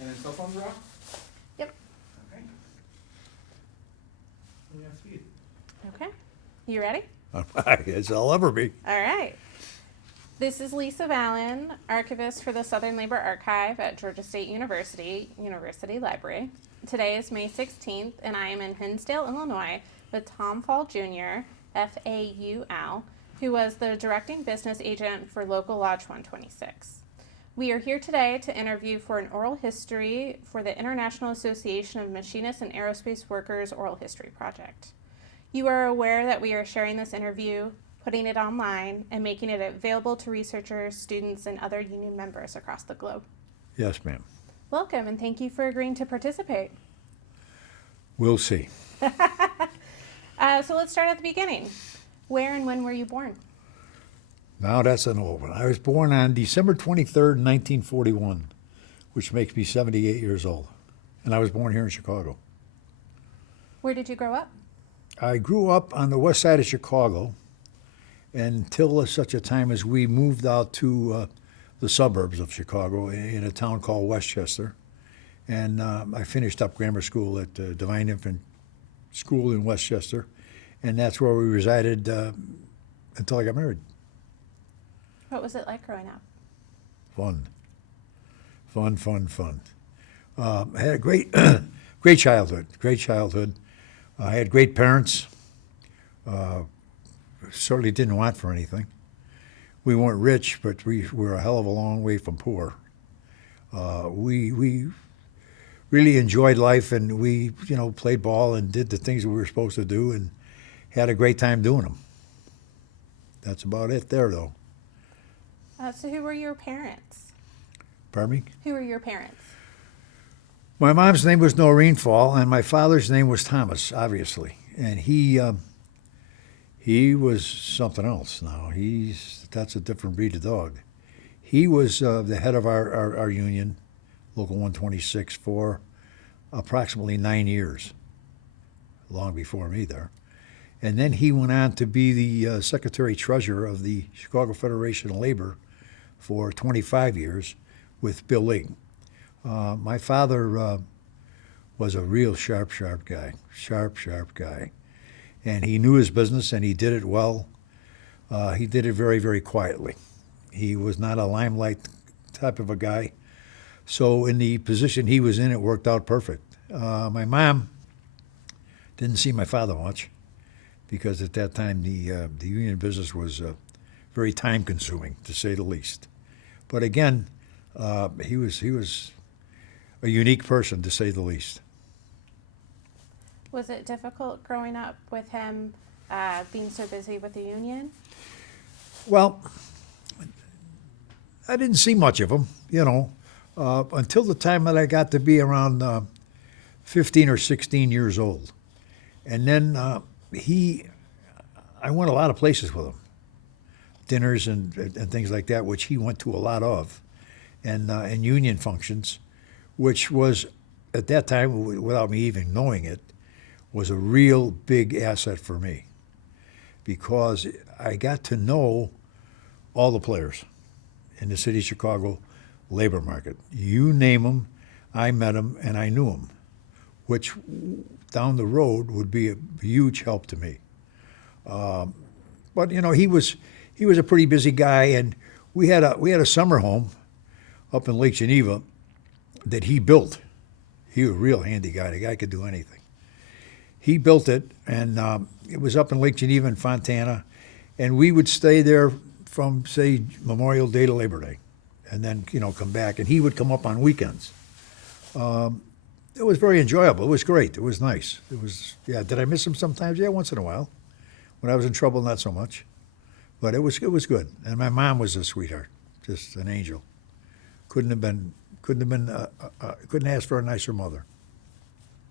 And then cell phones are off? Yep. Okay. We have speed. Okay. You ready? As I'll ever be. All right. This is Lisa Vallon, archivist for the Southern Labor Archive at Georgia State University, University Library. Today is May 16th, and I am in Hinsdale, Illinois, with Tom Faul Jr., F-A-U-L, who was the directing business agent for Local Lodge 126. We are here today to interview for an oral history for the International Association of Machinists and Aerospace Workers Oral History Project. You are aware that we are sharing this interview, putting it online, and making it available to researchers, students, and other union members across the globe. Yes, ma'am. Welcome, and thank you for agreeing to participate. We'll see. So let's start at the beginning. Where and when were you born? Now that's an old one. I was born on December 23rd, 1941, which makes me 78 years old. And I was born here in Chicago. Where did you grow up? I grew up on the west side of Chicago until such a time as we moved out to the suburbs of Chicago in a town called Westchester. And I finished up grammar school at Divine Infant School in Westchester. And that's where we resided until I got married. What was it like growing up? Fun. I had a great, great childhood. I had great parents. Certainly didn't want for anything. We weren't rich, but we were a hell of a long way from poor. We really enjoyed life, and we, played ball and did the things we were supposed to do, and had a great time doing them. That's about it there, though. So who were your parents? Pardon me? Who were your parents? My mom's name was Noreen Faul, and my father's name was Thomas, obviously. And he was something else now. That's a different breed of dog. He was the head of our union, Local 126, for approximately 9 years, long before me there. And then he went on to be the secretary-treasurer of the Chicago Federation of Labor for 25 years with Bill Lee. My father was a real sharp guy, sharp guy. And he knew his business, and he did it well. He did it very, very quietly. He was not a limelight type of a guy. So in the position he was in, it worked out perfect. My mom didn't see my father much, because at that time the union business was very time-consuming, to say the least. But again, he was a unique person, to say the least. Was it difficult growing up with him being so busy with the union? Well, I didn't see much of him, until the time that I got to be around 15 or 16 years old. And then I went a lot of places with him, dinners and things like that, which he went to a lot of, and union functions, which was, at that time, without me even knowing it, was a real big asset for me, because I got to know all the players in the city of Chicago labor market. You name them, I met them, and I knew them, which down the road would be a huge help to me. But he was a pretty busy guy, and we had a summer home up in Lake Geneva that he built. He was a real handy guy. The guy could do anything. He built it, and it was up in Lake Geneva and Fontana, and we would stay there from, say, Memorial Day to Labor Day, and then come back. And he would come up on weekends. It was very enjoyable. It was great. It was nice. It was, yeah. Did I miss him sometimes? Yeah, once in a while. When I was in trouble, not so much. But it was good. And my mom was a sweetheart, just an angel. Couldn't ask for a nicer mother.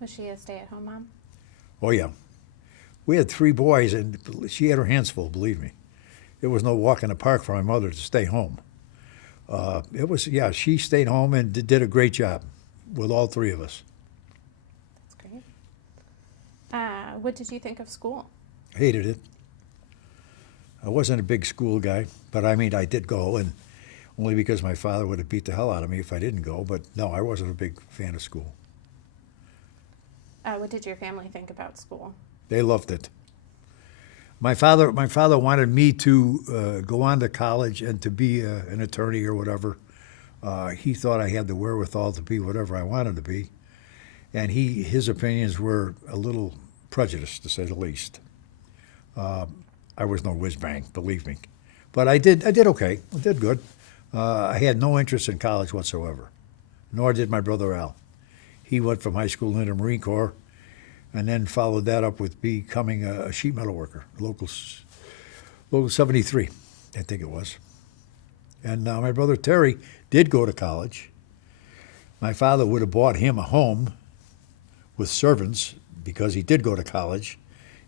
Was she a stay-at-home mom? Oh yeah. We had 3 boys, and she had her hands full, believe me. There was no walk in the park for my mother to stay home. She stayed home and did a great job with all 3 of us. That's great. What did you think of school? Hated it. I wasn't a big school guy, but I did go, and only because my father would have beat the hell out of me if I didn't go. But no, I wasn't a big fan of school. What did your family think about school? They loved it. My father wanted me to go on to college and to be an attorney or whatever. He thought I had the wherewithal to be whatever I wanted to be, and his opinions were a little prejudiced, to say the least. I was no whiz bang, believe me, but I did okay. I did good. I had no interest in college whatsoever, nor did my brother Al. He went from high school into the Marine Corps, and then followed that up with becoming a sheet metal worker, local 73, I think it was. And my brother Terry did go to college. My father would have bought him a home with servants because he did go to college.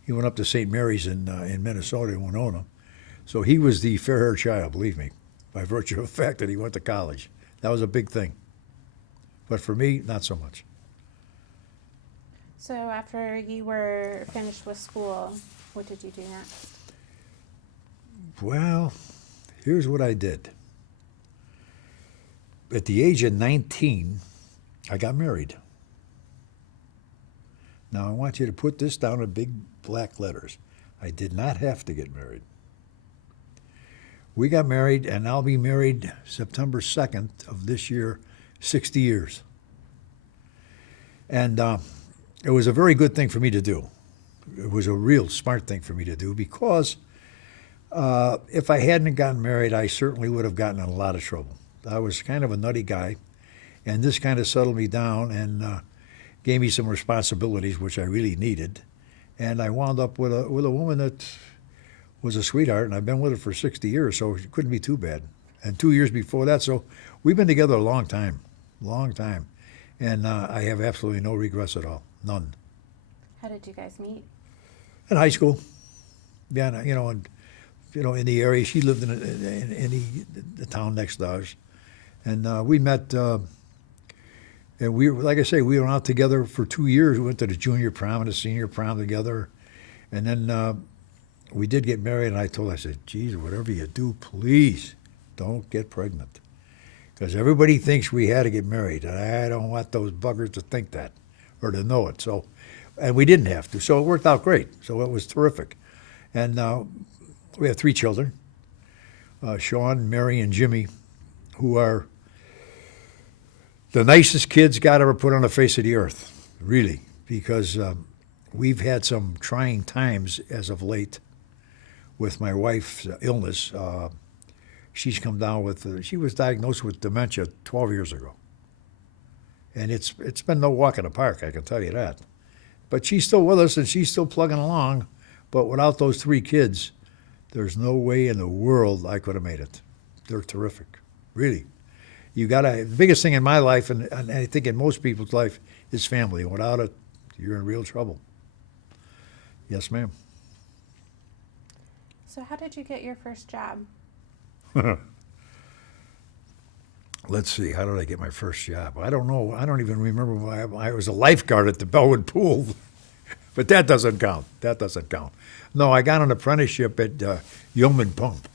He went up to St. Mary's in Minnesota, in Winona. So he was the fair-haired child, believe me, by virtue of the fact that he went to college. That was a big thing. But for me, not so much. So after you were finished with school, what did you do next? Well, here's what I did. At the age of 19, I got married. Now, I want you to put this down in big black letters. I did not have to get married. We got married, and I'll be married September 2nd of this year, 60 years. And it was a very good thing for me to do. It was a real smart thing for me to do because if I hadn't gotten married, I certainly would have gotten in a lot of trouble. I was kind of a nutty guy, and this kind of settled me down and gave me some responsibilities, which I really needed. And I wound up with a woman that was a sweetheart, and I've been with her for 60 years, so it couldn't be too bad. And 2 years before that, so we've been together a long time. And I have absolutely no regrets at all, none. How did you guys meet? In high school, yeah, and, in the area. She lived in the town next to ours, and we met. And we, like I say, we were out together for 2 years. We went to the junior prom and the senior prom together, and then we did get married. And I told her, I said, "Geez, whatever you do, please don't get pregnant, because everybody thinks we had to get married, and I don't want those buggers to think that or to know it." So, and we didn't have to, so it worked out great. So it was terrific, and we have 3 children: Sean, Mary, and Jimmy, who are the nicest kids God ever put on the face of the earth, really, because we've had some trying times as of late with my wife's illness. She's come down with, she was diagnosed with dementia 12 years ago. And it's been no walk in the park, I can tell you that. But she's still with us and she's still plugging along. But without those 3 kids, there's no way in the world I could have made it. They're terrific, really. The biggest thing in my life, and I think in most people's life, is family. Without it, you're in real trouble. Yes, ma'am. So how did you get your first job? Let's see, how did I get my first job? I don't know. I don't even remember why I was a lifeguard at the Bellwood Pool. But that doesn't count. No, I got an apprenticeship at Yeoman Pump.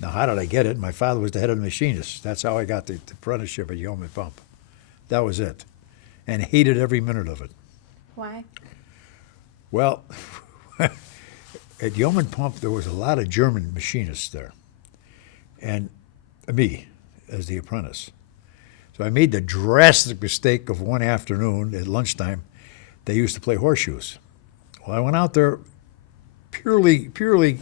Now, how did I get it? My father was the head of the machinists. That's how I got the apprenticeship at Yeoman Pump. That was it. And hated every minute of it. Why? Well, at Yeoman Pump, there was a lot of German machinists there. And me, as the apprentice. So I made the drastic mistake of one afternoon at lunchtime. They used to play horseshoes. Well, I went out there purely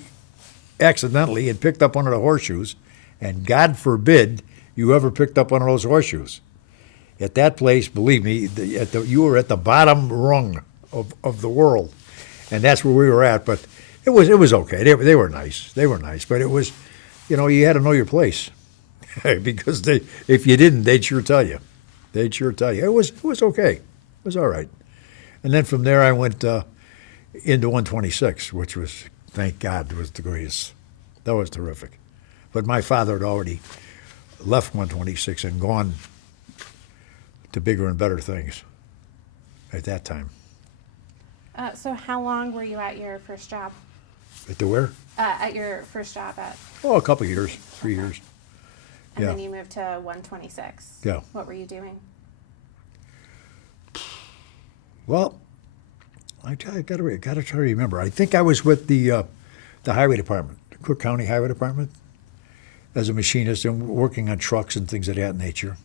accidentally and picked up one of the horseshoes, and God forbid you ever picked up one of those horseshoes. At that place, believe me, you were at the bottom rung of the world, and that's where we were at. But it was okay. They were nice. But it was, you had to know your place, because if you didn't, they'd sure tell you. It was okay. It was all right. And then from there, I went into 126, which was, thank God, was the greatest. That was terrific. But my father had already left 126 and gone to bigger and better things at that time. So how long were you at your first job? At the where? At your first job at? Oh, a couple of years, 3 years. And Yeah. then you moved to 126. Yeah. What were you doing? Well, I got to try to remember. I think I was with the highway department, the Cook County Highway Department, as a machinist and working on trucks and things of that nature.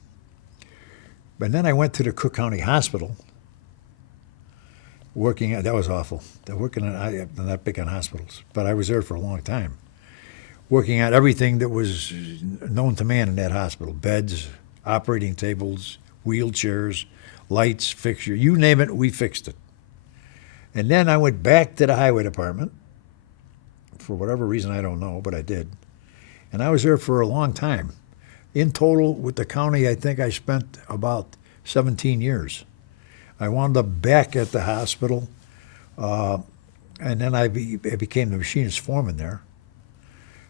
And then I went to the Cook County Hospital, working at, that was awful. I'm not big on hospitals, but I was there for a long time, working on everything that was known to man in that hospital: beds, operating tables, wheelchairs, lights, fixture, you name it, we fixed it. And then I went back to the highway department for whatever reason, I don't know, but I did. And I was there for a long time. In total, with the county, I think I spent about 17 years. I wound up back at the hospital, and then I became the machinist foreman there.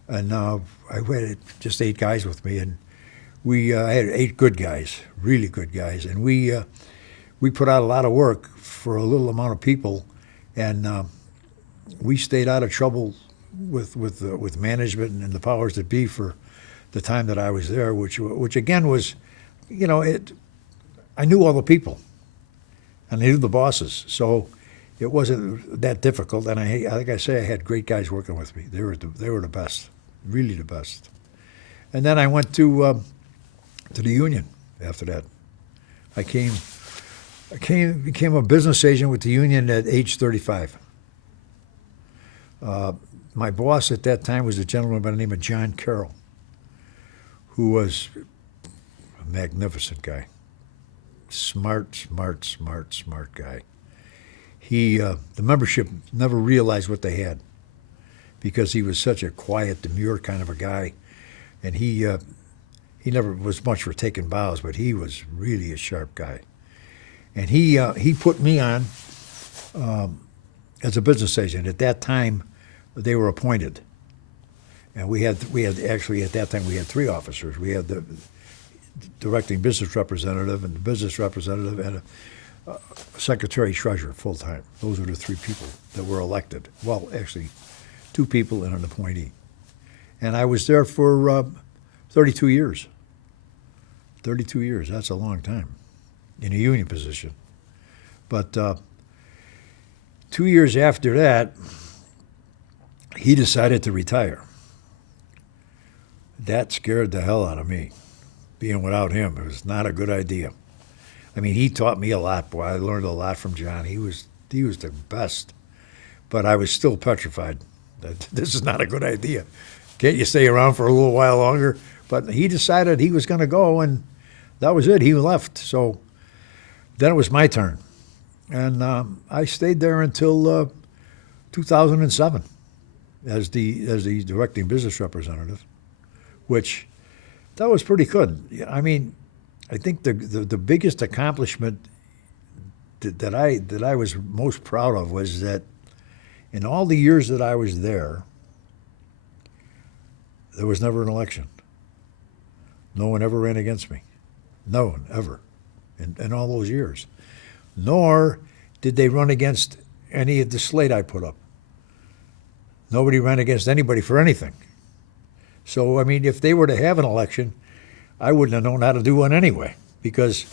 And I had just 8 guys with me, and I had 8 good guys, really good guys, and we put out a lot of work for a little amount of people, and we stayed out of trouble with management and the powers that be for the time that I was there, which again was, I knew all the people, and I knew the bosses, so it wasn't that difficult. And like I say, I had great guys working with me. They were the best, really the best. And then I went to the union after that. I became a business agent with the union at age 35. My boss at that time was a gentleman by the name of John Carroll, who was a magnificent guy. Smart guy. The membership never realized what they had because he was such a quiet, demure kind of a guy. And he never was much for taking bows, but he was really a sharp guy. And he put me on as a business agent. At that time, they were appointed. And we had actually at that time we had 3 officers. We had the directing business representative and the business representative and a secretary treasurer full time. Those were the 3 people that were elected. Well, actually, 2 people and an appointee. And I was there for 32 years. 32 years, that's a long time in a union position. But 2 years after that, he decided to retire. That scared the hell out of me. Being without him, it was not a good idea. I mean, he taught me a lot, boy. I learned a lot from John. He was the best. But I was still petrified that this is not a good idea. Can't you stay around for a little while longer? But he decided he was going to go, and that was it. He left. So then it was my turn. And I stayed there until 2007 as the directing business representative, which that was pretty good. I mean, I think the biggest accomplishment that I was most proud of was that in all the years that I was there was never an election. No one ever ran against me. No one ever in all those years. Nor did they run against any of the slate I put up. Nobody ran against anybody for anything. So, I mean, if they were to have an election, I wouldn't have known how to do one anyway, because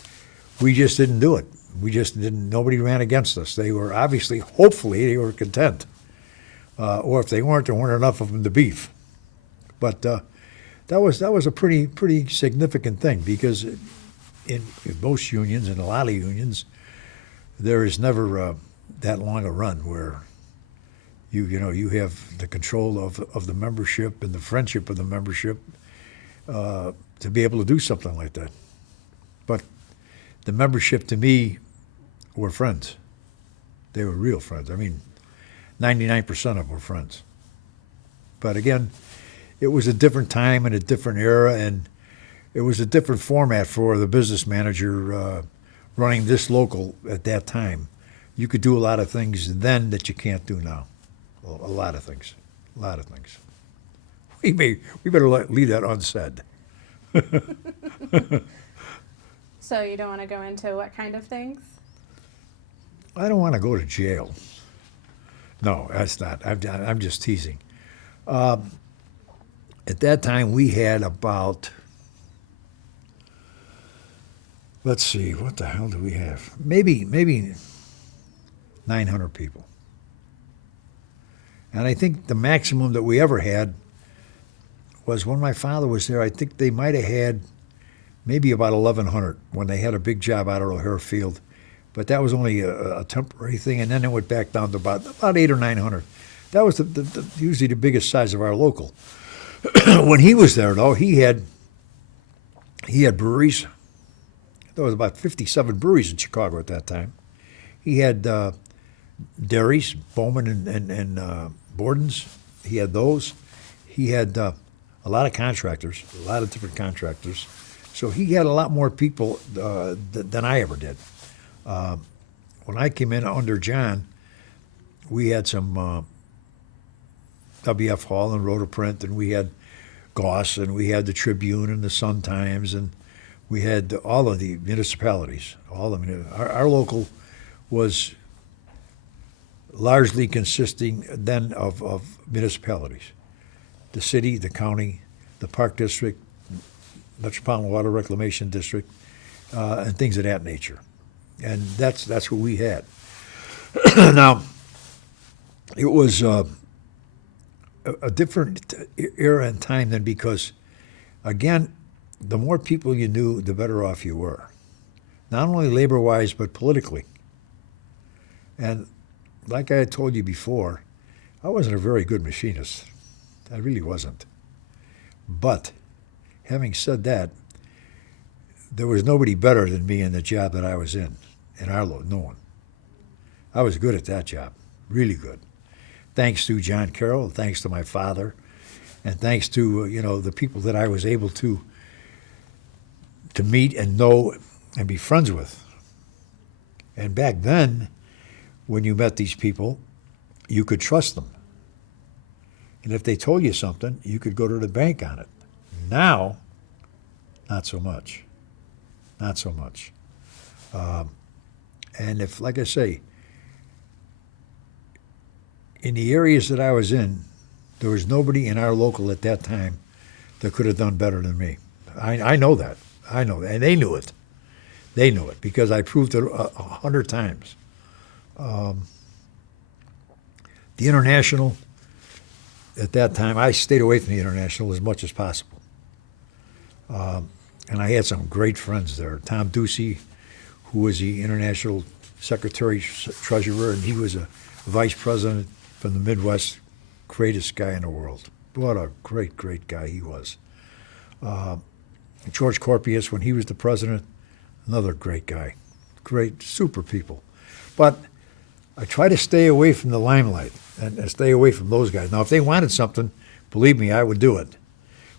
we just didn't do it. We just didn't, nobody ran against us. They were obviously, hopefully, they were content. Or if they weren't, there weren't enough of them to beef. But that was a pretty significant thing, because in most unions, and a lot of unions, there is never that long a run where you have the control of the membership and the friendship of the membership to be able to do something like that. But the membership to me were friends. They were real friends. I mean, 99% of them were friends. But again, it was a different time and a different era, and it was a different format for the business manager running this local at that time. You could do a lot of things then that you can't do now. A lot of things. We better leave that unsaid. So you don't want to go into what kind of things? I don't want to go to jail. No, that's not. I'm just teasing. At that time, we had about let's see, what the hell do we have? Maybe 900 people. And I think the maximum that we ever had was when my father was there. I think they might have had maybe about 1,100 when they had a big job out at O'Hare Field. But that was only a temporary thing, and then it went back down to about 800 or 900. That was usually the biggest size of our local. When he was there, though, he had breweries. There was about 57 breweries in Chicago at that time. He had dairies, Bowman and Borden's. He had those. He had a lot of contractors, a lot of different contractors. So he had a lot more people than I ever did. When I came in under John, we had some W.F. Hall and Rotoprint, and we had Goss, and we had the Tribune and the Sun-Times, and we had all of the municipalities. All of them. Our local was largely consisting then of municipalities. The city, the county, the Park District, Metropolitan Water Reclamation District, and things of that nature. And that's what we had. Now, it was a different era and time then because, again, the more people you knew, the better off you were. Not only labor-wise, but politically. And like I had told you before, I wasn't a very good machinist. I really wasn't. But having said that, there was nobody better than me in the job that I was in Arlo, no one. I was good at that job, really good. Thanks to John Carroll, thanks to my father, and thanks to the people that I was able to meet and know and be friends with. And back then, when you met these people, you could trust them. And if they told you something, you could go to the bank on it. Now, not so much. Not so much. And if, like I say, in the areas that I was in, there was nobody in our local at that time that could have done better than me. I know that. I know that. And they knew it. They knew it because I proved it 100 times. The International, at that time, I stayed away from the International as much as possible. And I had some great friends there. Tom Ducey, who was the International Secretary Treasurer, and he was a vice president from the Midwest, greatest guy in the world. What a great, great guy he was. George Corpius, when he was the president, another great guy. Great, super people. But I try to stay away from the limelight and stay away from those guys. Now, if they wanted something, believe me, I would do it.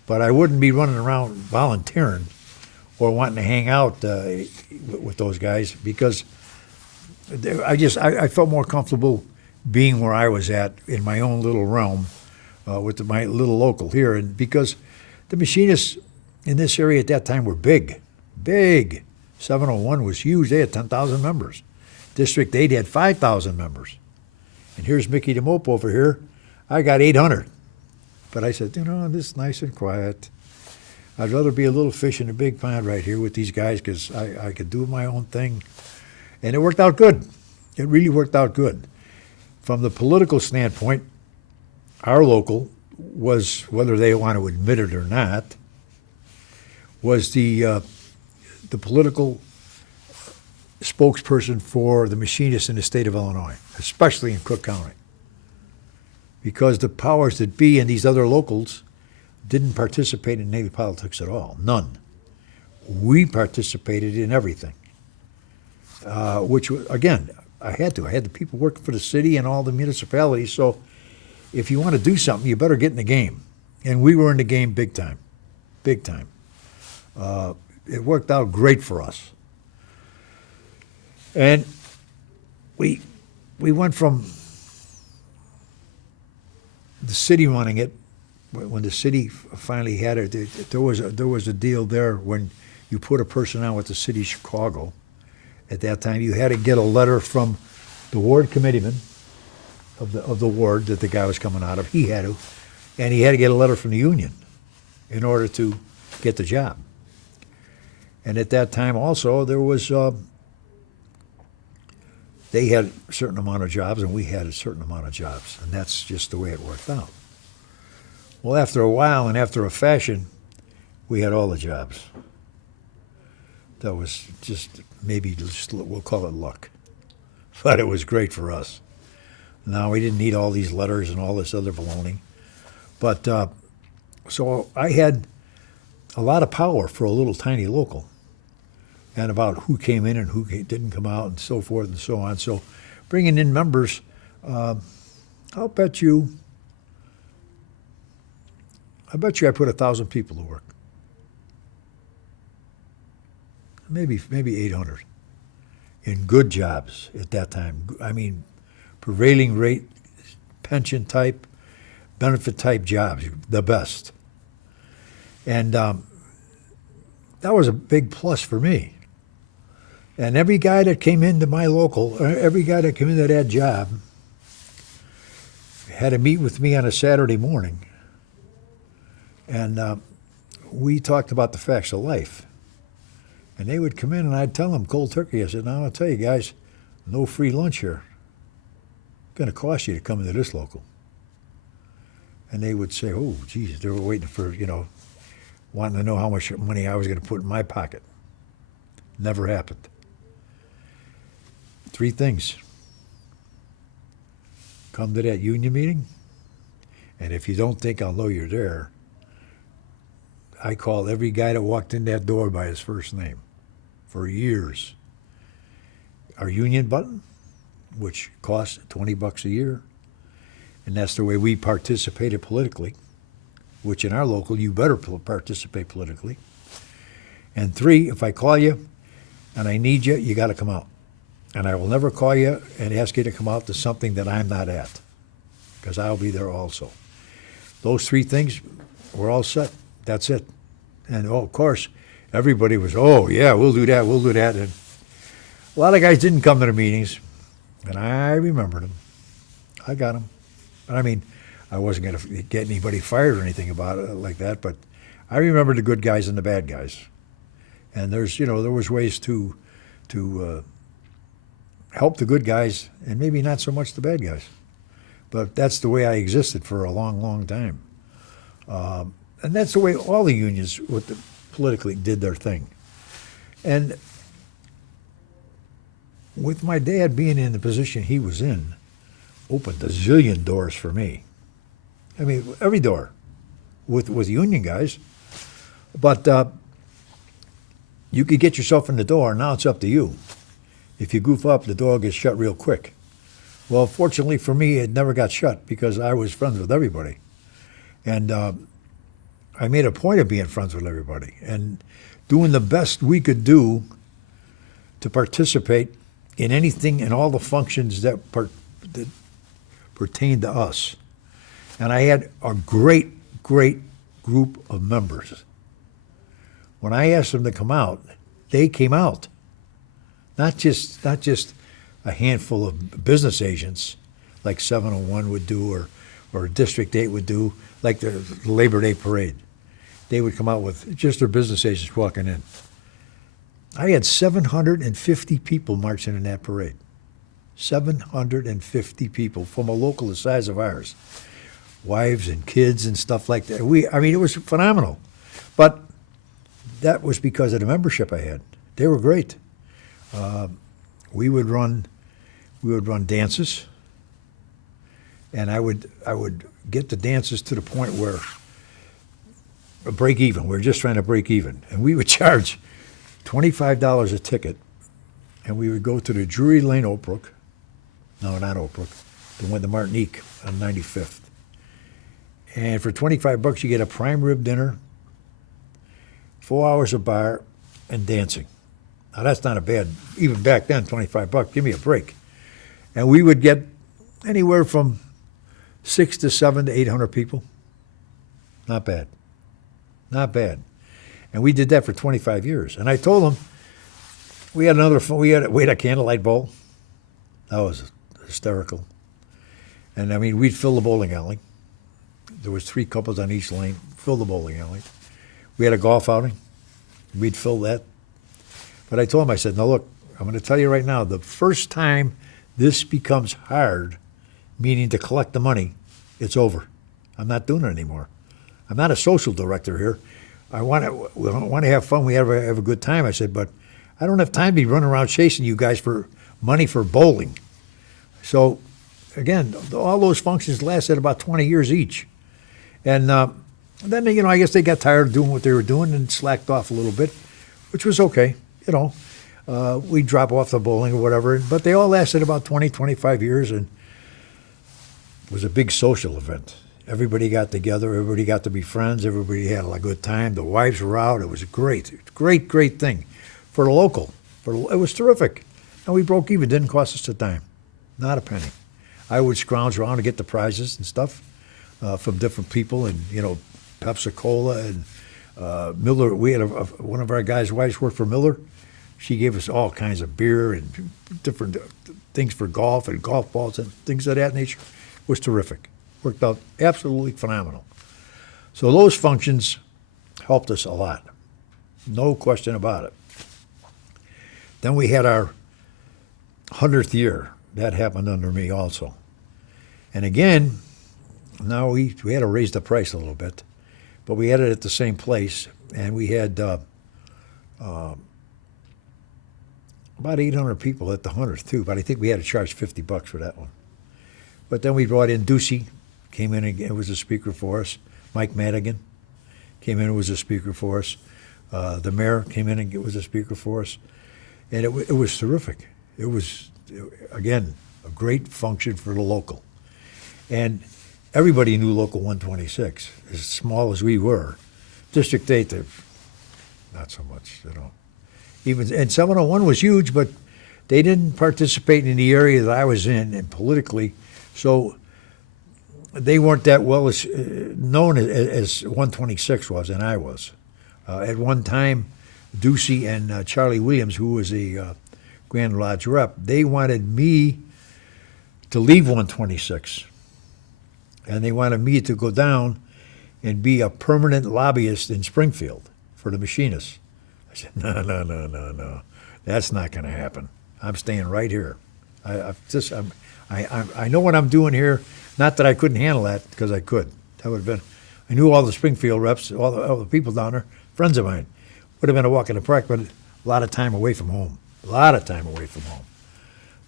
But I wouldn't be running around volunteering or wanting to hang out with those guys because I felt more comfortable being where I was at in my own little realm with my little local here. And because the machinists in this area at that time were big. 701 was huge. They had 10,000 members. District 8 had 5,000 members. And here's Mickey DeMope over here. I got 800. But I said, this is nice and quiet. I'd rather be a little fish in a big pond right here with these guys because I could do my own thing. And it worked out good. It really worked out good. From the political standpoint, our local was, whether they want to admit it or not, was the political spokesperson for the machinists in the state of Illinois, especially in Cook County. Because the powers that be in these other locals didn't participate in Navy politics at all, none. We participated in everything, which, again, I had to. I had the people working for the city and all the municipalities, so if you want to do something, you better get in the game. And we were in the game big time, big time. It worked out great for us. And we went from the city running it. When the city finally had it, there was a deal there when you put a person on with the city of Chicago. At that time, you had to get a letter from the ward committeeman of the ward that the guy was coming out of. He had to, and he had to get a letter from the union in order to get the job. And at that time also, there was, they had a certain amount of jobs and we had a certain amount of jobs. And that's just the way it worked out. Well, after a while and after a fashion, we had all the jobs. That was just maybe, just, we'll call it luck. But it was great for us. Now, we didn't need all these letters and all this other baloney. But, so I had a lot of power for a little tiny local, and about who came in and who didn't come out and so forth and so on. So bringing in members, I'll bet you I put 1,000 people to work. Maybe 800 in good jobs at that time. I mean, prevailing rate, pension type, benefit type jobs, the best. And that was a big plus for me. And every guy that came into my local, every guy that came into that job had to meet with me on a Saturday morning. And we talked about the facts of life. And they would come in and I'd tell them cold turkey. I said, now I'll tell you guys, no free lunch here. It's going to cost you to come into this local. And they would say, oh, geez, they were waiting for, wanting to know how much money I was going to put in my pocket. Never happened. 3 things. Come to that union meeting, and if you don't think I'll know you're there, I called every guy that walked in that door by his first name for years. Our union button, which costs $20 a year, and that's the way we participated politically, which in our local, you better participate politically. And 3, if I call you and I need you, you got to come out. And I will never call you and ask you to come out to something that I'm not at, because I'll be there also. Those 3 things, we're all set. That's it. And, of course, everybody was, oh, yeah, we'll do that, we'll do that. And a lot of guys didn't come to the meetings, and I remembered them. I got them. I mean, I wasn't going to get anybody fired or anything about it like that, but I remember the good guys and the bad guys. And there was ways to help the good guys and maybe not so much the bad guys. But that's the way I existed for a long, long time. And that's the way all the unions politically did their thing. And with my dad being in the position he was in, opened a zillion doors for me. I mean, every door with union guys. But you could get yourself in the door, now it's up to you. If you goof up, the door gets shut real quick. Well, fortunately for me, it never got shut because I was friends with everybody. And I made a point of being friends with everybody and doing the best we could do to participate in anything and all the functions that pertained to us. And I had a great, great group of members. When I asked them to come out, they came out. Not just a handful of business agents like 701 would do or District 8 would do, like the Labor Day parade. They would come out with just their business agents walking in. I had 750 people marching in that parade. 750 people from a local the size of ours. Wives and kids and stuff like that. It was phenomenal. But that was because of the membership I had. They were great. We would run dances, and I would get the dances to the point where a break even. We're just trying to break even, and we would charge $25 a ticket, and we would go to the Drury Lane Oak Brook. No, not Oak Brook. The one, the Martinique on 95th. And for $25, you get a prime rib dinner, 4 hours of bar, and dancing. Now that's not a bad, even back then, $25, give me a break. And we would get anywhere from 6 to 7 to 800 people. Not bad. Not bad. And we did that for 25 years. And I told them, we had a candlelight bowl. That was hysterical. And I mean, we'd fill the bowling alley. There was 3 couples on each lane, fill the bowling alley. We had a golf outing. We'd fill that. But I told him, I said, no, look, I'm going to tell you right now, the first time this becomes hard, meaning to collect the money, it's over. I'm not doing it anymore. I'm not a social director here. We want to have fun. We have a good time. I said, but I don't have time to be running around chasing you guys for money for bowling. So, again, all those functions lasted about 20 years each. And then, I guess they got tired of doing what they were doing and slacked off a little bit, which was okay. We'd drop off the bowling or whatever. But they all lasted about 20, 25 years, and it was a big social event. Everybody got together. Everybody got to be friends. Everybody had a good time. The wives were out. It was a great thing for the local. It was terrific. And we broke even. Didn't cost us a dime. Not a penny. I would scrounge around to get the prizes and stuff from different people, and Pepsi-Cola and Miller. We had one of our guys' wives worked for Miller. She gave us all kinds of beer and different things for golf and golf balls and things of that nature. It was terrific. Worked out absolutely phenomenal. So those functions helped us a lot. No question about it. Then we had our 100th year. That happened under me also. And again, now we had to raise the price a little bit, but we had it at the same place, and we had about 800 people at the 100th too, but I think we had to charge $50 for that one. But then we brought in Ducey, came in and was a speaker for us. Mike Madigan came in and was a speaker for us. The mayor came in and was a speaker for us. And it was terrific. It was, again, a great function for the local. And everybody knew Local 126, as small as we were. District 8, not so much, And 701 was huge, but they didn't participate in the area that I was in, and politically, so they weren't that well known as 126 was, and I was. At one time, Ducey and Charlie Williams, who was a Grand Lodge rep, they wanted me to leave 126, and they wanted me to go down and be a permanent lobbyist in Springfield for the machinists. I said, no. That's not going to happen. I'm staying right here. I know what I'm doing here. Not that I couldn't handle that, because I could. That would have been. I knew all the Springfield reps, all the people down there, friends of mine. Would have been a walk in the park, but a lot of time away from home.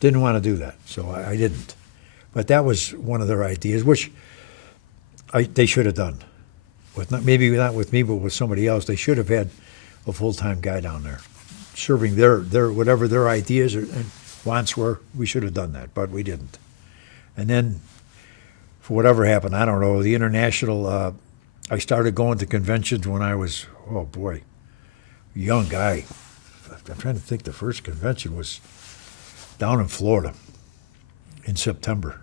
Didn't want to do that, so I didn't. But that was one of their ideas, which they should have done. Maybe not with me, but with somebody else. They should have had a full-time guy down there, serving their whatever their ideas and wants were. We should have done that, but we didn't. And then, for whatever happened, I don't know, the international, I started going to conventions when I was, a young guy. I'm trying to think, the first convention was down in Florida in September.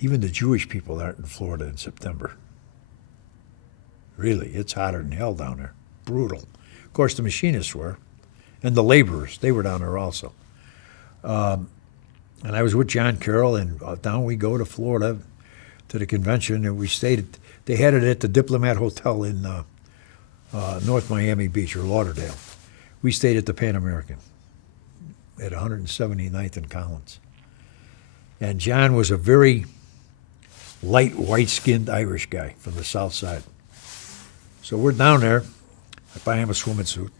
Even the Jewish people aren't in Florida in September. Really, it's hotter than hell down there. Brutal. Of course, the machinists were, and the laborers, they were down there also. And I was with John Carroll, and down we go to Florida to the convention, and we stayed. They had it at the Diplomat Hotel in North Miami Beach or Lauderdale. We stayed at the Pan American at 179th and Collins. And John was a very light, white-skinned Irish guy from the South Side. So we're down there. I buy him a swimming suit.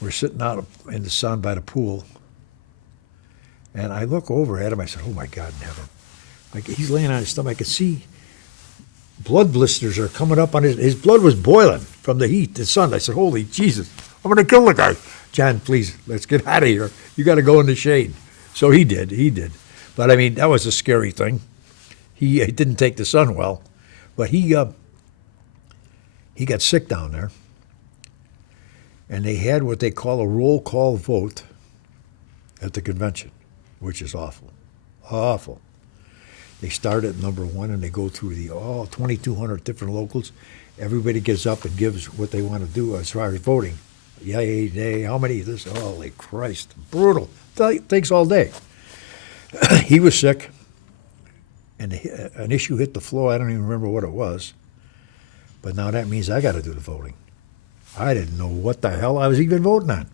We're sitting out in the sun by the pool. And I look over at him. I said, oh, my God in heaven. Like, he's laying on his stomach. I could see blood blisters are coming up on his blood was boiling from the heat, the sun. I said, holy Jesus, I'm going to kill the guy. John, please, let's get out of here. You got to go in the shade. So he did. But, I mean, that was a scary thing. He didn't take the sun well. But he got sick down there. And they had what they call a roll call vote at the convention, which is awful. Awful. They start at number one and they go through the 2,200 different locals. Everybody gets up and gives what they want to do as far as voting. Yay, nay, how many? This, holy Christ, brutal. Takes all day. He was sick, and an issue hit the floor. I don't even remember what it was. But now that means I got to do the voting. I didn't know what the hell I was even voting on.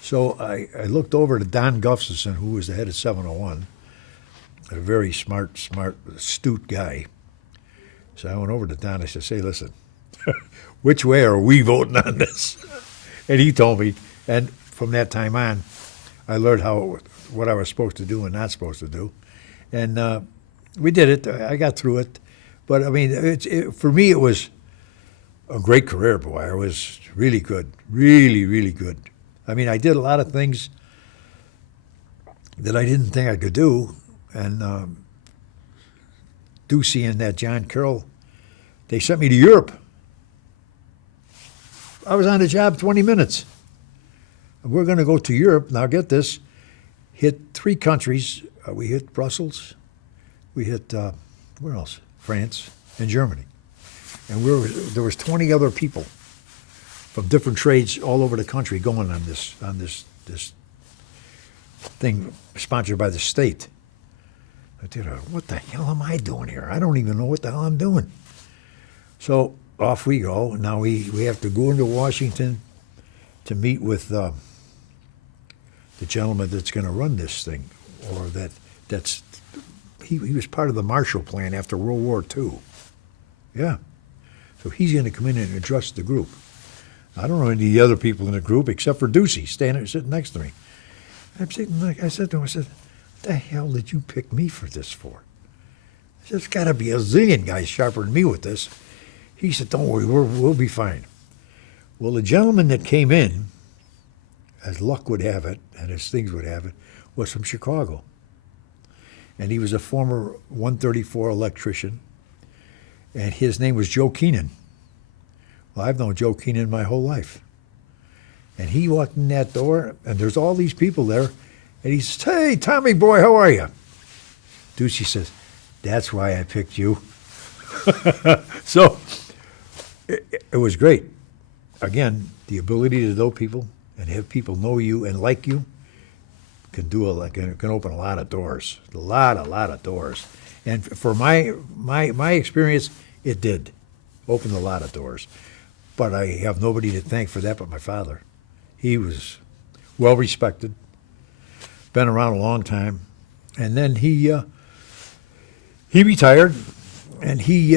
So I looked over to Don Gustafson, who was the head of 701, a very smart, astute guy. So I went over to Don. I said, "Say, listen, which way are we voting on this?" And he told me. And from that time on, I learned what I was supposed to do and not supposed to do. And we did it. I got through it. But, I mean, for me, it was a great career, boy. It was really good, really, really good. I mean, I did a lot of things that I didn't think I could do. And Ducey and that John Carroll, they sent me to Europe. I was on the job 20 minutes. We're going to go to Europe. Now, get this. Hit 3 countries. We hit Brussels. We hit, where else? France and Germany. And there was 20 other people from different trades all over the country going on this thing sponsored by the state. I did, what the hell am I doing here? I don't even know what the hell I'm doing. So off we go. Now we have to go into Washington to meet with the gentleman that's going to run this thing, or he was part of the Marshall Plan after World War II. Yeah. So he's going to come in and address the group. I don't know any of the other people in the group except for Ducey sitting next to me. I said to him, what the hell did you pick me for this for? I said, there's got to be a zillion guys sharper than me with this. He said, don't worry, we'll be fine. Well, the gentleman that came in, as luck would have it, and as things would have it, was from Chicago. And he was a former 134 electrician, and his name was Joe Keenan. Well, I've known Joe Keenan my whole life. And he walked in that door, and there's all these people there, and he says, hey, Tommy boy, how are you? Ducey says, that's why I picked you. So it was great. Again, the ability to know people and have people know you and like you can open a lot of doors, a lot of doors. And for my experience, it did open a lot of doors. But I have nobody to thank for that but my father. He was well respected, been around a long time, and then he retired, and he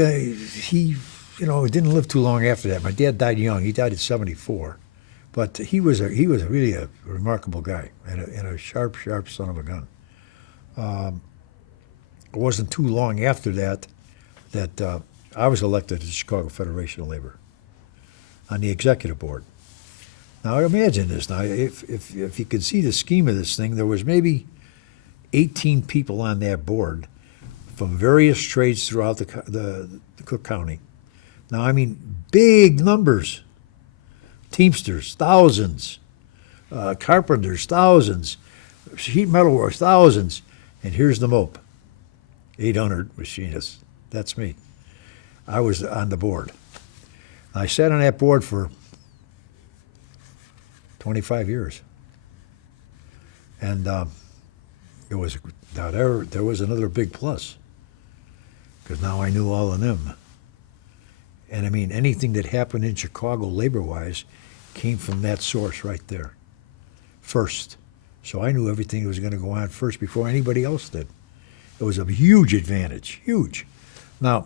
didn't live too long after that. My dad died young. He died at 74. But he was really a remarkable guy and a sharp son of a gun. It wasn't too long after that I was elected to the Chicago Federation of Labor on the executive board. Now imagine this. Now, if you could see the scheme of this thing, there was maybe 18 people on that board from various trades throughout the Cook County. Now, I mean, big numbers. Teamsters, thousands. Carpenters, thousands. Sheet metal workers, thousands. And here's the mope. 800 machinists. That's me. I was on the board. I sat on that board for 25 years. And there was another big plus, because now I knew all of them. And I mean, anything that happened in Chicago labor-wise came from that source right there, first. So I knew everything that was going to go on first before anybody else did. It was a huge advantage, huge. Now,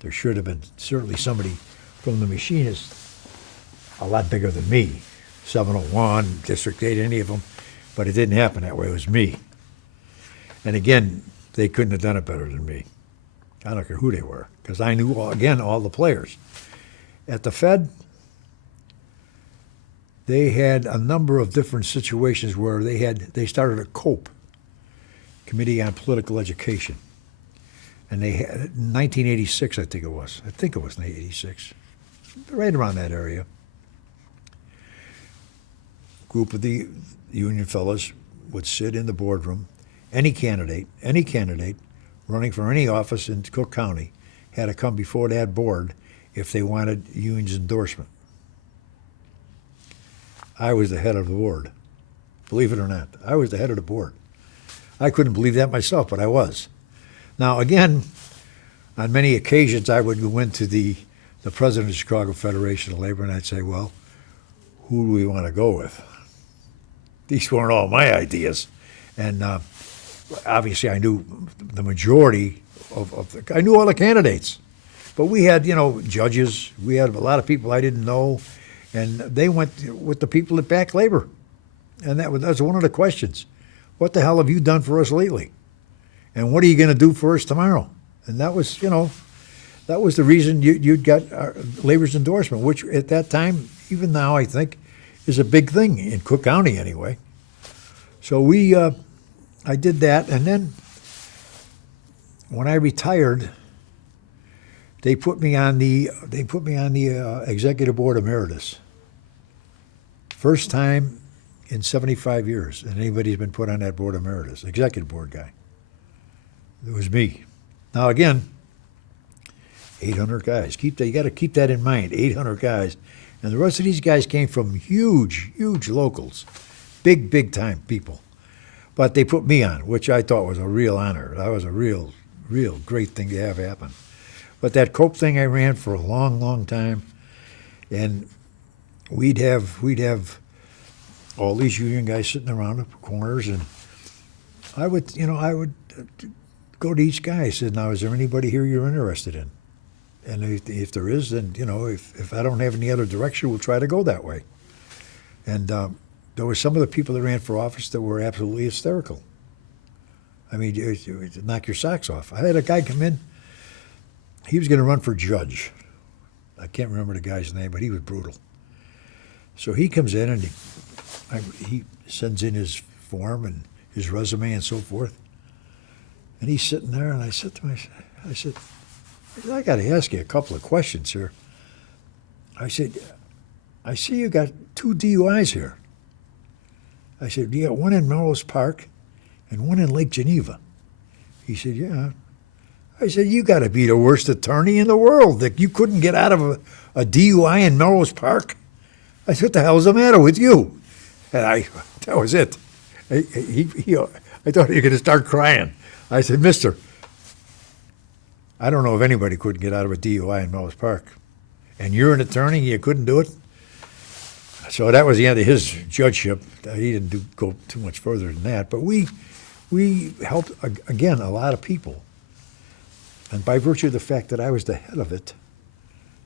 there should have been certainly somebody from the machinists a lot bigger than me, 701, District 8, any of them, but it didn't happen that way. It was me. And again, they couldn't have done it better than me. I don't care who they were, because I knew, all the players. At the Fed, they had a number of different situations where they started a COPE, Committee on Political Education. And they had, in 1986, I think it was 1986, right around that area. Group of the union fellows would sit in the boardroom. Any candidate running for any office in Cook County had to come before that board if they wanted union's endorsement. I was the head of the board. Believe it or not, I was the head of the board. I couldn't believe that myself, but I was. Now, again, on many occasions, I would go into the the president of the Chicago Federation of Labor, and I'd say, well, who do we want to go with? These weren't all my ideas. And obviously I knew the majority I knew all the candidates. But we had, judges. We had a lot of people I didn't know, and they went with the people that back labor. And that was one of the questions. What the hell have you done for us lately? And what are you going to do for us tomorrow? And that was, that was the reason you'd got labor's endorsement, which at that time, even now, I think, is a big thing in Cook County anyway. So I did that, and then when I retired, they put me on the executive board emeritus. First time in 75 years that anybody's been put on that board emeritus, executive board guy. It was me. Now again, 800 guys. You got to keep that in mind. 800 guys, and the rest of these guys came from huge locals, big time people. But they put me on, which I thought was a real honor. That was a real great thing to have happen. But that cope thing I ran for a long time, and we'd have all these union guys sitting around the corners, and I would go to each guy. I said, now, is there anybody here you're interested in? And if there is, then, if I don't have any other direction, we'll try to go that way. And there were some of the people that ran for office that were absolutely hysterical. I mean, you knock your socks off. I had a guy come in. He was going to run for judge. I can't remember the guy's name, but he was brutal. So he comes in and he sends in his form and his resume and so forth. And he's sitting there, and I said to him, I said, I got to ask you a couple of questions here. I said, I see you got 2 DUIs here. I said, you got one in Melrose Park and one in Lake Geneva. He said, yeah. I said, you got to be the worst attorney in the world that you couldn't get out of a DUI in Melrose Park. I said, what the hell's the matter with you? And that was it. I thought he was going to start crying. I said, mister, I don't know if anybody couldn't get out of a DUI in Melrose Park. And you're an attorney, you couldn't do it? So that was the end of his judgeship. He didn't go too much further than that. But we helped, again, a lot of people. And by virtue of the fact that I was the head of it,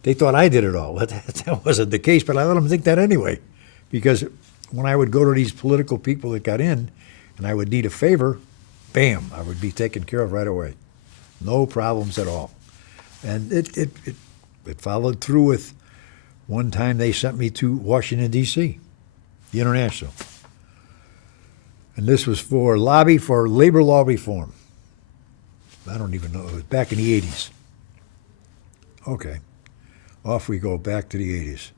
they thought I did it all. That wasn't the case, but I let them think that anyway. Because when I would go to these political people that got in, and I would need a favor, bam, I would be taken care of right away. No problems at all. And it followed through with one time they sent me to Washington, D.C., the International. And this was for labor law reform. I don't even know. It was back in the 80s. Okay. Off we go back to the 80s.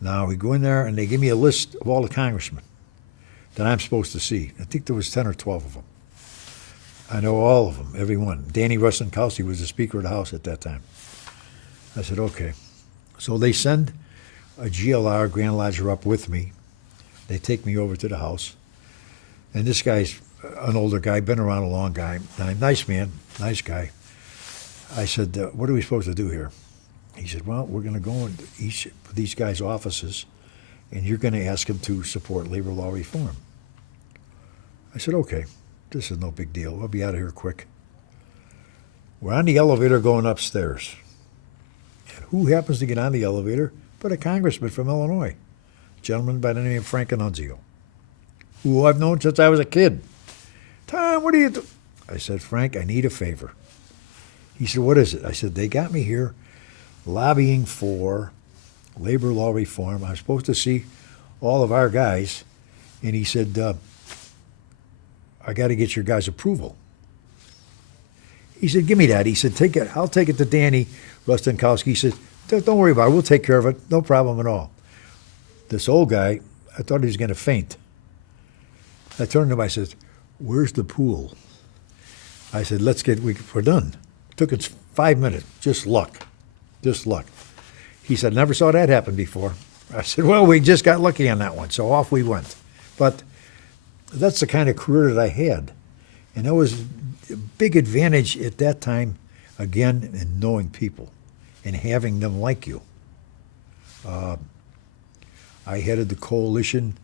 Now we go in there and they give me a list of all the congressmen that I'm supposed to see. I think there was 10 or 12 of them. I know all of them, every one. Danny Rustenkowski was the Speaker of the House at that time. I said, okay. So they send a GLR, Grand Lodger, up with me. They take me over to the House. And this guy's an older guy, been around a long time. Nice man, nice guy. I said, what are we supposed to do here? He said, well, we're going to go into each of these guys' offices, and you're going to ask them to support labor law reform. I said, okay, this is no big deal. We'll be out of here quick. We're on the elevator going upstairs. And who happens to get on the elevator but a congressman from Illinois, a gentleman by the name of Frank Annunzio, who I've known since I was a kid. Tom, what do you do? I said, Frank, I need a favor. He said, what is it? I said, they got me here lobbying for labor law reform. I'm supposed to see all of our guys. And he said, I got to get your guys' approval. He said, give me that. He said, take it. I'll take it to Danny Rustenkowski. He said, don't worry about it. We'll take care of it. No problem at all. This old guy, I thought he was going to faint. I turned to him, I said, where's the pool? I said, we're done. Took us 5 minutes. Just luck. He said, never saw that happen before. I said, well, we just got lucky on that one. So off we went. But that's the kind of career that I had. And that was a big advantage at that time, again, in knowing people and having them like you. I headed the coalition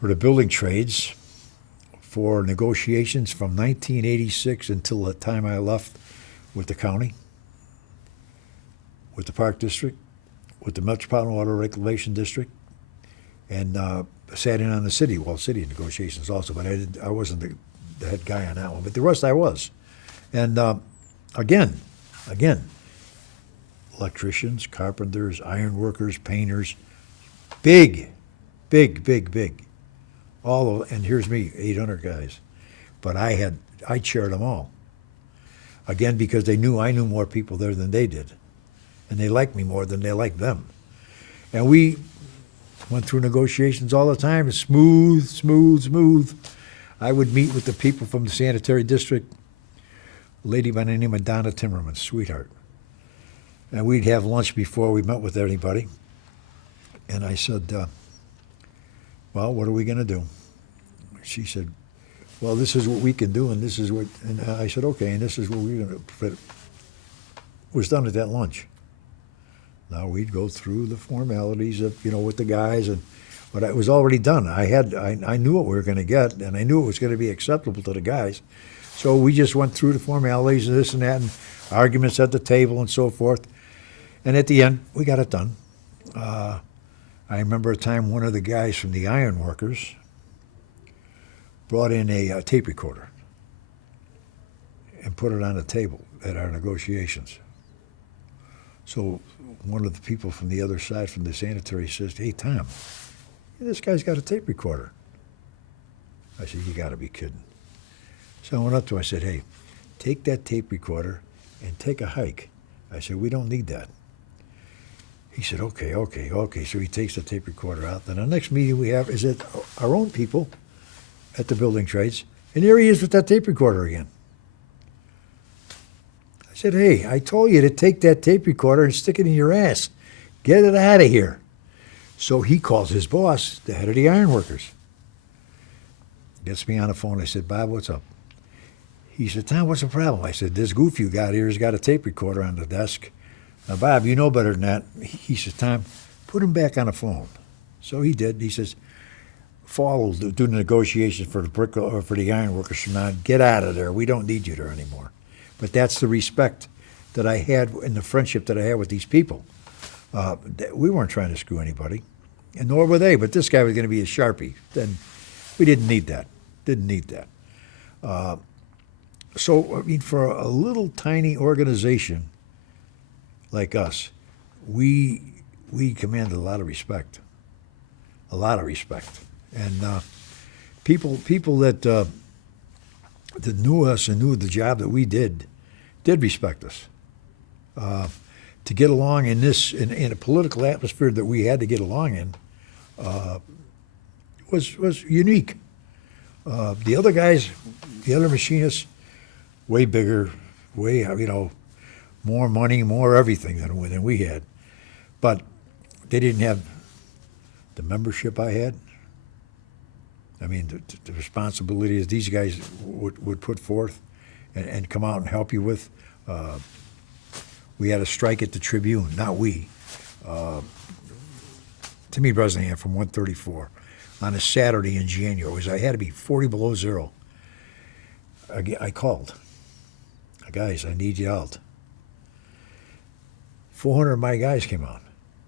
for the building trades for negotiations from 1986 until the time I left with the county, with the Park District, with the Metropolitan Water Reclamation District, and sat in on the city negotiations also, but I wasn't the head guy on that one, but the rest I was. And again, electricians, carpenters, ironworkers, painters, big. All of, and here's me, 800 guys. But I chaired them all. Again, because they knew I knew more people there than they did. And they liked me more than they liked them. And we went through negotiations all the time, smooth. I would meet with the people from the sanitary district, a lady by the name of Donna Timmerman, sweetheart. And we'd have lunch before we met with anybody. And I said, well, what are we going to do? She said, well, this is what we can do, and this is what, and I said, okay, and this is what we're going to, it was done at that lunch. Now we'd go through the formalities of, with the guys, but it was already done. I knew what we were going to get, and I knew it was going to be acceptable to the guys. So we just went through the formalities and this and that, and arguments at the table and so forth. And at the end, we got it done. I remember a time one of the guys from the Ironworkers brought in a tape recorder and put it on the table at our negotiations. So one of the people from the other side, from the sanitary, says, hey, Tom, this guy's got a tape recorder. I said, you got to be kidding. So I went up to him, I said, hey, take that tape recorder and take a hike. I said, we don't need that. He said, okay. So he takes the tape recorder out. Then the next meeting we have is at our own people at the building trades. And there he is with that tape recorder again. I said, hey, I told you to take that tape recorder and stick it in your ass. Get it out of here. So he calls his boss, the head of the Ironworkers. Gets me on the phone. I said, Bob, what's up? He said, Tom, what's the problem? I said, this goof you got here has got a tape recorder on the desk. Now, Bob, you know better than that. He says, Tom, put him back on the phone. So he did. He says, Faul will do the negotiations for the Ironworkers from now. Get out of there. We don't need you there anymore. But that's the respect that I had and the friendship that I had with these people. We weren't trying to screw anybody, and nor were they. But this guy was going to be a Sharpie. Then we didn't need that. So, I mean, for a little tiny organization like us, we commanded a lot of respect. And people that knew us and knew the job that we did respect us. To get along in a political atmosphere that we had to get along in was unique. The other guys, the other machinists, way bigger, way more money, more everything than we had, but they didn't have the membership I had. I mean, the responsibilities these guys would put forth and come out and help you with. We had a strike at the Tribune, not we. Timmy Bresnahan from 134 on a Saturday in January. I had to be 40 below zero. I called. Guys, I need you out. 400 of my guys came out.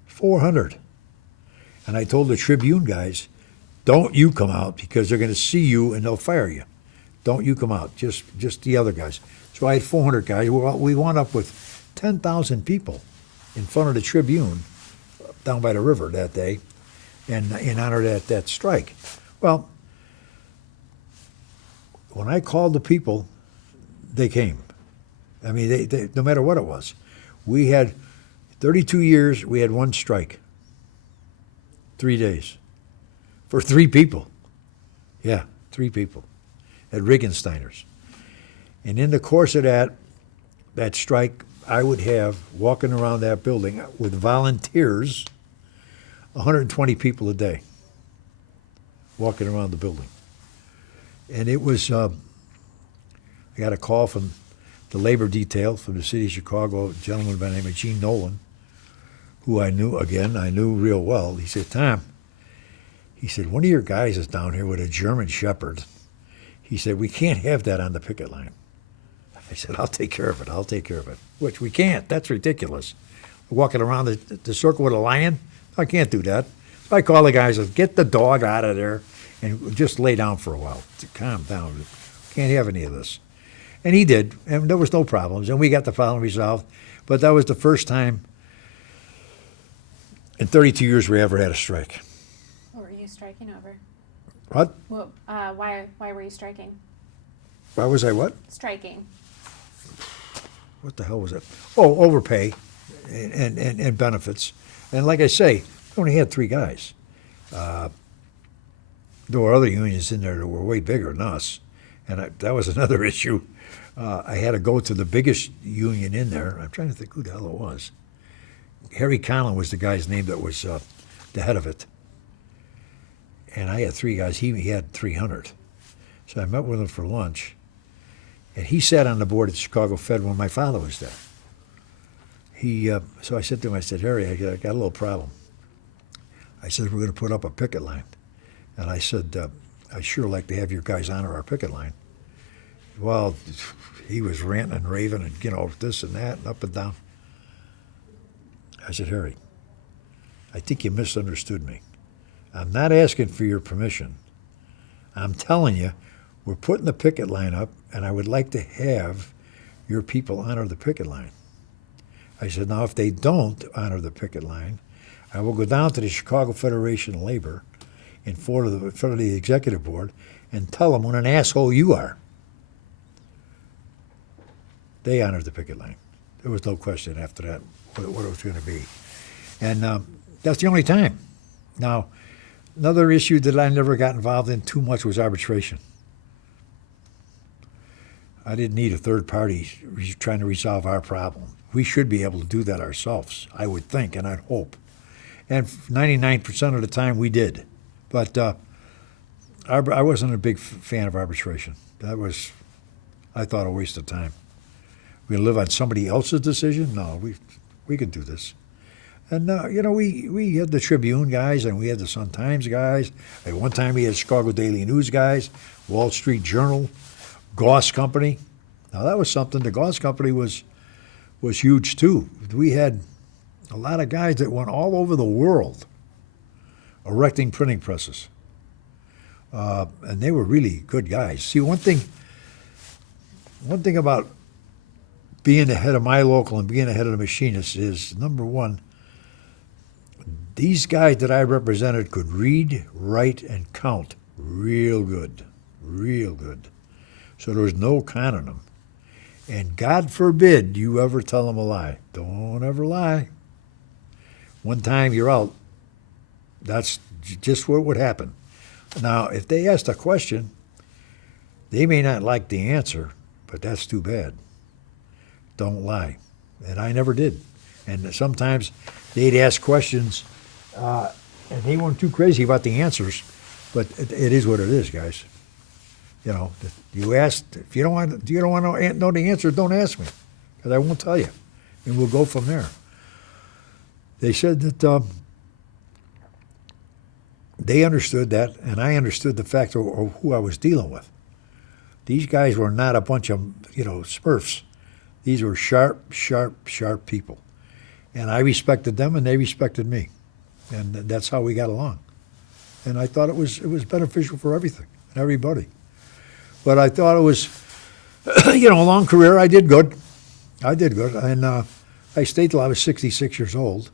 400. And I told the Tribune guys, don't you come out because they're going to see you and they'll fire you. Don't you come out, just the other guys. So I had 400 guys. We wound up with 10,000 people in front of the Tribune down by the river that day and in honor of that strike. Well, when I called the people, they came. I mean, they no matter what it was. We had 32 years, we had one strike. 3 days. For 3 people. Yeah, 3 people. At Regensteiner's. And in the course of that strike, I would have, walking around that building with volunteers, 120 people a day walking around the building. And it was, I got a call from the labor detail from the city of Chicago, a gentleman by the name of Gene Nolan, who I knew real well. He said, Tom, he said, one of your guys is down here with a German Shepherd. He said, we can't have that on the picket line. I said, I'll take care of it. Which we can't. That's ridiculous. Walking around the circle with a lion? I can't do that. So I call the guys and get the dog out of there and just lay down for a while. Calm down. Can't have any of this. And he did, and there was no problems, and we got the problem resolved. But that was the first time in 32 years we ever had a strike. What were you striking over? What? Well, why were you striking? Why was I what? Striking. What the hell was it? Oh, overpay and benefits. And like I say, we only had 3 guys. There were other unions in there that were way bigger than us. And that was another issue. I had to go to the biggest union in there. I'm trying to think who the hell it was. Harry Connolly was the guy's name that was the head of it. And I had 3 guys. He had 300. So I met with him for lunch. And he sat on the board at Chicago Fed when my father was there. So I said to him, I said, Harry, I got a little problem. I said, we're going to put up a picket line. And I said, I'd sure like to have your guys honor our picket line. Well, he was ranting and raving and, this and that and up and down. I said, Harry, I think you misunderstood me. I'm not asking for your permission. I'm telling you, we're putting the picket line up, and I would like to have your people honor the picket line. I said, now, if they don't honor the picket line, I will go down to the Chicago Federation of Labor in front of the executive board and tell them what an asshole you are. They honored the picket line. There was no question after that what it was going to be. And that's the only time. Now, another issue that I never got involved in too much was arbitration. I didn't need a third party trying to resolve our problem. We should be able to do that ourselves, I would think, and I'd hope. And 99% of the time we did. But I wasn't a big fan of arbitration. That was, I thought, a waste of time. We live on somebody else's decision? No, we could do this. And, we had the Tribune guys and we had the Sun-Times guys. At one time we had Chicago Daily News guys, Wall Street Journal, Goss Company. Now that was something. The Goss Company was huge too. We had a lot of guys that went all over the world erecting printing presses. And they were really good guys. See, one thing about being the head of my local and being the head of the machinists is, number one, these guys that I represented could read, write, and count real good. So there was no conning them. And God forbid you ever tell them a lie. Don't ever lie. One time you're out, that's just what would happen. Now, if they asked a question, they may not like the answer, but that's too bad. Don't lie. And I never did. And sometimes they'd ask questions, and they weren't too crazy about the answers, but it is what it is, guys. You asked, if you don't want to know the answer, don't ask me, because I won't tell you, and we'll go from there. They said that they understood that, and I understood the fact of who I was dealing with. These guys were not a bunch of, smurfs. These were sharp people. And I respected them, and they respected me. And that's how we got along. And I thought it was beneficial for everything and everybody. But I thought it was, a long career. I did good. And I stayed till I was 66 years old.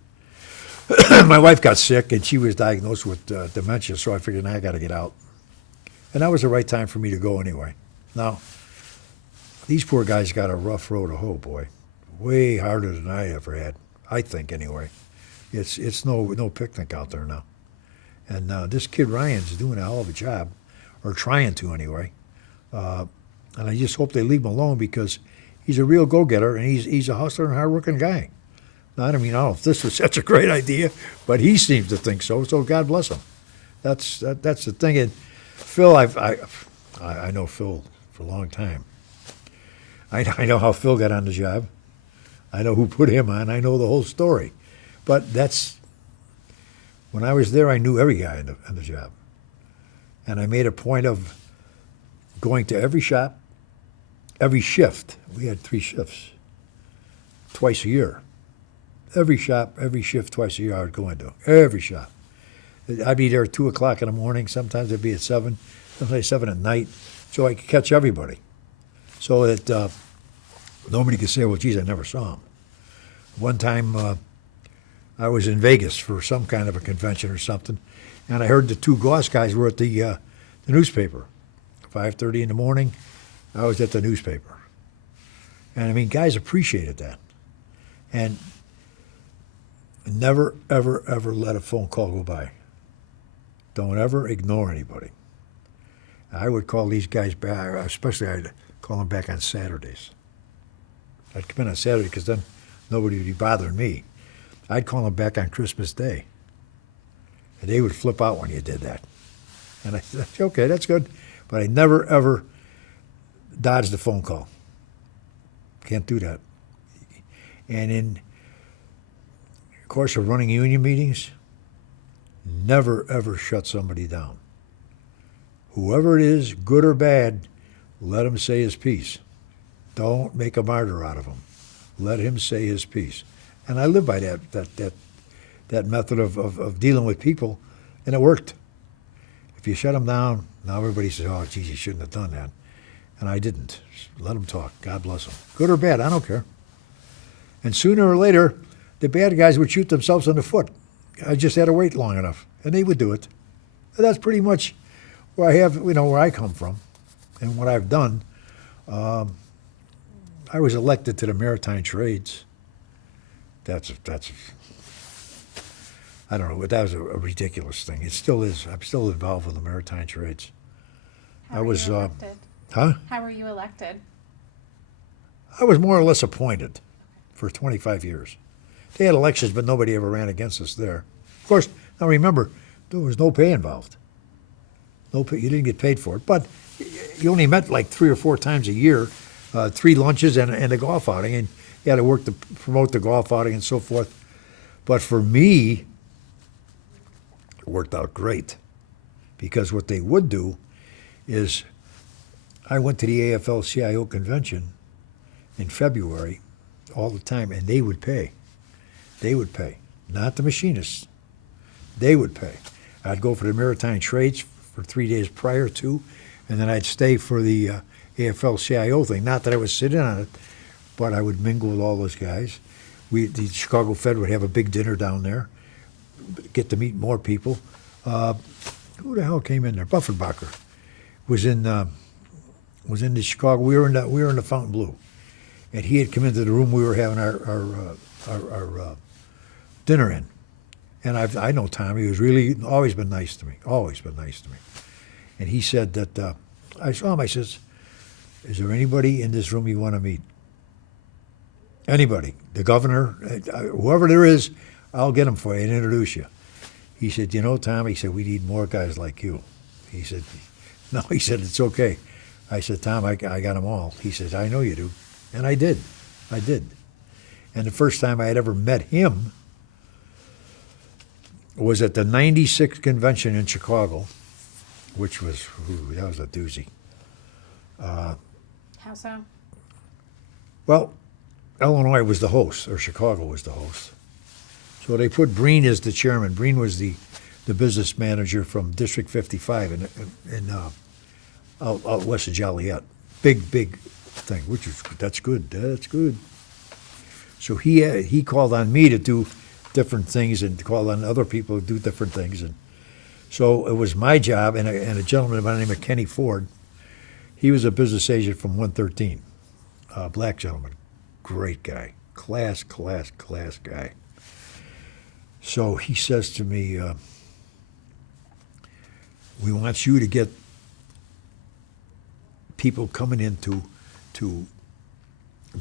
My wife got sick, and she was diagnosed with dementia, so I figured, I got to get out. And that was the right time for me to go anyway. Now, these poor guys got a rough road to hoe, boy. Way harder than I ever had, I think, anyway. It's no picnic out there now. And this kid Ryan's doing a hell of a job, or trying to anyway. And I just hope they leave him alone, because he's a real go-getter, and he's a hustler and hard-working guy. Now, I don't know if this was such a great idea, but he seems to think so God bless him. That's the thing. And Phil, I know Phil for a long time. I know how Phil got on the job. I know who put him on. I know the whole story. But when I was there, I knew every guy on the job. And I made a point of going to every shop, every shift. We had 3 shifts, twice a year. Every shop, every shift, twice a year I would go into. Every shop. I'd be there at 2 o'clock in the morning. Sometimes it'd be at 7, sometimes 7 at night, so I could catch everybody. So that nobody could say, well, geez, I never saw him. One time I was in Vegas for some kind of a convention or something, and I heard the 2 Goss guys were at the newspaper. 5:30 in the morning, I was at the newspaper. And I mean, guys appreciated that. And never, ever, ever let a phone call go by. Don't ever ignore anybody. I would call these guys back, especially I'd call them back on Saturdays. I'd come in on Saturday because then nobody would be bothering me. I'd call them back on Christmas Day. And they would flip out when you did that. And I said, okay, that's good. But I never, ever dodged a phone call. Can't do that. And in the course of running union meetings, never, ever shut somebody down. Whoever it is, good or bad, let him say his piece. Don't make a martyr out of him. Let him say his piece. And I live by that method of dealing with people, and it worked. If you shut them down, now everybody says, oh, geez, you shouldn't have done that. And I didn't. Let them talk. God bless them. Good or bad, I don't care. And sooner or later, the bad guys would shoot themselves in the foot. I just had to wait long enough, and they would do it. And that's pretty much where I come from and what I've done. I was elected to the Maritime Trades. I don't know, but that was a ridiculous thing. It still is. I'm still involved with the Maritime Trades. How were you elected? Huh? How were you elected? I was more or less appointed for 25 years. They had elections, but nobody ever ran against us there. Of course, now remember, there was no pay involved. No pay, you didn't get paid for it, but you only met like 3 or 4 times a year, 3 lunches and a golf outing, and you had to work to promote the golf outing and so forth. But for me, it worked out great, because what they would do is, I went to the AFL-CIO convention in February all the time, and they would pay. They would pay, not the machinists. They would pay. I'd go for the Maritime Trades for 3 days prior to, and then I'd stay for the AFL-CIO thing. Not that I was sitting on it, but I would mingle with all those guys. The Chicago Fed would have a big dinner down there, get to meet more people. Who the hell came in there? Buffenbacher was in the Chicago. We were in the Fountain Blue, and he had come into the room we were having our dinner in. And I know Tommy. He was really always been nice to me. Always been nice to me. And he said that I saw him. I says, "Is there anybody in this room you want to meet? Anybody? The governor, whoever there is, I'll get him for you and introduce you." He said, "You know, Tom," he said, "we need more guys like you." He said, "No," he said, "it's okay." I said, "Tom, I got them all." He says, "I know you do." And I did. I did. And the first time I had ever met him was at the 96th convention in Chicago, which was, that was a doozy. How so? Well, Illinois was the host, or Chicago was the host. So they put Breen as the chairman. Breen was the business manager from District 55 out west of Joliet. Big thing, that's good. That's good. So he called on me to do different things and called on other people to do different things. And so it was my job, and a gentleman by the name of Kenny Ford. He was a business agent from 113, a black gentleman. Great guy. Class guy. So he says to me, "We want you to get people coming in to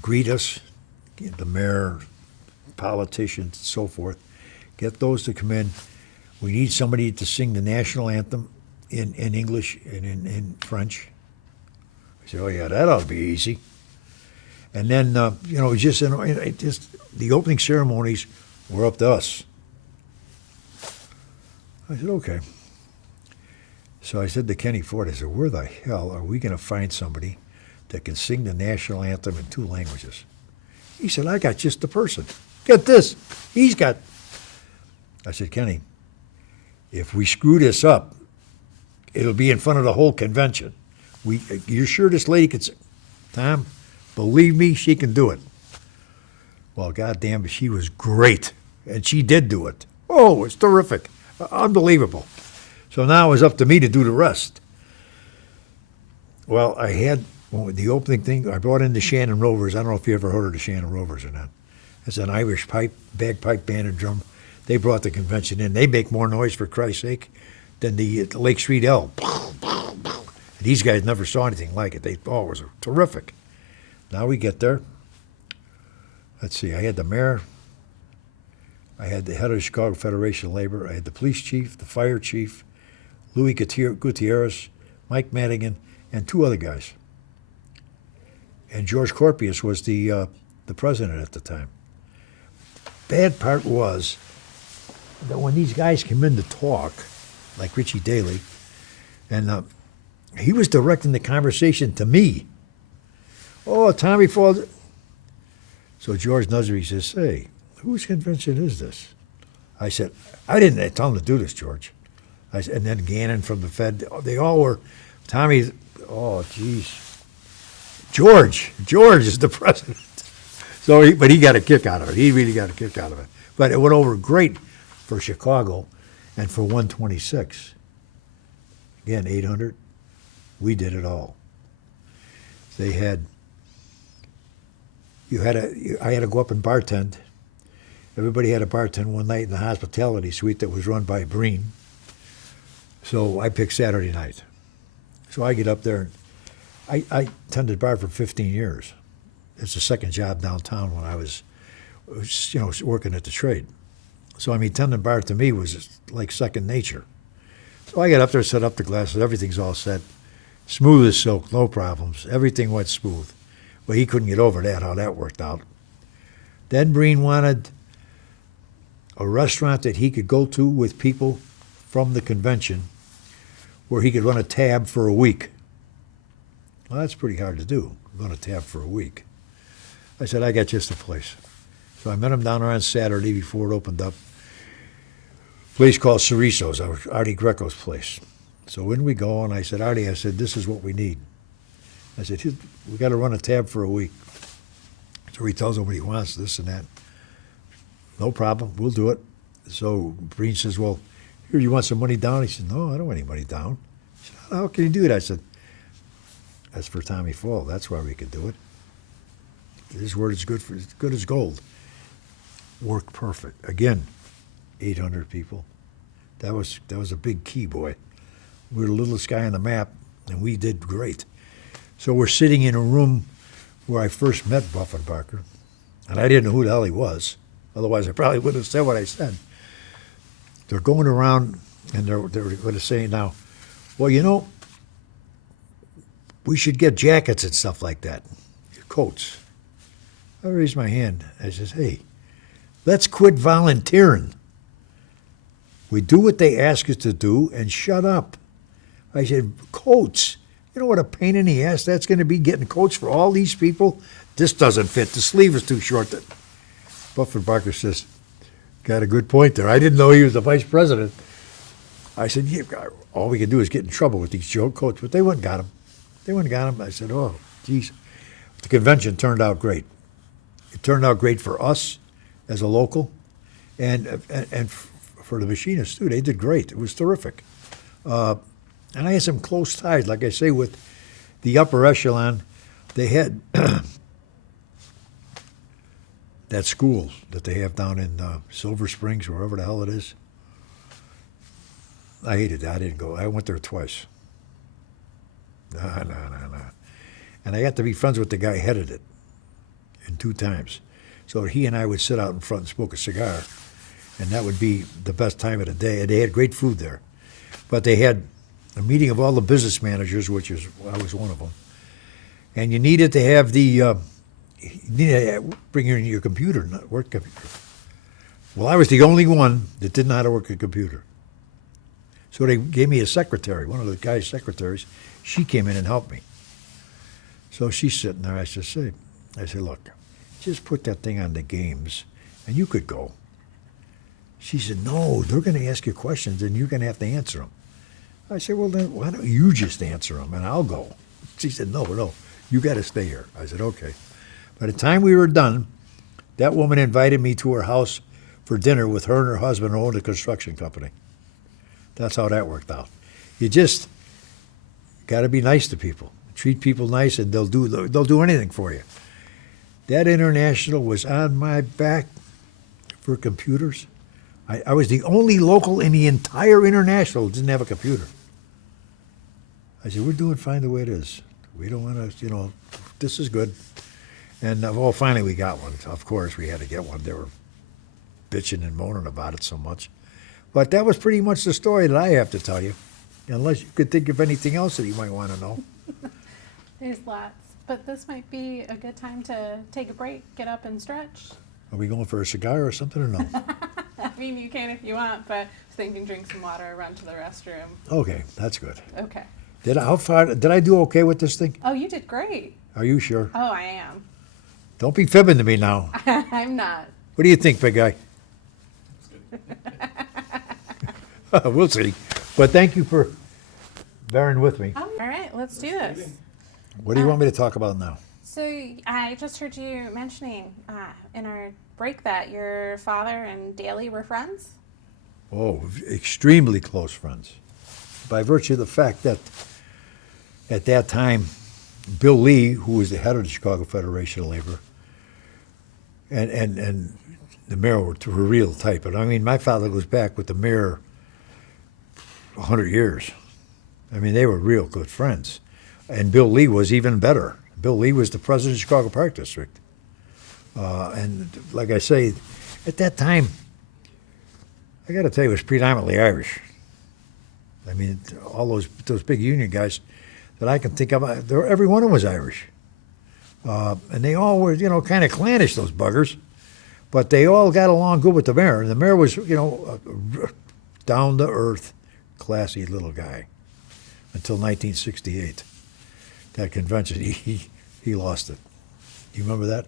greet us, the mayor, politicians, and so forth. Get those to come in. We need somebody to sing the national anthem in English and in French." I said, "Oh yeah, that ought to be easy." And then, just, it just, the opening ceremonies were up to us. I said, okay. So I said to Kenny Ford, I said, where the hell are we going to find somebody that can sing the national anthem in 2 languages? He said, I got just the person. Get this. He's got. I said, Kenny, if we screw this up, it'll be in front of the whole convention. You're sure this lady can sing? Tom, believe me, she can do it. Well, goddamn, she was great. And she did do it. Oh, it's terrific. Unbelievable. So now it was up to me to do the rest. Well, I had the opening thing. I brought in the Shannon Rovers. I don't know if you ever heard of the Shannon Rovers or not. It's an Irish bagpipe band and drum. They brought the convention in. They make more noise, for Christ's sake, than the Lake Street L. These guys never saw anything like it. It was terrific. Now we get there. Let's see. I had the mayor. I had the head of the Chicago Federation of Labor. I had the police chief, the fire chief, Louis Gutierrez, Mike Madigan, and 2 other guys. And George Corpius was the president at the time. Bad part was that when these guys came in to talk, like Richie Daley, and he was directing the conversation to me. Oh, Tommy Faul. So George nudged me. He says, hey, whose convention is this? I said, I didn't tell him to do this, George. I said, and then Gannon from the Fed, they all were, Tommy, oh, geez. George is the president. So, but he got a kick out of it. He really got a kick out of it. But it went over great for Chicago and for 126. Again, 800. We did it all. They had, I had to go up and bartend. Everybody had a bartend one night in the hospitality suite that was run by Breen. So I picked Saturday night. So I get up there, and I tended bar for 15 years. It's the second job downtown when I was working at the trade. So, I mean, tending bar to me was like second nature. So I get up there, set up the glasses, everything's all set. Smooth as silk, no problems. Everything went smooth. Well, he couldn't get over that, how that worked out. Then Breen wanted a restaurant that he could go to with people from the convention where he could run a tab for a week. Well, that's pretty hard to do, run a tab for a week. I said, I got just the place. So I met him down there on Saturday before it opened up. Place called Cereso's, Artie Greco's place. So in we go, and I said, Artie, this is what we need. I said, we got to run a tab for a week. So he tells him what he wants, this and that. No problem, we'll do it. So Breen says, well, here, you want some money down? He said, no, I don't want any money down. He said, how can you do it? I said, that's for Tommy Faul. That's why we could do it. His word is good as gold. Worked perfect. Again, 800 people. That was a big key, boy. We were the littlest guy on the map, and we did great. So we're sitting in a room where I first met Buffett Barker, and I didn't know who the hell he was. Otherwise, I probably wouldn't have said what I said. They're going around, and they're going to say now, well, we should get jackets and stuff like that, coats. I raised my hand. I says, hey, let's quit volunteering. We do what they ask us to do and shut up. I said, coats. You know what a pain in the ass that's going to be, getting coats for all these people? This doesn't fit. The sleeve is too short. Buffett Barker says, got a good point there. I didn't know he was the vice president. I said, yeah, all we can do is get in trouble with these joke coats, but they wouldn't got him. I said, oh, geez. The convention turned out great. It turned out great for us as a local, and for the machinists too. They did great. It was terrific. And I had some close ties, like I say, with the upper echelon. They had that school that they have down in Silver Springs, wherever the hell it is. I hated that. I didn't go. I went there twice. No. And I got to be friends with the guy who headed it in 2 times. So he and I would sit out in front and smoke a cigar, and that would be the best time of the day. And they had great food there. But they had a meeting of all the business managers, I was one of them. And you needed to have the you need to bring in your computer, not work computer. Well, I was the only one that didn't know how to work a computer. So they gave me a secretary, one of the guy's secretaries. She came in and helped me. So she's sitting there. I said, look, just put that thing on the games, and you could go. She said, no, they're going to ask you questions, and you're going to have to answer them. I said, well, then why don't you just answer them, and I'll go. She said, no, you got to stay here. I said, okay. By the time we were done, that woman invited me to her house for dinner with her and her husband who owned a construction company. That's how that worked out. You just got to be nice to people. Treat people nice, and they'll do anything for you. That international was on my back for computers. I was the only local in the entire international that didn't have a computer. I said, we're doing fine the way it is. We don't want to, this is good. And well, finally we got one. Of course, we had to get one. They were bitching and moaning about it so much. But that was pretty much the story that I have to tell you, unless you could think of anything else that you might want to know. There's lots, but this might be a good time to take a break, get up and stretch. Are we going for a cigar or something or no? I mean, you can if you want, but I was thinking drink some water, run to the restroom. Okay, that's good. Okay. Did I do okay with this thing? Oh, you did great. Are you sure? Oh, I am. Don't be fibbing to me now. I'm not. What do you think, big guy? We'll see. But thank you for bearing with me. All right, let's do this. What do you want me to talk about now? So I just heard you mentioning in our break that your father and Daly were friends? Oh, extremely close friends. By virtue of the fact that at that time, Bill Lee, who was the head of the Chicago Federation of Labor, and the mayor were a real type. But I mean, my father goes back with the mayor 100 years. I mean, they were real good friends. And Bill Lee was even better. Bill Lee was the president of the Chicago Park District. And like I say, at that time, I got to tell you, it was predominantly Irish. I mean, all those big union guys that I can think of, every one of them was Irish. And they all were, kind of clannish, those buggers. But they all got along good with the mayor. And the mayor was, a down-to-earth, classy little guy until 1968. That convention, he lost it. You remember that?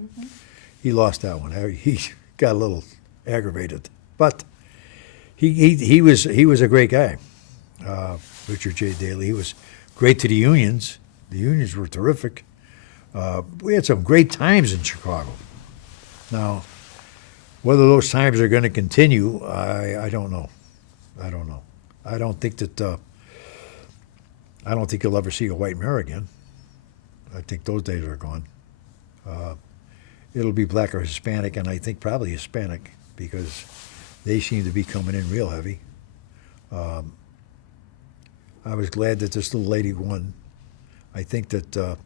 Mm-hmm. He lost that one. He got a little aggravated. But he was a great guy, Richard J. Daley. He was great to the unions. The unions were terrific. We had some great times in Chicago. Now, whether those times are going to continue, I don't know. I don't know. I don't think you'll ever see a white mayor again. I think those days are gone. It'll be black or Hispanic, and I think probably Hispanic because they seem to be coming in real heavy. I was glad that this little lady won. I think that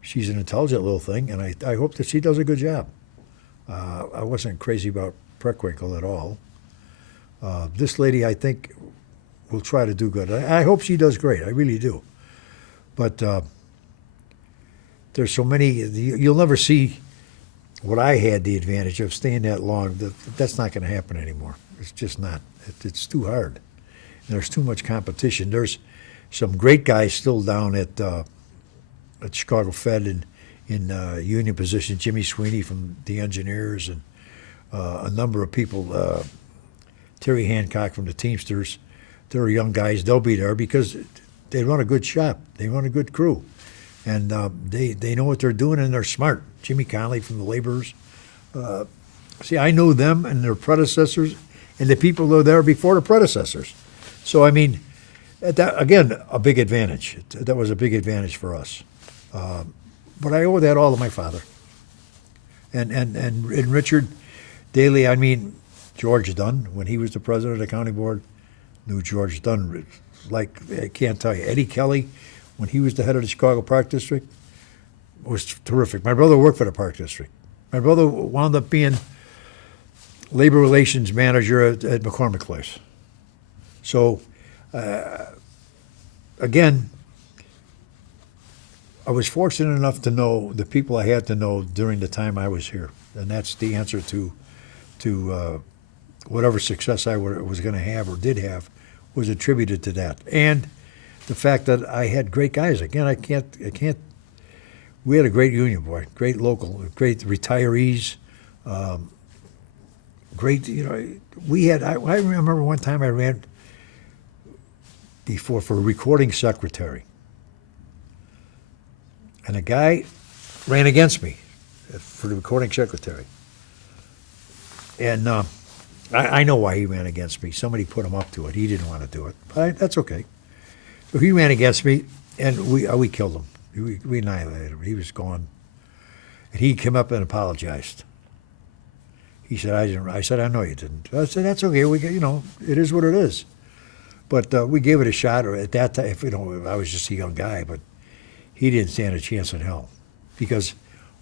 she's an intelligent little thing, and I hope that she does a good job. I wasn't crazy about Preckwinkle at all. This lady, I think, will try to do good. I hope she does great. I really do. But there's so many. You'll never see what I had the advantage of staying that long. That's not going to happen anymore. It's just not. It's too hard. And there's too much competition. There's some great guys still down at Chicago Fed in union positions. Jimmy Sweeney from the engineers and a number of people. Terry Hancock from the Teamsters. They're young guys. They'll be there because they run a good shop. They run a good crew. And they know what they're doing, and they're smart. Jimmy Connolly from the laborers. See, I know them and their predecessors and the people that were there before the predecessors. So, I mean, that, again, a big advantage. That was a big advantage for us. But I owe that all to my father. And Richard Daley, I mean, George Dunn, when he was the president of the county board, knew George Dunn like, I can't tell you. Eddie Kelly, when he was the head of the Chicago Park District, was terrific. My brother worked for the Park District. My brother wound up being labor relations manager at McCormick Place. So, again, I was fortunate enough to know the people I had to know during the time I was here, and that's the answer to whatever success I was going to have or did have was attributed to that, and the fact that I had great guys. Again, I can't. We had a great union boy, great local, great retirees, great. We had. I remember one time I ran before for a recording secretary, and a guy ran against me for the recording secretary, and I know why he ran against me. Somebody put him up to it. He didn't want to do it, but that's okay. So he ran against me, and we killed him. We annihilated him. He was gone. And he came up and apologized. He said, I didn't. I said, I know you didn't. I said, that's okay. It is what it is. But we gave it a shot. Or at that time, I was just a young guy, but he didn't stand a chance in hell, because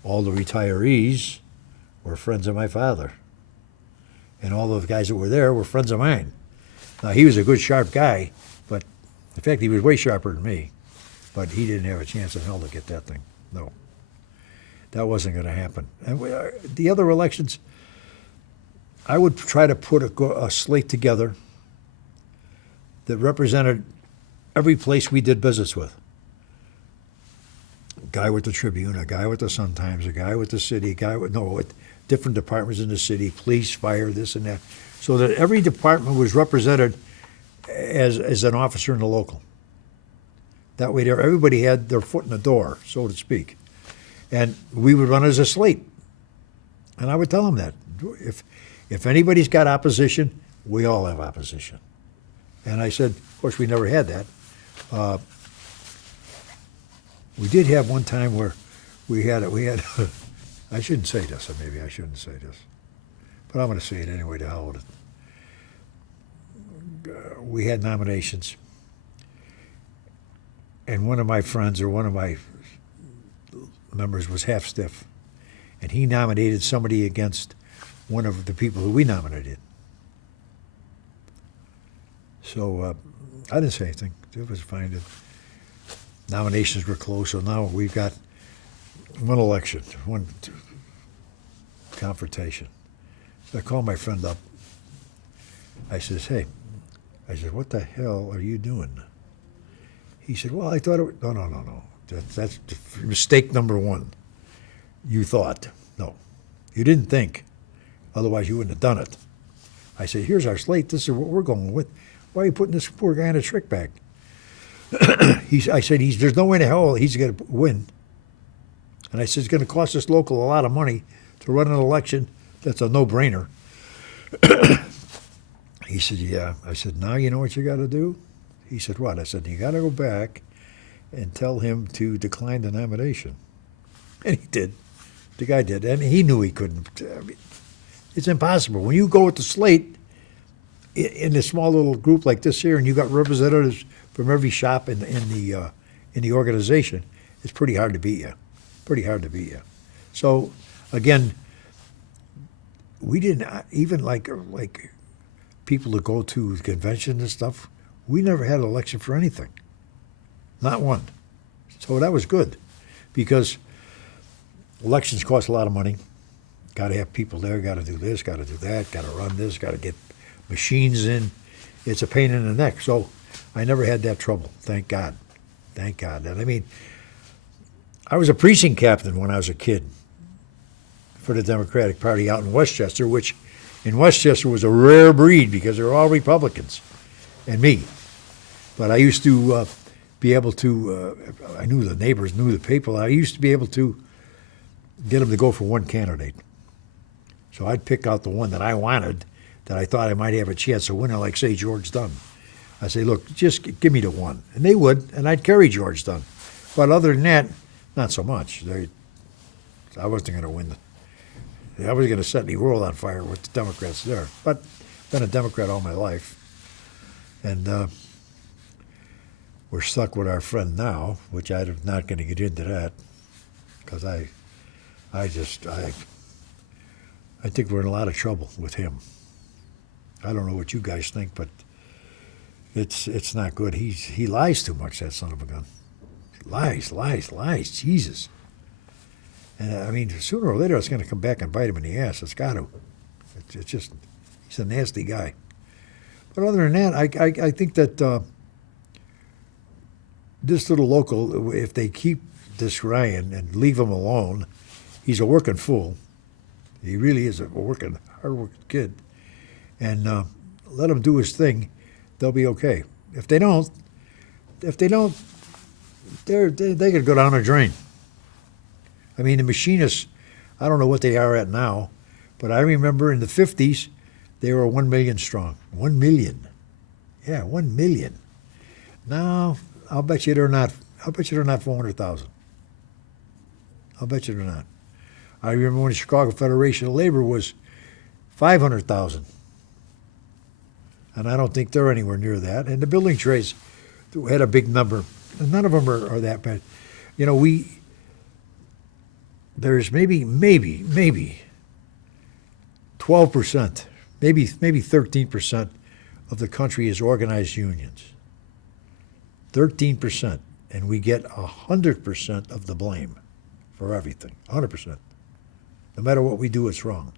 all the retirees were friends of my father, and all the guys that were there were friends of mine. Now, he was a good, sharp guy, but in fact, he was way sharper than me. But he didn't have a chance in hell to get that thing. No. That wasn't going to happen. And the other elections, I would try to put a slate together that represented every place we did business with. A guy with the Tribune, a guy with the Sun-Times, a guy with the city, with different departments in the city, police, fire, this and that, so that every department was represented as an officer in the local. That way, everybody had their foot in the door, so to speak. And we would run as a slate. And I would tell them that. If anybody's got opposition, we all have opposition. And I said, of course, we never had that. We did have one time where we had I shouldn't say this, or maybe I shouldn't say this, but I'm going to say it anyway, to hell with it. We had nominations. And one of my friends, or one of my members, was half stiff, and he nominated somebody against one of the people who we nominated. So I didn't say anything. It was fine. Nominations were close, so now we've got one election, one confrontation. So I called my friend up. I says, hey, what the hell are you doing? He said, well, I thought it was, no. That's mistake number one. You thought. No. You didn't think. Otherwise, you wouldn't have done it. I said, here's our slate. This is what we're going with. Why are you putting this poor guy in a trick bag? I said, there's no way in hell he's going to win. And I said, it's going to cost this local a lot of money to run an election that's a no-brainer. He said, yeah. I said, now you know what you got to do? He said, what? I said, you got to go back and tell him to decline the nomination. And he did. The guy did. And he knew he couldn't. I mean, it's impossible. When you go with the slate in a small little group like this here, and you got representatives from every shop in the organization, it's pretty hard to beat you. Pretty hard to beat you. So, again, we didn't, even like people that go to conventions and stuff, we never had an election for anything. Not one. So that was good, because elections cost a lot of money. Got to have people there, got to do this, got to do that, got to run this, got to get machines in. It's a pain in the neck. So I never had that trouble, thank God. Thank God. And I mean, I was a precinct captain when I was a kid for the Democratic Party out in Westchester, which in Westchester was a rare breed because they were all Republicans, and me. But I used to be able to, I knew the neighbors, knew the people. I used to be able to get them to go for one candidate. So I'd pick out the one that I wanted, that I thought I might have a chance of winning, like, say, George Dunn. I'd say, look, just give me the one. And they would, and I'd carry George Dunn. But other than that, not so much. I wasn't going to win. I was going to set the world on fire with the Democrats there. But I've been a Democrat all my life. And we're stuck with our friend now, which I'm not going to get into that, because I think we're in a lot of trouble with him. I don't know what you guys think, but it's not good. He lies too much, that son of a gun. lies. Jesus. And I mean, sooner or later, it's going to come back and bite him in the ass. It's got to. It's just, he's a nasty guy. But other than that, I think that this little local, if they keep this Ryan and leave him alone, he's a working fool. He really is a hard-working kid. And let him do his thing, they'll be okay. If they don't, they could go down a drain. I mean, the machinists, I don't know what they are at now, but I remember in the 50s, they were 1 million strong. 1 million. Yeah, 1 million. Now, I'll bet you they're not 400,000. I'll bet you they're not. I remember when the Chicago Federation of Labor was 500,000. And I don't think they're anywhere near that. And the building trades had a big number. And none of them are that bad. You know, there's maybe 12%, maybe 13% of the country is organized unions. 13%. And we get 100% of the blame for everything. 100%. No matter what we do, it's wrong.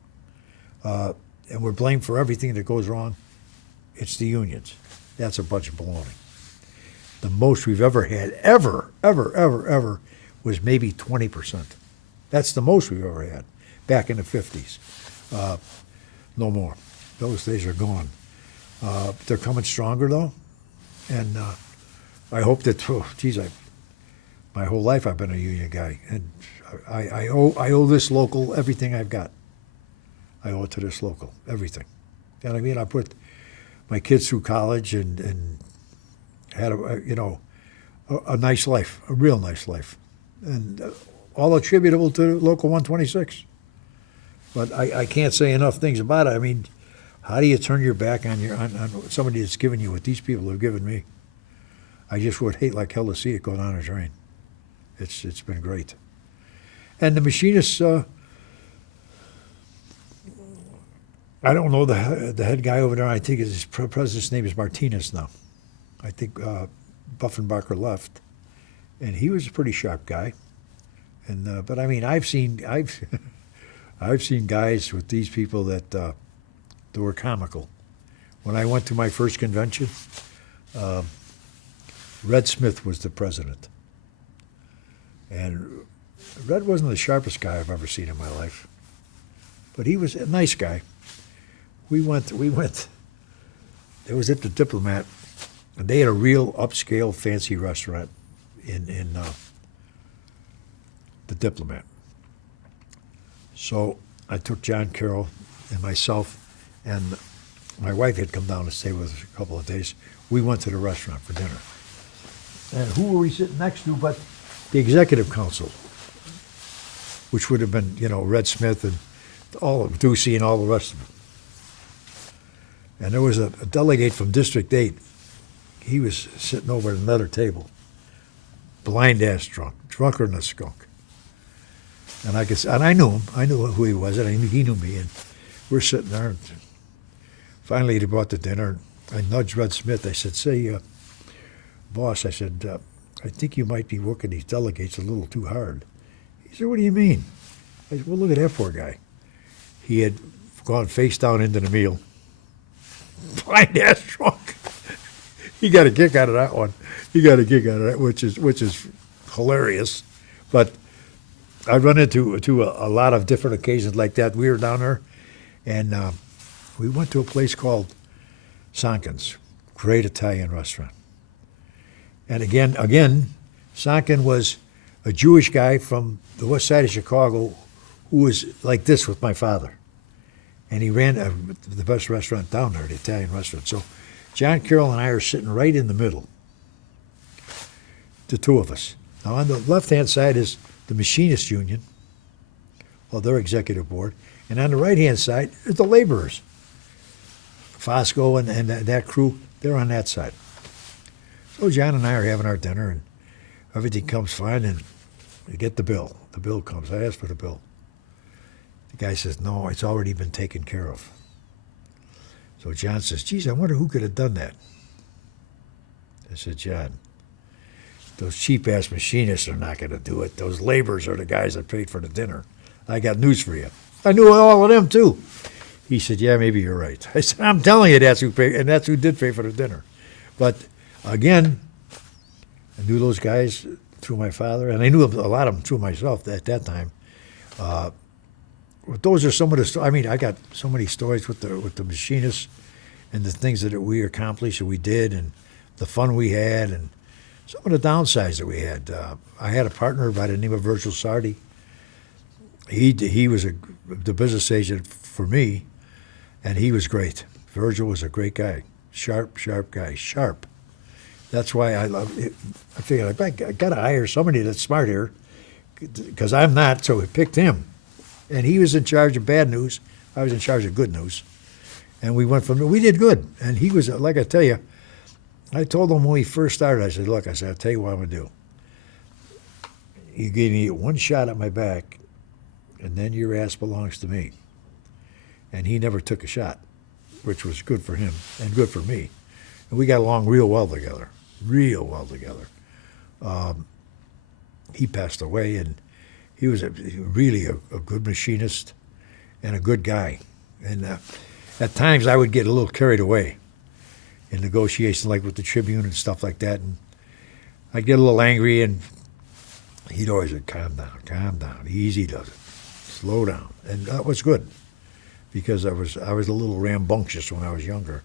And we're blamed for everything that goes wrong. It's the unions. That's a bunch of baloney. The most we've ever had, ever, was maybe 20%. That's the most we've ever had back in the 50s. No more. Those days are gone. They're coming stronger, though. And I hope that, my whole life I've been a union guy. And I owe this local everything I've got. I owe it to this local, everything. And I mean, I put my kids through college and had a nice life, a real nice life, and all attributable to Local 126. But I can't say enough things about it. I mean, how do you turn your back on somebody that's given you what these people have given me? I just would hate like hell to see it go down a drain. It's been great. And the machinists, I don't know the head guy over there. I think his president's name is Martinez now. I think Buffenbacher left, and he was a pretty sharp guy. And but I mean, I've seen guys with these people that were comical. When I went to my first convention, Red Smith was the president, and Red wasn't the sharpest guy I've ever seen in my life, but he was a nice guy. We went. It was at the Diplomat, and they had a real upscale, fancy restaurant in the Diplomat. So I took John Carroll and myself, and my wife had come down to stay with us a couple of days. We went to the restaurant for dinner. And who were we sitting next to but the executive council, which would have been, Red Smith and all of Ducey and all the rest of them. And there was a delegate from District 8. He was sitting over at another table, blind-ass drunk, drunker than a skunk. And I knew him. I knew who he was, and he knew me. And we're sitting there. And finally, they brought the dinner. I nudged Red Smith. I said, "Say, boss," I said, "I think you might be working these delegates a little too hard." He said, "What do you mean?" I said, "Well, look at that poor guy. He had gone face down into the meal. Blind-ass drunk." He got a kick out of that one. He got a kick out of that, which is hilarious. But I've run into a lot of different occasions like that. We were down there, and we went to a place called Sankin's, great Italian restaurant. And again, Sankin was a Jewish guy from the west side of Chicago who was like this with my father. And he ran the best restaurant down there, the Italian restaurant. So John Carroll and I are sitting right in the middle, the two of us. Now, on the left-hand side is the Machinist Union, well, their executive board. And on the right-hand side is the laborers. Fosco and that crew, they're on that side. So John and I are having our dinner, and everything comes fine, and we get the bill. The bill comes. I ask for the bill. The guy says, "No, it's already been taken care of." So John says, "Geez, I wonder who could have done that." I said, "John, those cheap-ass machinists are not going to do it. Those laborers are the guys that paid for the dinner. I got news for you. I knew all of them, too. He said, yeah, maybe you're right. I said, I'm telling you, that's who paid, and that's who did pay for the dinner. But, again, I knew those guys through my father, and I knew a lot of them through myself at that time. But those are some of the, I mean, I got so many stories with the machinists and the things that we accomplished and we did and the fun we had and some of the downsides that we had. I had a partner by the name of Virgil Sardi. He was the business agent for me, and he was great. Virgil was a great guy, sharp guy, sharp. That's why I love it. I figured I got to hire somebody that's smart here, because I'm not. So we picked him, and he was in charge of bad news. I was in charge of good news, and we went from we did good. And he was like I tell you. I told him when we first started. I said, "Look," I said, "I'll tell you what I'm gonna do. You gave me one shot at my back, and then your ass belongs to me." And he never took a shot, which was good for him and good for me. And we got along real well together, real well together. He passed away, and he was really a good machinist and a good guy. And at times I would get a little carried away in negotiations, like with the Tribune and stuff like that. And I'd get a little angry, and he'd always say, calm down, easy does it, slow down. And that was good, because I was a little rambunctious when I was younger.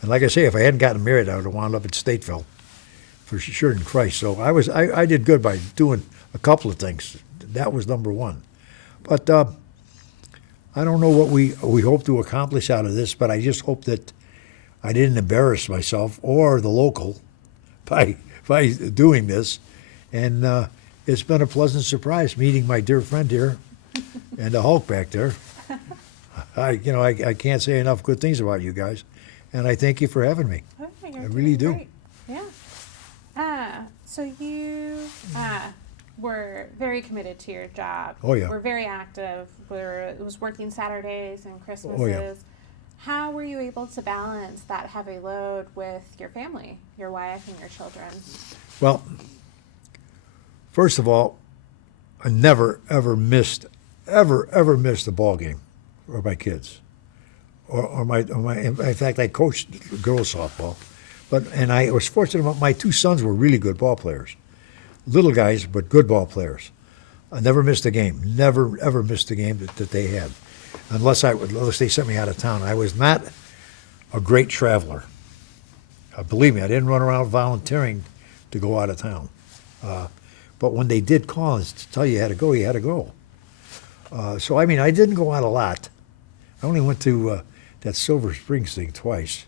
And like I say, if I hadn't gotten married, I would have wound up in Stateville, for sure in Christ. So I did good by doing a couple of things. That was number one. But I don't know what we hope to accomplish out of this, but I just hope that I didn't embarrass myself or the local by doing this. And it's been a pleasant surprise meeting my dear friend here and the Hulk back there. I can't say enough good things about you guys, and I thank you for having me. Oh, I really do. Great. Yeah. So you were very committed to your job. Oh, yeah. Were very active. It was working Saturdays and Christmases. Oh, yeah. How were you able to balance that heavy load with your family, your wife, and your children? Well, first of all, I never ever missed a ball game, or my kids, or my. In fact, I coached girls softball, and I was fortunate. My two sons were really good ball players, little guys, but good ball players. I never missed a game. Never ever missed a game that they had, unless they sent me out of town. I was not a great traveler. Believe me, I didn't run around volunteering to go out of town. But when they did call and tell you had to go, you had to go. So, I mean, I didn't go out a lot. I only went to that Silver Springs thing twice.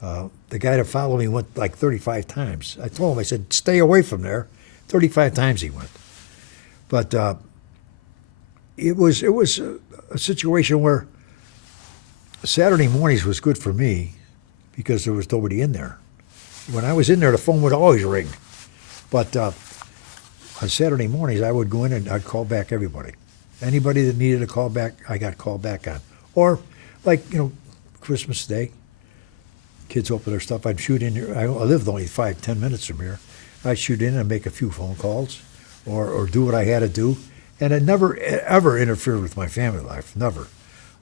The guy that followed me went like 35 times. I told him, I said, stay away from there. 35 times he went. But it was a situation where Saturday mornings was good for me because there was nobody in there. When I was in there, the phone would always ring. But on Saturday mornings, I would go in and I'd call back everybody. Anybody that needed a call back, I got called back on. Or, like, Christmas Day, kids open their stuff. I'd shoot in here. I lived only 5-10 minutes from here. I'd shoot in and make a few phone calls or do what I had to do. And it never, ever interfered with my family life. Never.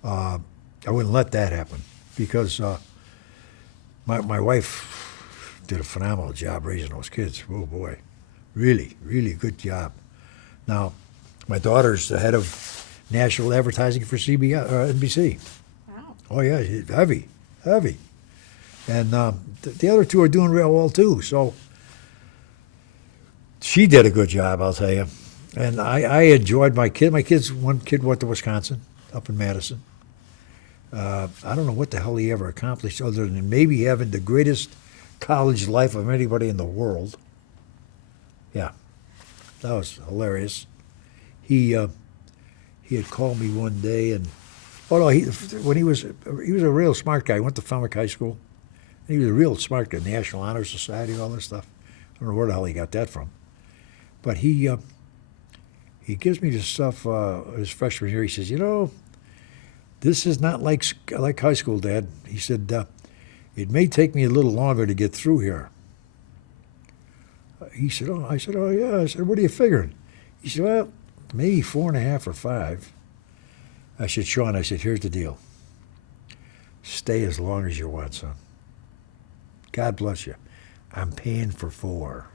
I wouldn't let that happen because my wife did a phenomenal job raising those kids. Oh, boy. Really, really good job. Now, my daughter's the head of national advertising for NBC. Wow. Oh, yeah, she's heavy. And the other two are doing real well, too. So she did a good job, I'll tell you. And I enjoyed my kid. One kid went to Wisconsin, up in Madison. I don't know what the hell he ever accomplished other than maybe having the greatest college life of anybody in the world. Yeah, that was hilarious. He had called me one day, and he was a real smart guy. He went to Falmouth High School. He was a real smart guy, National Honor Society, all this stuff. I don't know where the hell he got that from, but he gives me this stuff his freshman year. He says, this is not like high school, Dad. He said, it may take me a little longer to get through here. He said, oh, I said, oh yeah. I said, what are you figuring? He said, well, maybe 4.5 or 5. I said, Sean, I said, here's the deal. Stay as long as you want, son. God bless you. I'm paying for 4.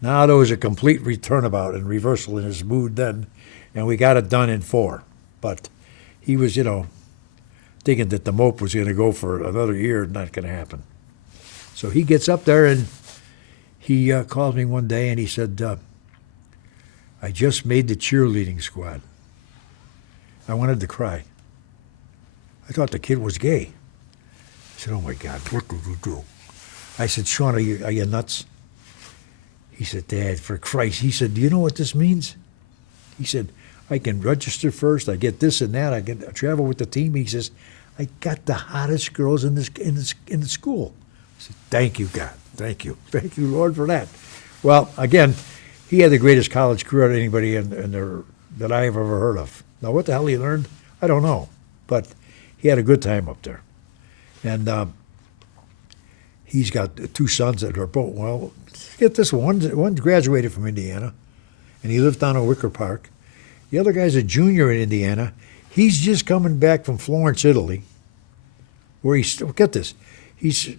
Now there was a complete turnabout and reversal in his mood then, and we got it done in 4. But he was, thinking that the mope was going to go for another year, not going to happen. So he gets up there and he calls me one day and he said, I just made the cheerleading squad. I wanted to cry. I thought the kid was gay. I said, oh my God, what did you do? I said, Sean, are you nuts? He said, Dad, for Christ. He said, do you know what this means? He said, I can register first. I get this and that. I can travel with the team. He says, I got the hottest girls in the school. I said, thank you, God. Thank you. Thank you, Lord, for that. Well, again, he had the greatest college career of anybody that I have ever heard of. Now, what the hell he learned, I don't know. But he had a good time up there. And he's got 2 sons that are both, well, get this one. One graduated from Indiana, and he lived down in Wicker Park. The other guy's a junior in Indiana. He's just coming back from Florence, Italy, where get this, he's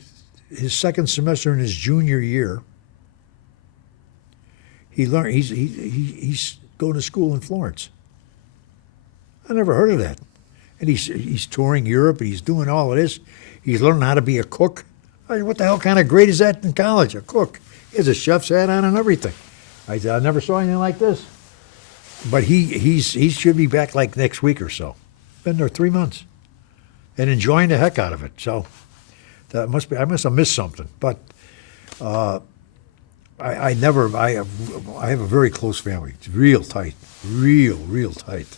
his second semester in his junior year. He learned he's going to school in Florence. I never heard of that. And he's touring Europe. And he's doing all of this. He's learning how to be a cook. I mean, what the hell kind of grade is that in college? A cook. He has a chef's hat on and everything. I never saw anything like this. But he should be back like next week or so. Been there 3 months, and enjoying the heck out of it. So I must have missed something. But I have a very close family. It's real tight, real tight.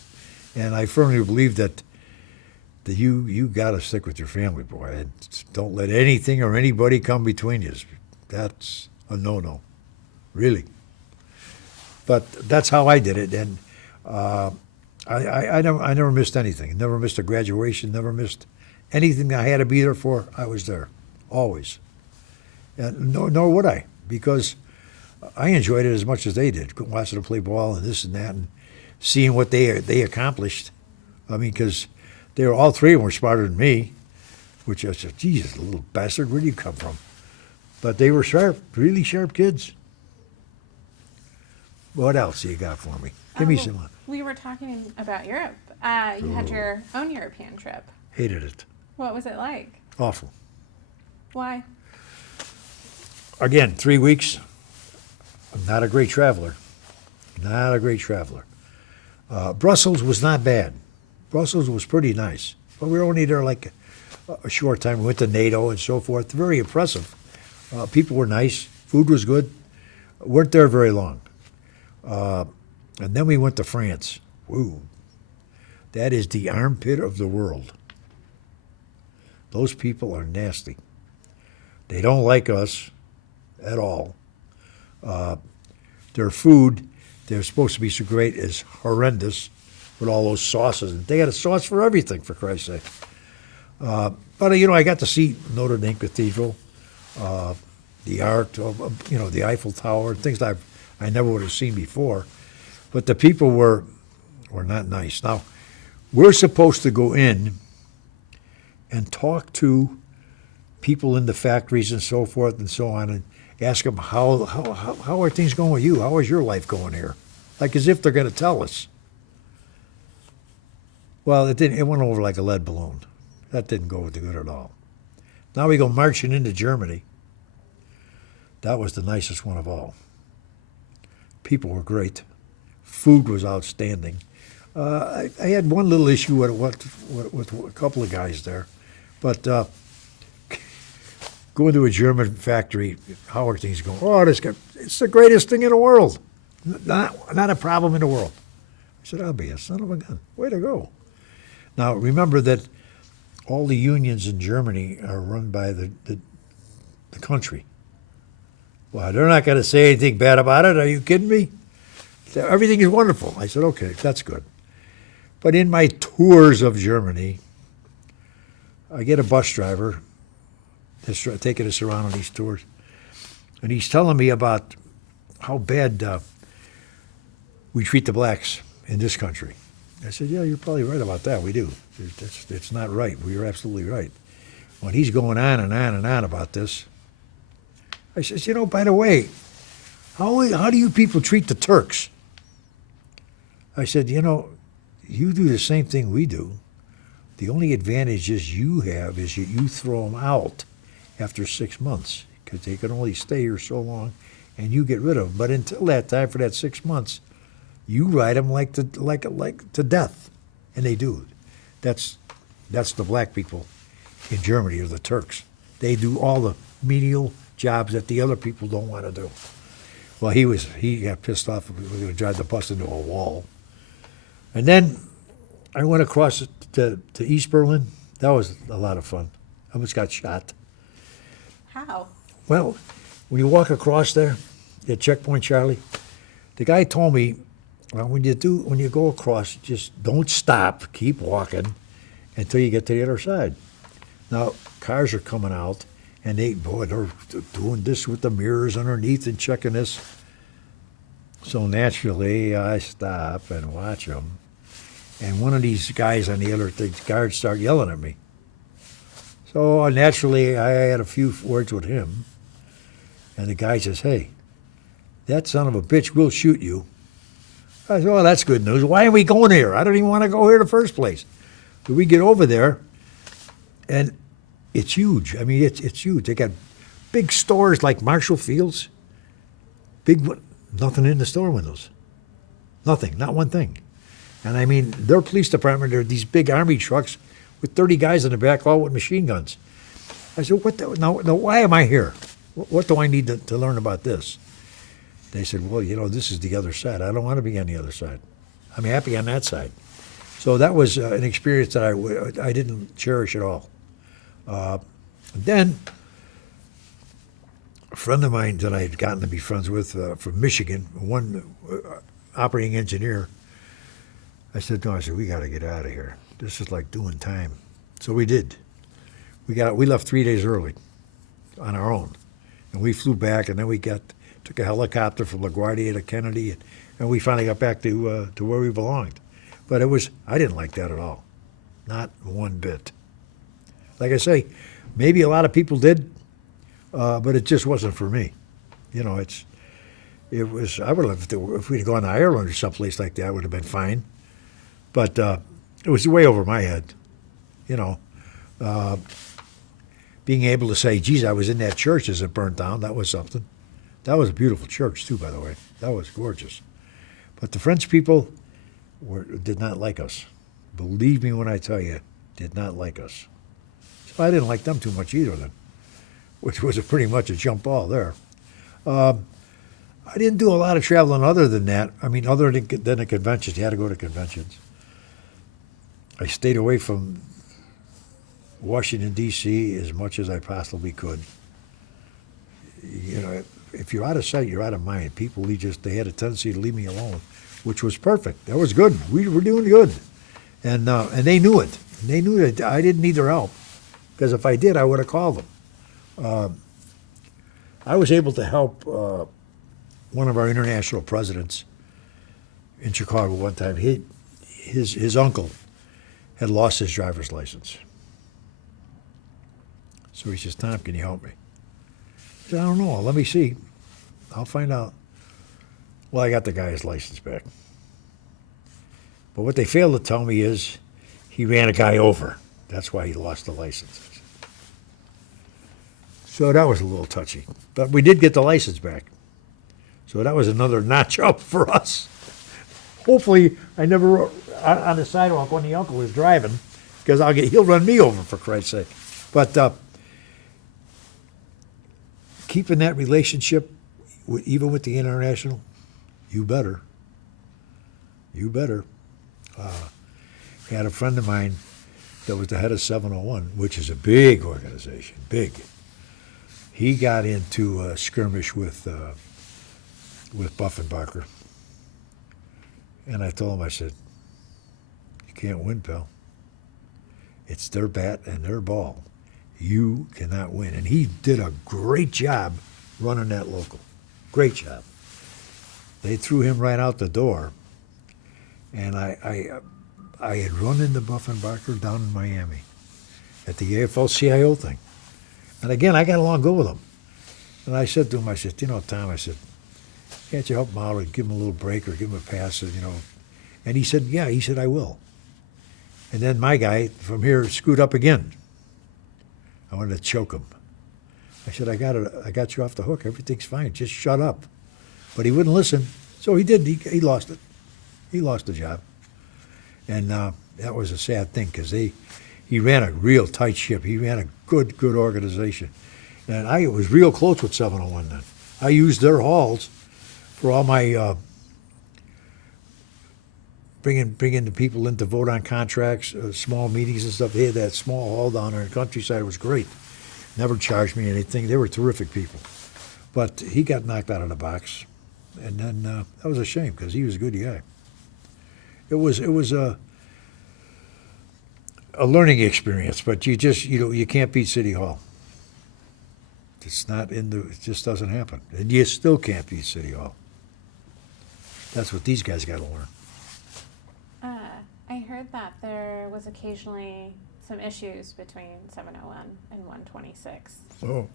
And I firmly believe that you got to stick with your family, boy. And don't let anything or anybody come between you. That's a no-no, really. But that's how I did it, and I never missed anything. Never missed a graduation. Never missed anything I had to be there for. I was there, always. And nor would I, because I enjoyed it as much as they did. Watching them play ball and this and that, and seeing what they accomplished. I mean, because they were all 3 of them were smarter than me, which I said, Jesus, little bastard, where do you come from? But they were sharp, really sharp kids. What else you got for me? Give me some. We were talking about Europe. You had your own European trip. Hated it. What was it like? Awful. Why? Again, 3 weeks. I'm not a great traveler. Not a great traveler. Brussels was not bad. Brussels was pretty nice. But we were only there like a short time. We went to NATO and so forth. Very impressive. People were nice. Food was good. Weren't there very long. And then we went to France. Woo. That is the armpit of the world. Those people are nasty. They don't like us at all. Their food, they're supposed to be so great, is horrendous with all those sauces. And they had a sauce for everything, for Christ's sake. But, I got to see Notre Dame Cathedral, the art of, the Eiffel Tower, things that I never would have seen before. But the people were not nice. Now, we're supposed to go in and talk to people in the factories and so forth and so on and ask them how are things going with you? How is your life going here? Like as if they're going to tell us. Well, it didn't. It went over like a lead balloon. That didn't go good at all. Now we go marching into Germany. That was the nicest one of all. People were great. Food was outstanding. I had one little issue with a couple of guys there, but going to a German factory, how are things going? Oh, it's the greatest thing in the world. Not a problem in the world. I said, I'll be a son of a gun. Way to go. Now, remember that all the unions in Germany are run by the country. Well, they're not going to say anything bad about it. Are you kidding me? Everything is wonderful. I said, okay, that's good. But in my tours of Germany, I get a bus driver that's taking us around on these tours. And he's telling me about how bad we treat the blacks in this country. I said, yeah, you're probably right about that. We do. It's not right. You're absolutely right. When he's going on and on and on about this, I says, by the way, how do you people treat the Turks? I said, you do the same thing we do. The only advantages you have is you throw them out after 6 months because they can only stay here so long, and you get rid of them. But until that time, for that 6 months, you ride them like to death, and they do. That's the black people in Germany, or the Turks. They do all the menial jobs that the other people don't want to do. Well, he got pissed off. We were going to drive the bus into a wall. And then I went across to East Berlin. That was a lot of fun. I almost got shot. How? Well, when you walk across there at Checkpoint Charlie, the guy told me, well, when you go across, just don't stop, keep walking until you get to the other side. Now, cars are coming out, and they're doing this with the mirrors underneath and checking this. So naturally, I stop and watch them. And one of these guys on the other guards start yelling at me. So naturally, I had a few words with him. And the guy says, hey, that son of a bitch will shoot you. I said, well, that's good news. Why are we going here? I don't even want to go here in the first place. So we get over there, and it's huge. I mean, it's huge. They got big stores like Marshall Field's. Nothing in the store windows. Nothing, not one thing. And I mean, their police department are these big army trucks with 30 guys in the back, all with machine guns. I said, now, why am I here? What do I need to learn about this? They said, well, this is the other side. I don't want to be on the other side. I'm happy on that side. So that was an experience that I didn't cherish at all. Then a friend of mine that I had gotten to be friends with from Michigan, one operating engineer, I said, we got to get out of here. This is like doing time. So we did. We left 3 days early on our own. And we flew back, and then took a helicopter from LaGuardia to Kennedy, and we finally got back to where we belonged. But I didn't like that at all. Not one bit. Like I say, maybe a lot of people did, but it just wasn't for me. I would have, if we'd gone to Ireland or someplace like that, it would have been fine. But it was way over my head, being able to say, geez, I was in that church as it burned down. That was something. That was a beautiful church, too, by the way. That was gorgeous. But the French people did not like us. Believe me when I tell you, did not like us. So I didn't like them too much either then, which was pretty much a jump ball there. I didn't do a lot of traveling other than that. I mean, other than the conventions. You had to go to conventions. I stayed away from Washington, D.C. as much as I possibly could. If you're out of sight, you're out of mind. People, they had a tendency to leave me alone, which was perfect. That was good. We were doing good. And they knew it. They knew that I didn't need their help, because if I did, I would have called them. I was able to help one of our international presidents in Chicago one time. His uncle had lost his driver's license. So he says, Tom, can you help me? I said, I don't know. Let me see. I'll find out. Well, I got the guy's license back. But what they failed to tell me is he ran a guy over. That's why he lost the license. So that was a little touchy. But we did get the license back. So that was another notch up for us. Hopefully, I never wrote on the sidewalk when the uncle was driving, because he'll run me over, for Christ's sake. But keeping that relationship, even with the international, you better. You better. I had a friend of mine that was the head of 701, which is a big organization, big. He got into a skirmish with Buffenbacher. And I told him, I said, you can't win, pal. It's their bat and their ball. You cannot win. And he did a great job running that local. Great job. They threw him right out the door, and I had run into Buff and Barker down in Miami at the AFL-CIO thing. And again, I got along good with him. And I said to him, I said, you know, Tom, I said, can't you help him out or give him a little break or give him a pass, you know? And he said, yeah, he said, I will. And then my guy from here screwed up again. I wanted to choke him. I said, I got you off the hook. Everything's fine. Just shut up. But he wouldn't listen. So he did. He lost it. He lost the job. And that was a sad thing because he ran a real tight ship. He ran a good organization. And I was real close with 701 then. I used their halls for all my bringing the people in to vote on contracts, small meetings and stuff. They had that small hall down there in the countryside. It was great. Never charged me anything. They were terrific people. But he got knocked out of the box. And then that was a shame because he was a good guy. It was a learning experience, but you can't beat City Hall. It's not it just doesn't happen. And you still can't beat City Hall. That's what these guys got to learn. I heard that there was occasionally some issues between 701 and 126. Oh,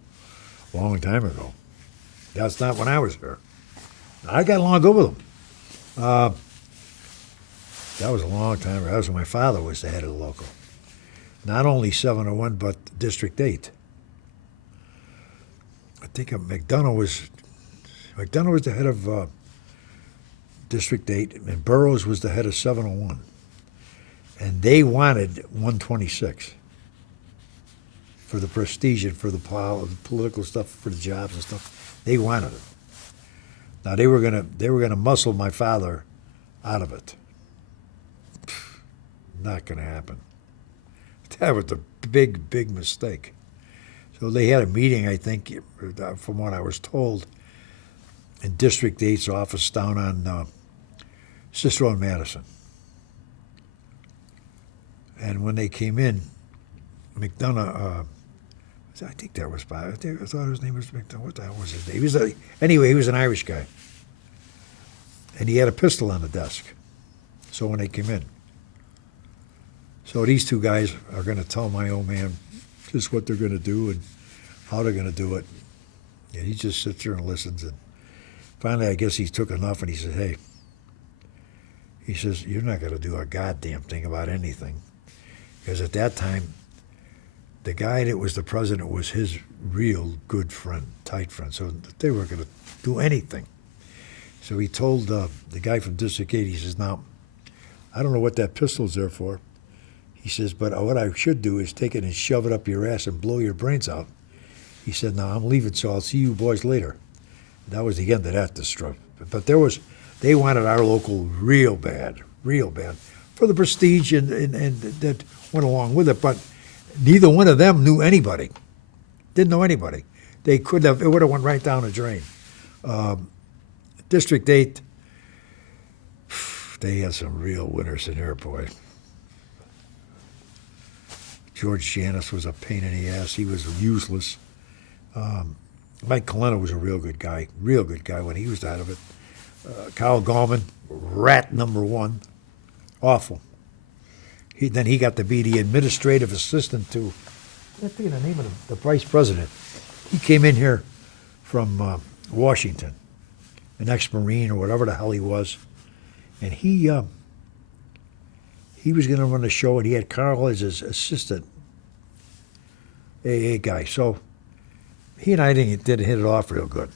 a long time ago. That's not when I was here. I got along good with them. That was a long time ago. That was when my father was the head of the local. Not only 701, but District 8. I think McDonough was the head of District 8, and Burroughs was the head of 701. And they wanted 126 for the prestige and for the political stuff, for the jobs and stuff. They wanted it. Now they were gonna muscle my father out of it. Not gonna happen. That was a big mistake. So they had a meeting, I think, from what I was told, in District 8's office down on Cicero and Madison. And when they came in, McDonough, I think that was Bob. I thought his name was McDonough. What the hell was his name? Anyway, he was an Irish guy. And he had a pistol on the desk. So when they came in. So these two guys are going to tell my old man just what they're going to do and how they're going to do it. And he just sits there and listens. And finally, I guess he took enough and he said, hey, he says, you're not going to do a goddamn thing about anything. Because at that time, the guy that was the president was his real good friend, tight friend. So they weren't going to do anything. So he told the guy from District 8, he says, now, I don't know what that pistol's there for. He says, but what I should do is take it and shove it up your ass and blow your brains out. He said, now I'm leaving, so I'll see you boys later. That was the end of that distrust. But they wanted our local real bad, for the prestige and that went along with it. But neither one of them knew anybody. Didn't know anybody. It would have went right down the drain. District 8, they had some real winners in there, boy. George Janis was a pain in the ass. He was useless. Mike Connolly was a real good guy when he was out of it. Kyle Gallman, rat number one, awful. Then he got to be the administrative assistant to, I think the name of the vice president. He came in here from Washington, an ex-Marine or whatever the hell he was, and he was going to run the show, and he had Carl as his assistant, AA guy. So he and I didn't hit it off real good.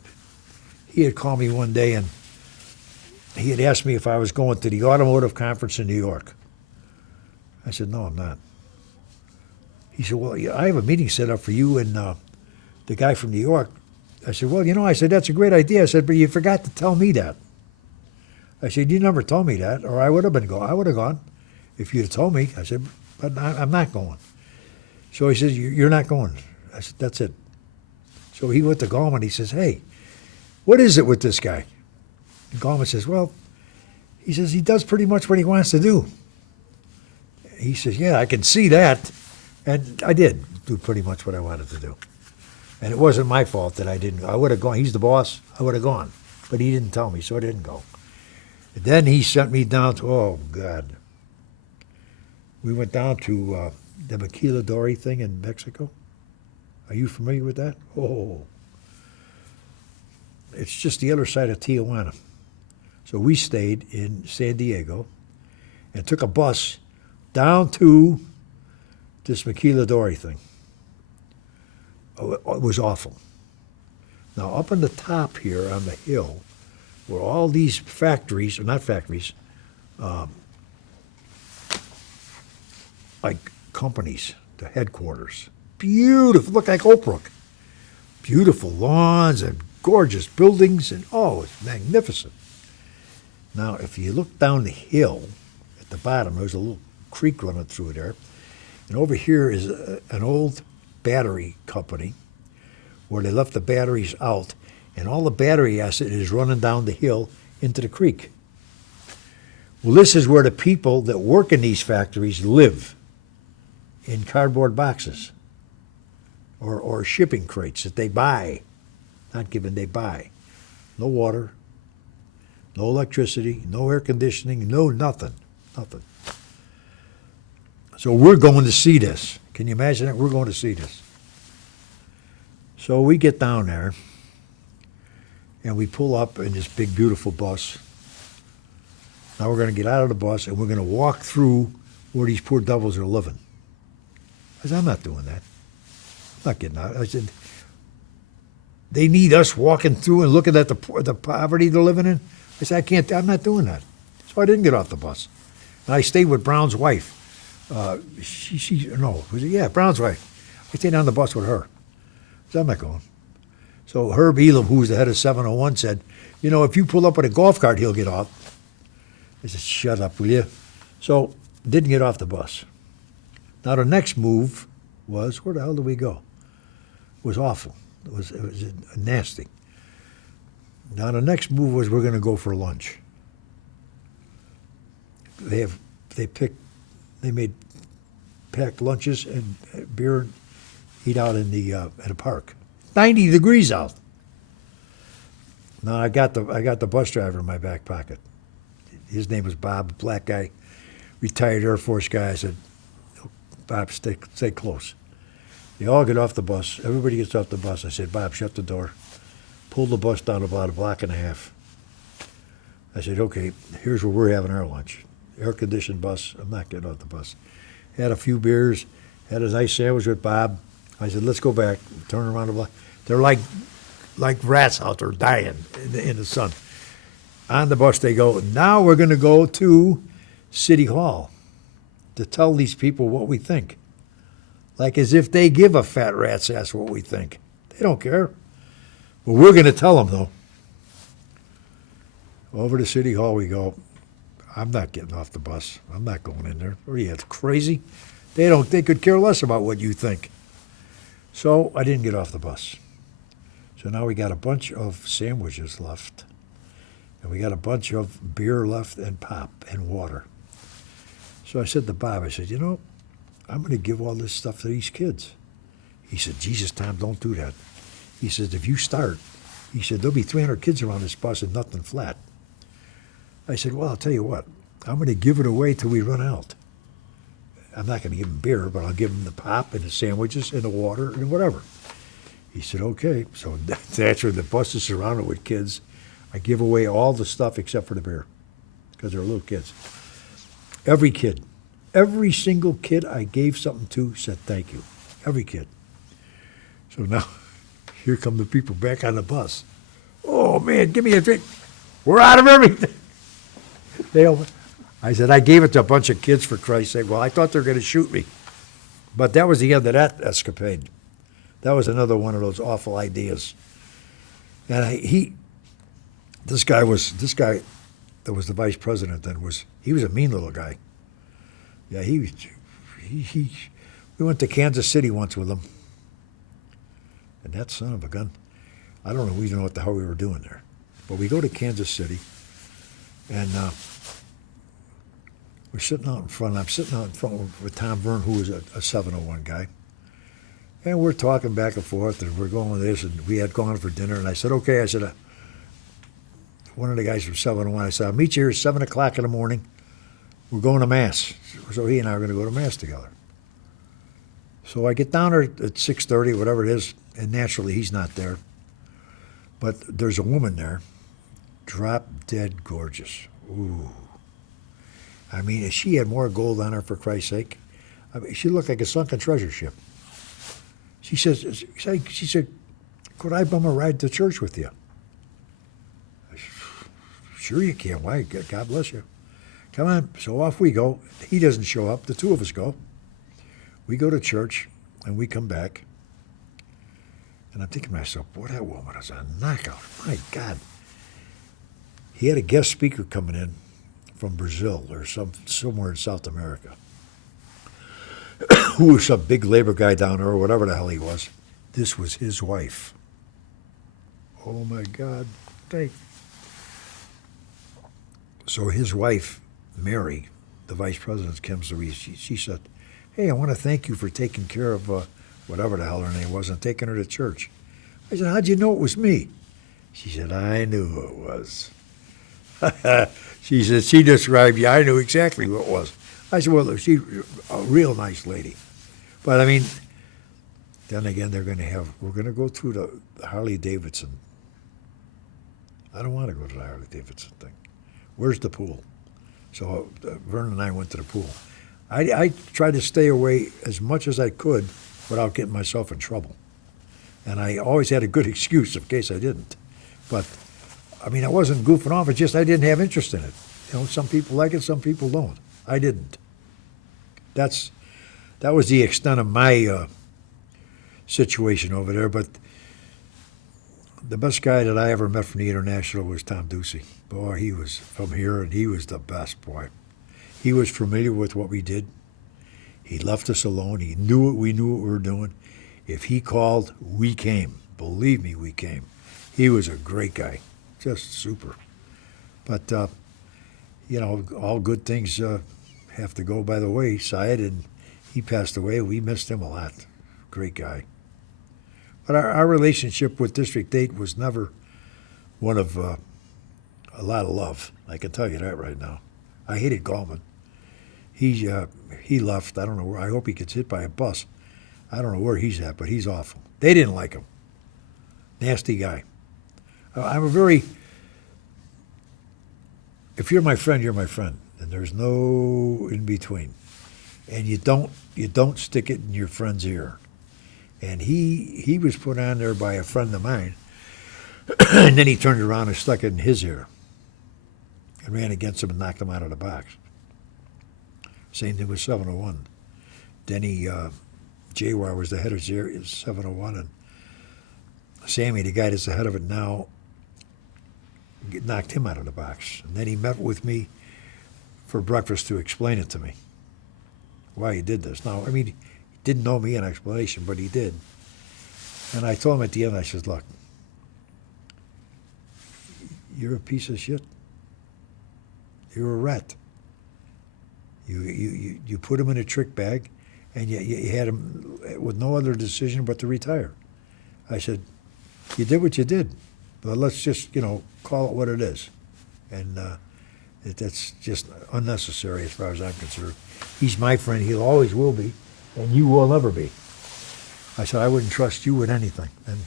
He had called me one day, and he had asked me if I was going to the automotive conference in New York. I said, no, I'm not. He said, well, I have a meeting set up for you and the guy from New York. I said, well, I said, that's a great idea. I said, but you forgot to tell me that. I said, you never told me that, or I would have gone if you'd have told me. I said, but I'm not going. So he says, you're not going. I said, that's it. So he went to Gallman. He says, hey, what is it with this guy? And Gallman says, well, he says, he does pretty much what he wants to do. He says, yeah, I can see that. And I did do pretty much what I wanted to do. And it wasn't my fault that I didn't go. I would have gone. He's the boss. I would have gone. But he didn't tell me, so I didn't go. And then he sent me down to, oh, God. We went down to the Maquiladora thing in Mexico. Are you familiar with that? Oh. It's just the other side of Tijuana. So we stayed in San Diego and took a bus down to this Maquiladora thing. Oh, it was awful. Now, up on the top here on the hill were all these factories, or not factories, like companies, the headquarters. Beautiful, looked like Oak Brook. Beautiful lawns and gorgeous buildings, and oh, it's magnificent. Now, if you look down the hill at the bottom, there's a little creek running through there, and over here is an old battery company where they left the batteries out, and all the battery acid is running down the hill into the creek. Well, this is where the people that work in these factories live, in cardboard boxes or shipping crates that they buy. Not given, they buy. No water, no electricity, no air conditioning, no nothing. Nothing. So we're going to see this. Can you imagine that? We're going to see this. So we get down there, and we pull up in this big, beautiful bus. Now we're going to get out of the bus, and we're going to walk through where these poor devils are living. I said, I'm not doing that. I'm not getting out. I said, they need us walking through and looking at the poverty they're living in. I said, I'm not doing that. So I didn't get off the bus. And I stayed with Brown's wife. Brown's wife. I stayed on the bus with her. I said, I'm not going. So Herb Elam, who's the head of 701, said, if you pull up with a golf cart, he'll get off. I said, shut up, will you? So didn't get off the bus. Now the next move was, where the hell did we go? It was awful. It was nasty. Now the next move was we're going to go for lunch. They made packed lunches and beer and eat out in the at a park. 90 degrees out. Now I got the bus driver in my back pocket. His name was Bob, a black guy, retired Air Force guy. I said, Bob, stay close. They all get off the bus. Everybody gets off the bus. I said, Bob, shut the door. Pull the bus down about a block and a half. I said, okay, here's where we're having our lunch. Air-conditioned bus. I'm not getting off the bus. Had a few beers. Had a nice sandwich with Bob. I said, let's go back. Turn around the block. They're like rats out there dying in the sun. On the bus they go. Now we're going to go to City Hall to tell these people what we think. Like as if they give a fat rat's ass what we think. They don't care. But we're going to tell them, though. Over to City Hall we go. I'm not getting off the bus. I'm not going in there. What are you, it's crazy? They could care less about what you think. So I didn't get off the bus. So now we got a bunch of sandwiches left. And we got a bunch of beer left and pop and water. So I said to Bob, I said, I'm going to give all this stuff to these kids. He said, Jesus, Tom, don't do that. He said, if you start, he said, there'll be 300 kids around this bus and nothing flat. I said, well, I'll tell you what. I'm going to give it away till we run out. I'm not going to give them beer, but I'll give them the pop and the sandwiches and the water and whatever. He said, okay. So that's where the bus is surrounded with kids. I give away all the stuff except for the beer because they're little kids. Every kid, every single kid I gave something to said thank you. Every kid. So now, here come the people back on the bus. Oh, man, give me a drink. We're out of everything. I said, I gave it to a bunch of kids, for Christ's sake. Well, I thought they were going to shoot me. But that was the end of that escapade. That was another one of those awful ideas. And this guy that was the vice president then, he was a mean little guy. Yeah, we went to Kansas City once with him. And that son of a gun, I don't even know what the hell we were doing there. But we go to Kansas City, and we're sitting out in front. I'm sitting out in front with Tom Verne, who was a 701 guy. And we're talking back and forth, and we're going with this, and we had gone for dinner, and I said, okay, I said, one of the guys from 701, I said, I'll meet you here at 7 o'clock in the morning. We're going to Mass. So he and I are going to go to Mass together. So I get down there at 6:30, whatever it is, and naturally he's not there. But there's a woman there, drop dead gorgeous. Ooh. I mean, she had more gold on her, for Christ's sake. I mean, she looked like a sunken treasure ship. She said, could I bum a ride to church with you? I said, sure you can. Why? God bless you. Come on. So off we go. He doesn't show up. The two of us go. We go to church, and we come back. And I'm thinking to myself, boy, that woman is a knockout. My God. He had a guest speaker coming in from Brazil or somewhere in South America, who was some big labor guy down there or whatever the hell he was. This was his wife. Oh, my God. So his wife, Mary, the vice president, comes to me. She said, hey, I want to thank you for taking care of whatever the hell her name was and taking her to church. I said, how'd you know it was me? She said, I knew it was. She said, she described you. I knew exactly who it was. I said, well, she's a real nice lady. But, I mean, then again, we're going to go through the Harley-Davidson. I don't want to go to the Harley-Davidson thing. Where's the pool? So Vernon and I went to the pool. I tried to stay away as much as I could without getting myself in trouble. And I always had a good excuse in case I didn't. But, I mean, I wasn't goofing off. It's just I didn't have interest in it. You know, some people like it, some people don't. I didn't. That was the extent of my situation over there. But the best guy that I ever met from the International was Tom Ducey. Boy, he was from here, and he was the best, boy. He was familiar with what we did. He left us alone. He knew we knew what we were doing. If he called, we came. Believe me, we came. He was a great guy, just super. But, you know, all good things have to go by the wayside, and he passed away. We missed him a lot. Great guy. But our relationship with District 8 was never one of a lot of love. I can tell you that right now. I hated Gallman. He left. I don't know where. I hope he gets hit by a bus. I don't know where he's at, but he's awful. They didn't like him. Nasty guy. I'm a very. If you're my friend, you're my friend, and there's no in between. And you don't stick it in your friend's ear. And he was put on there by a friend of mine, and then he turned around and stuck it in his ear, and ran against him and knocked him out of the box. Same thing with 701. Denny Jaywar was the head of 701, and Sammy, the guy that's the head of it now, knocked him out of the box. And then he met with me for breakfast to explain it to me, why he did this. Now, I mean, he didn't know me an explanation, but he did. And I told him at the end, I said, look, you're a piece of shit. You're a rat. You put him in a trick bag, and you had him with no other decision but to retire. I said, you did what you did, but let's just, call it what it is. And that's just unnecessary as far as I'm concerned. He's my friend. He always will be, and you will never be. I said, I wouldn't trust you with anything. And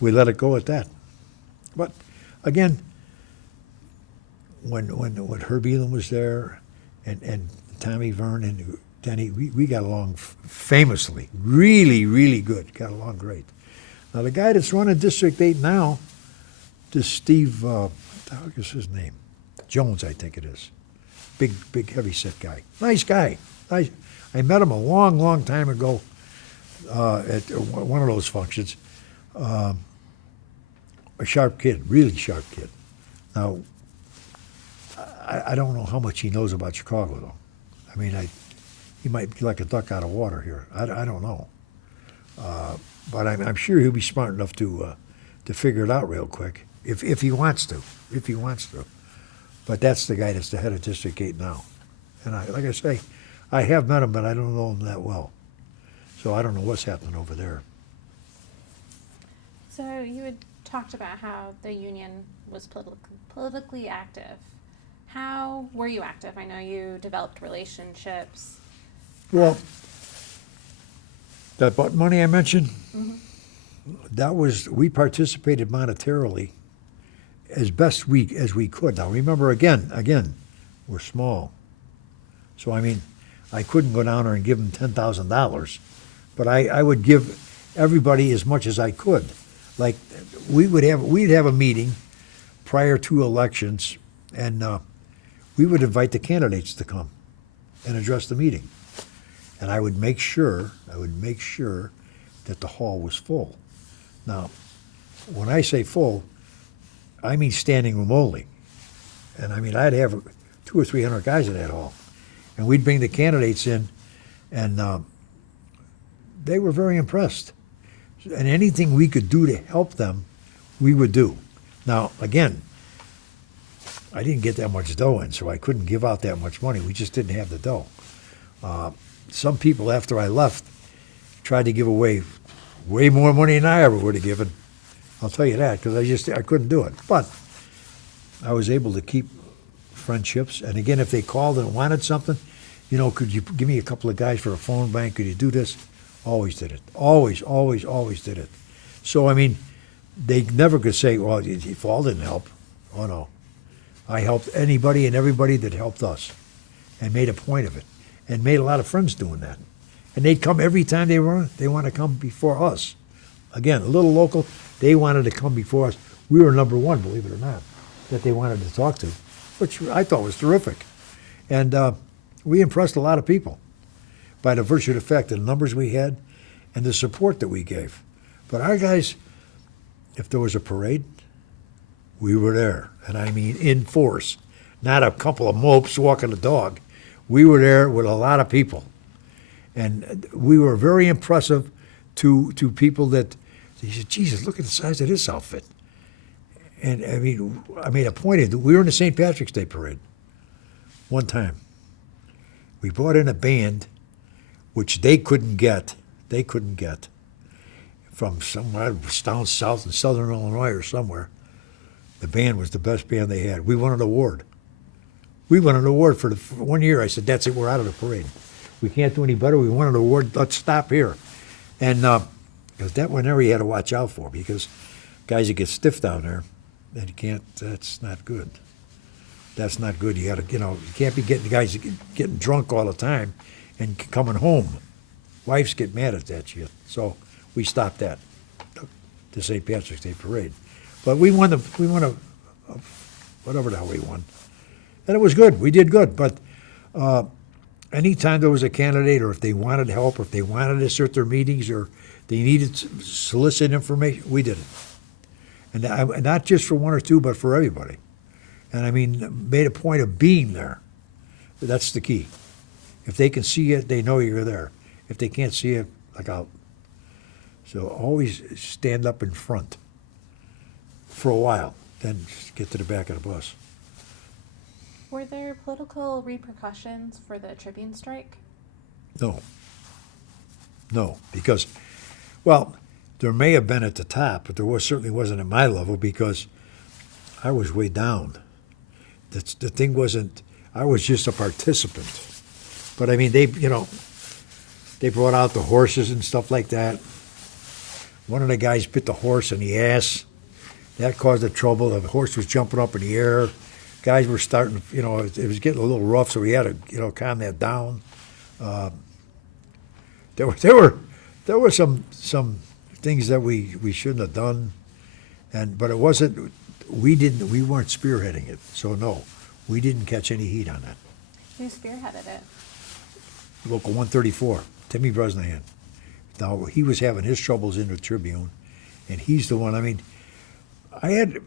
we let it go at that. But, again, when Herb Elam was there, and Tommy Vern and Denny, we got along famously, really, really good. Got along great. Now, the guy that's running District 8 now, this Steve, what the hell is his name? Jones, I think it is. Big, heavy-set guy. Nice guy. I met him a long, long time ago at one of those functions. A sharp kid, really sharp kid. Now, I don't know how much he knows about Chicago, though. I mean, he might be like a duck out of water here. I don't know. But I'm sure he'll be smart enough to figure it out real quick, if he wants to. If he wants to. But that's the guy that's the head of District 8 now. And like I say, I have met him, but I don't know him that well. So I don't know what's happening over there. So you had talked about how the union was politically active. How were you active? I know you developed relationships. Well, that butt money I mentioned, Mm-hmm. that was, we participated monetarily as best as we could. Now remember, again, we're small. So I mean, I couldn't go down there and give them $10,000, but I would give everybody as much as I could. Like we'd have a meeting prior to elections, and we would invite the candidates to come and address the meeting. And I would make sure that the hall was full. Now, when I say full, I mean standing room only. And I mean, I'd have 200 or 300 guys in that hall. And we'd bring the candidates in, and they were very impressed. And anything we could do to help them, we would do. Now, again, I didn't get that much dough in, so I couldn't give out that much money. We just didn't have the dough. Some people, after I left, tried to give away way more money than I ever would have given. I'll tell you that, because I couldn't do it. But I was able to keep friendships. And again, if they called and wanted something, you know, could you give me a couple of guys for a phone bank? Could you do this? Always did it. Always did it. So, I mean, they never could say, well, Faul didn't help. Oh, no. I helped anybody and everybody that helped us and made a point of it and made a lot of friends doing that. And they'd come every time they want to come before us. Again, a little local, they wanted to come before us. We were number one, believe it or not, that they wanted to talk to, which I thought was terrific. And we impressed a lot of people by the virtue of the fact that the numbers we had and the support that we gave. But our guys, if there was a parade, we were there. And I mean in force, not a couple of mopes walking a dog. We were there with a lot of people. And we were very impressive to people that, they said, Jesus, look at the size of this outfit. And I mean, I made a point of it. We were in the St. Patrick's Day parade one time. We brought in a band which they couldn't get from somewhere down south in southern Illinois or somewhere. The band was the best band they had. We won an award. For 1 year. I said, that's it, we're out of the parade. We can't do any better. We won an award. Let's stop here. And because that one area you had to watch out for, because guys that get stiff down there, and you can't, that's not good. That's not good. You got to, you can't be getting guys getting drunk all the time and coming home. Wives get mad at that shit. So we stopped that, the St. Patrick's Day parade. But we won whatever the hell we won. And it was good. We did good. But anytime there was a candidate, or if they wanted help, or if they wanted to assert their meetings, or they needed to solicit information, we did it. And not just for one or two, but for everybody. And I mean, made a point of being there. That's the key. If they can see it, they know you're there. If they can't see it, look out. So always stand up in front for a while, then get to the back of the bus. Were there political repercussions for the Tribune strike? No, because, well, there may have been at the top, but there certainly wasn't at my level, because I was way down. The thing wasn't, I was just a participant. But I mean, they brought out the horses and stuff like that. One of the guys bit the horse in the ass. That caused the trouble. The horse was jumping up in the air. Guys were starting, it was getting a little rough, so we had to, calm that down. There were some things that we shouldn't have done, but it wasn't. We weren't spearheading it, so no, we didn't catch any heat on that. Who spearheaded it? Local 134, Timmy Bresnahan. Now, he was having his troubles in the Tribune, and he's the one. I mean, I had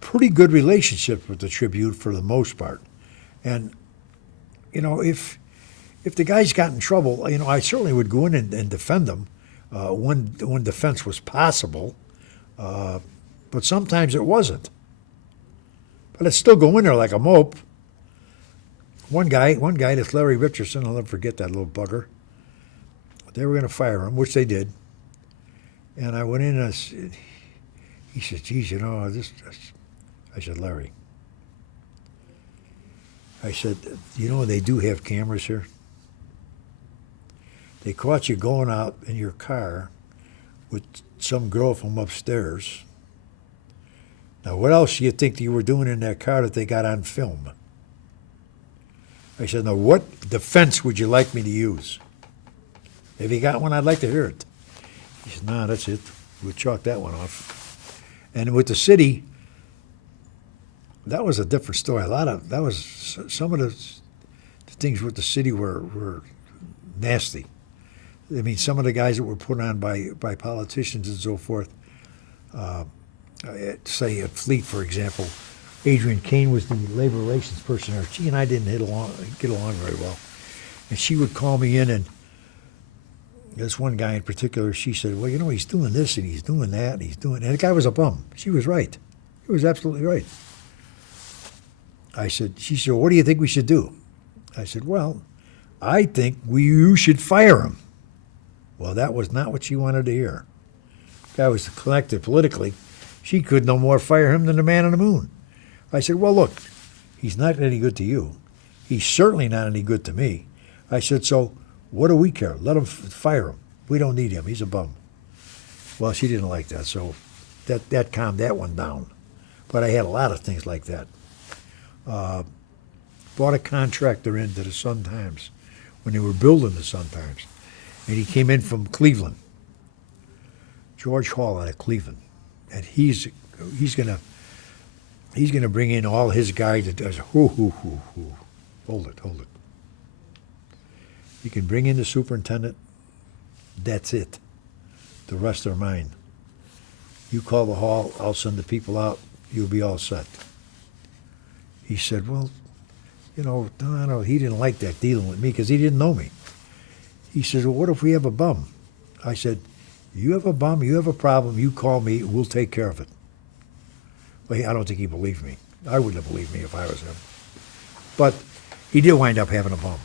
pretty good relationships with the Tribune for the most part, and if the guys got in trouble, I certainly would go in and defend them when defense was possible, but sometimes it wasn't. But I'd still go in there like a mope. One guy, that's Larry Richardson, I'll never forget that little bugger. they were going to fire him, which they did. And I went in and he said, geez, you know, I said, Larry, I said, you know, they do have cameras here. They caught you going out in your car with some girl from upstairs. Now, what else do you think you were doing in that car that they got on film? I said, now, what defense would you like me to use? If you got one, I'd like to hear it. He said, no, that's it. We'll chalk that one off. And with the city, that was a different story. Some of the things with the city were nasty. I mean, some of the guys that were put on by politicians and so forth, say at Fleet, for example, Adrian Kane was the labor relations person there. She and I didn't get along very well. And she would call me in, and this one guy in particular, she said, well, you know, he's doing this and he's doing that and he's doing... And the guy was a bum. She was right. He was absolutely right. She said, what do you think we should do? I said, well, I think you should fire him. Well, that was not what she wanted to hear. The guy was connected politically. She could no more fire him than the man on the moon. I said, well, look, he's not any good to you. He's certainly not any good to me. I said, so what do we care? Let him fire him. We don't need him. He's a bum. Well, she didn't like that, so that calmed that one down. But I had a lot of things like that. Brought a contractor into the Sun-Times when they were building the Sun-Times. And he came in from Cleveland. George Hall out of Cleveland. And he's gonna bring in all his guys that does hold it. You can bring in the superintendent, that's it. The rest are mine. You call the hall, I'll send the people out, you'll be all set. He said, well, you know, no, he didn't like that dealing with me because he didn't know me. He said, well, what if we have a bum? I said, you have a bum, you have a problem, you call me, we'll take care of it. Well, I don't think he believed me. I wouldn't have believed me if I was him. But he did wind up having a bum.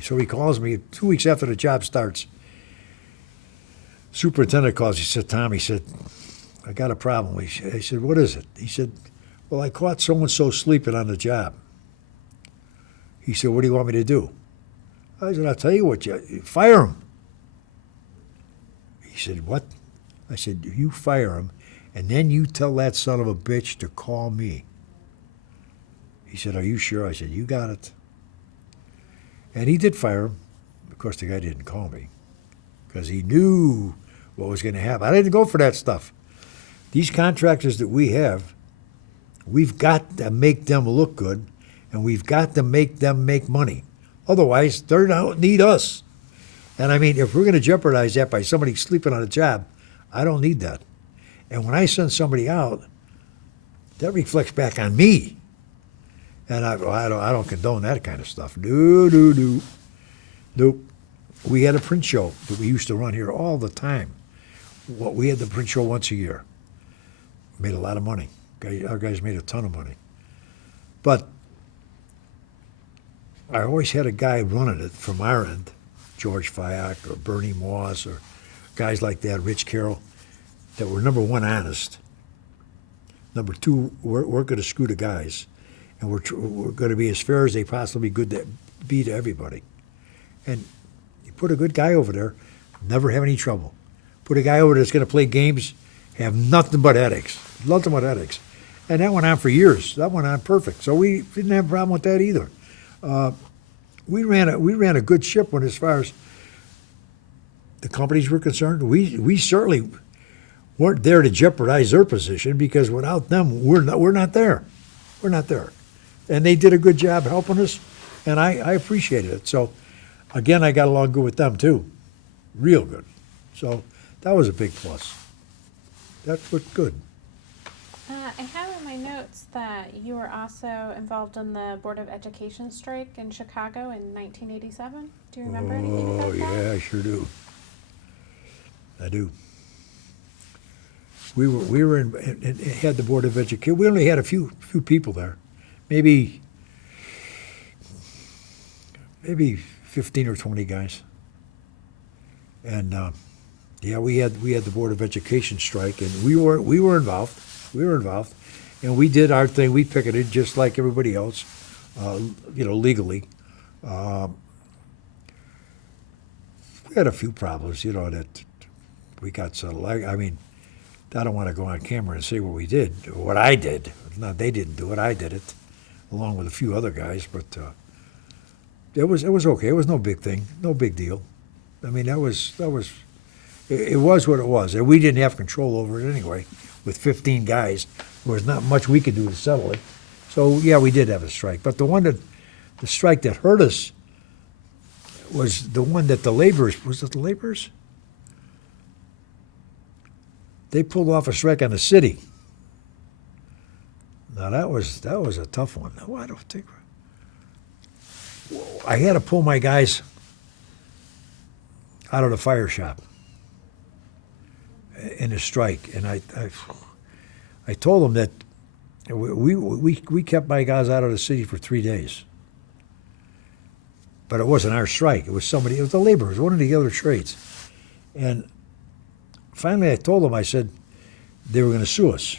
So he calls me 2 weeks after the job starts. Superintendent calls. He said, Tom, he said, I got a problem. I said, what is it? He said, well, I caught so-and-so sleeping on the job. He said, what do you want me to do? I said, I'll tell you what, you fire him. He said, what? I said, you fire him, and then you tell that son of a bitch to call me. He said, are you sure? I said, you got it. And he did fire him. Of course, the guy didn't call me because he knew what was going to happen. I didn't go for that stuff. These contractors that we have, we've got to make them look good, and we've got to make them make money. Otherwise, they don't need us. And I mean, if we're going to jeopardize that by somebody sleeping on a job, I don't need that. And when I send somebody out, that reflects back on me. And I don't condone that kind of stuff. No. Nope. We had a print show that we used to run here all the time. We had the print show once a year. Made a lot of money. Our guys made a ton of money. But I always had a guy running it from our end, George Fayok or Bernie Moss or guys like that, Rich Carroll, that were number one, honest. Number two, we're going to screw the guys. And we're going to be as fair as they possibly could to be to everybody. And you put a good guy over there, never have any trouble. Put a guy over there that's going to play games, have nothing but headaches. Nothing but headaches. And that went on for years. That went on perfect. So we didn't have a problem with that either. We ran a good ship when, as far as the companies were concerned. We certainly weren't there to jeopardize their position because without them, we're not there. We're not there. And they did a good job helping us, and I appreciated it. So, again, I got along good with them, too. Real good. So that was a big plus. That looked good. I have in my notes that you were also involved in the Board of Education strike in Chicago in 1987. Do you remember anything about that? Oh, yeah, I sure do. I do. We were in had the Board of Education. We only had a few people there, maybe 15 or 20 guys. And yeah, we had the Board of Education strike, and we were involved. We were involved, and we did our thing. We picketed just like everybody else, legally. We had a few problems, that we got settled. I mean, I don't want to go on camera and say what we did, or what I did. No, they didn't do it. I did it, along with a few other guys. But it was okay. It was no big thing, no big deal. I mean, it was what it was, and we didn't have control over it anyway. With 15 guys, there was not much we could do to settle it. So yeah, we did have a strike. But the strike that hurt us was the one that the laborers, was it the laborers? They pulled off a strike on the city. Now that was a tough one. No, I don't think. I had to pull my guys out of the fire shop in a strike, and I told them that we kept my guys out of the city for 3 days. But it wasn't our strike. It was the laborers, one of the other trades. And finally I told them, I said, they were going to sue us.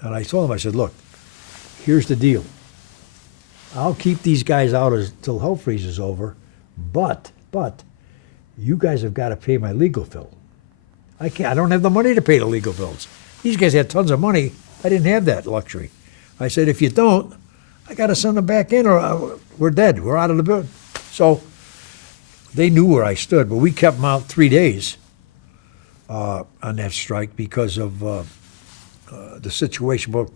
And I told them, I said, look, here's the deal. I'll keep these guys out until hell freezes over, but you guys have got to pay my legal bill. I don't have the money to pay the legal bills. These guys had tons of money. I didn't have that luxury. I said, if you don't, I got to send them back in, or we're dead. We're out of the bill. So they knew where I stood, but we kept them out 3 days on that strike because of the situation. But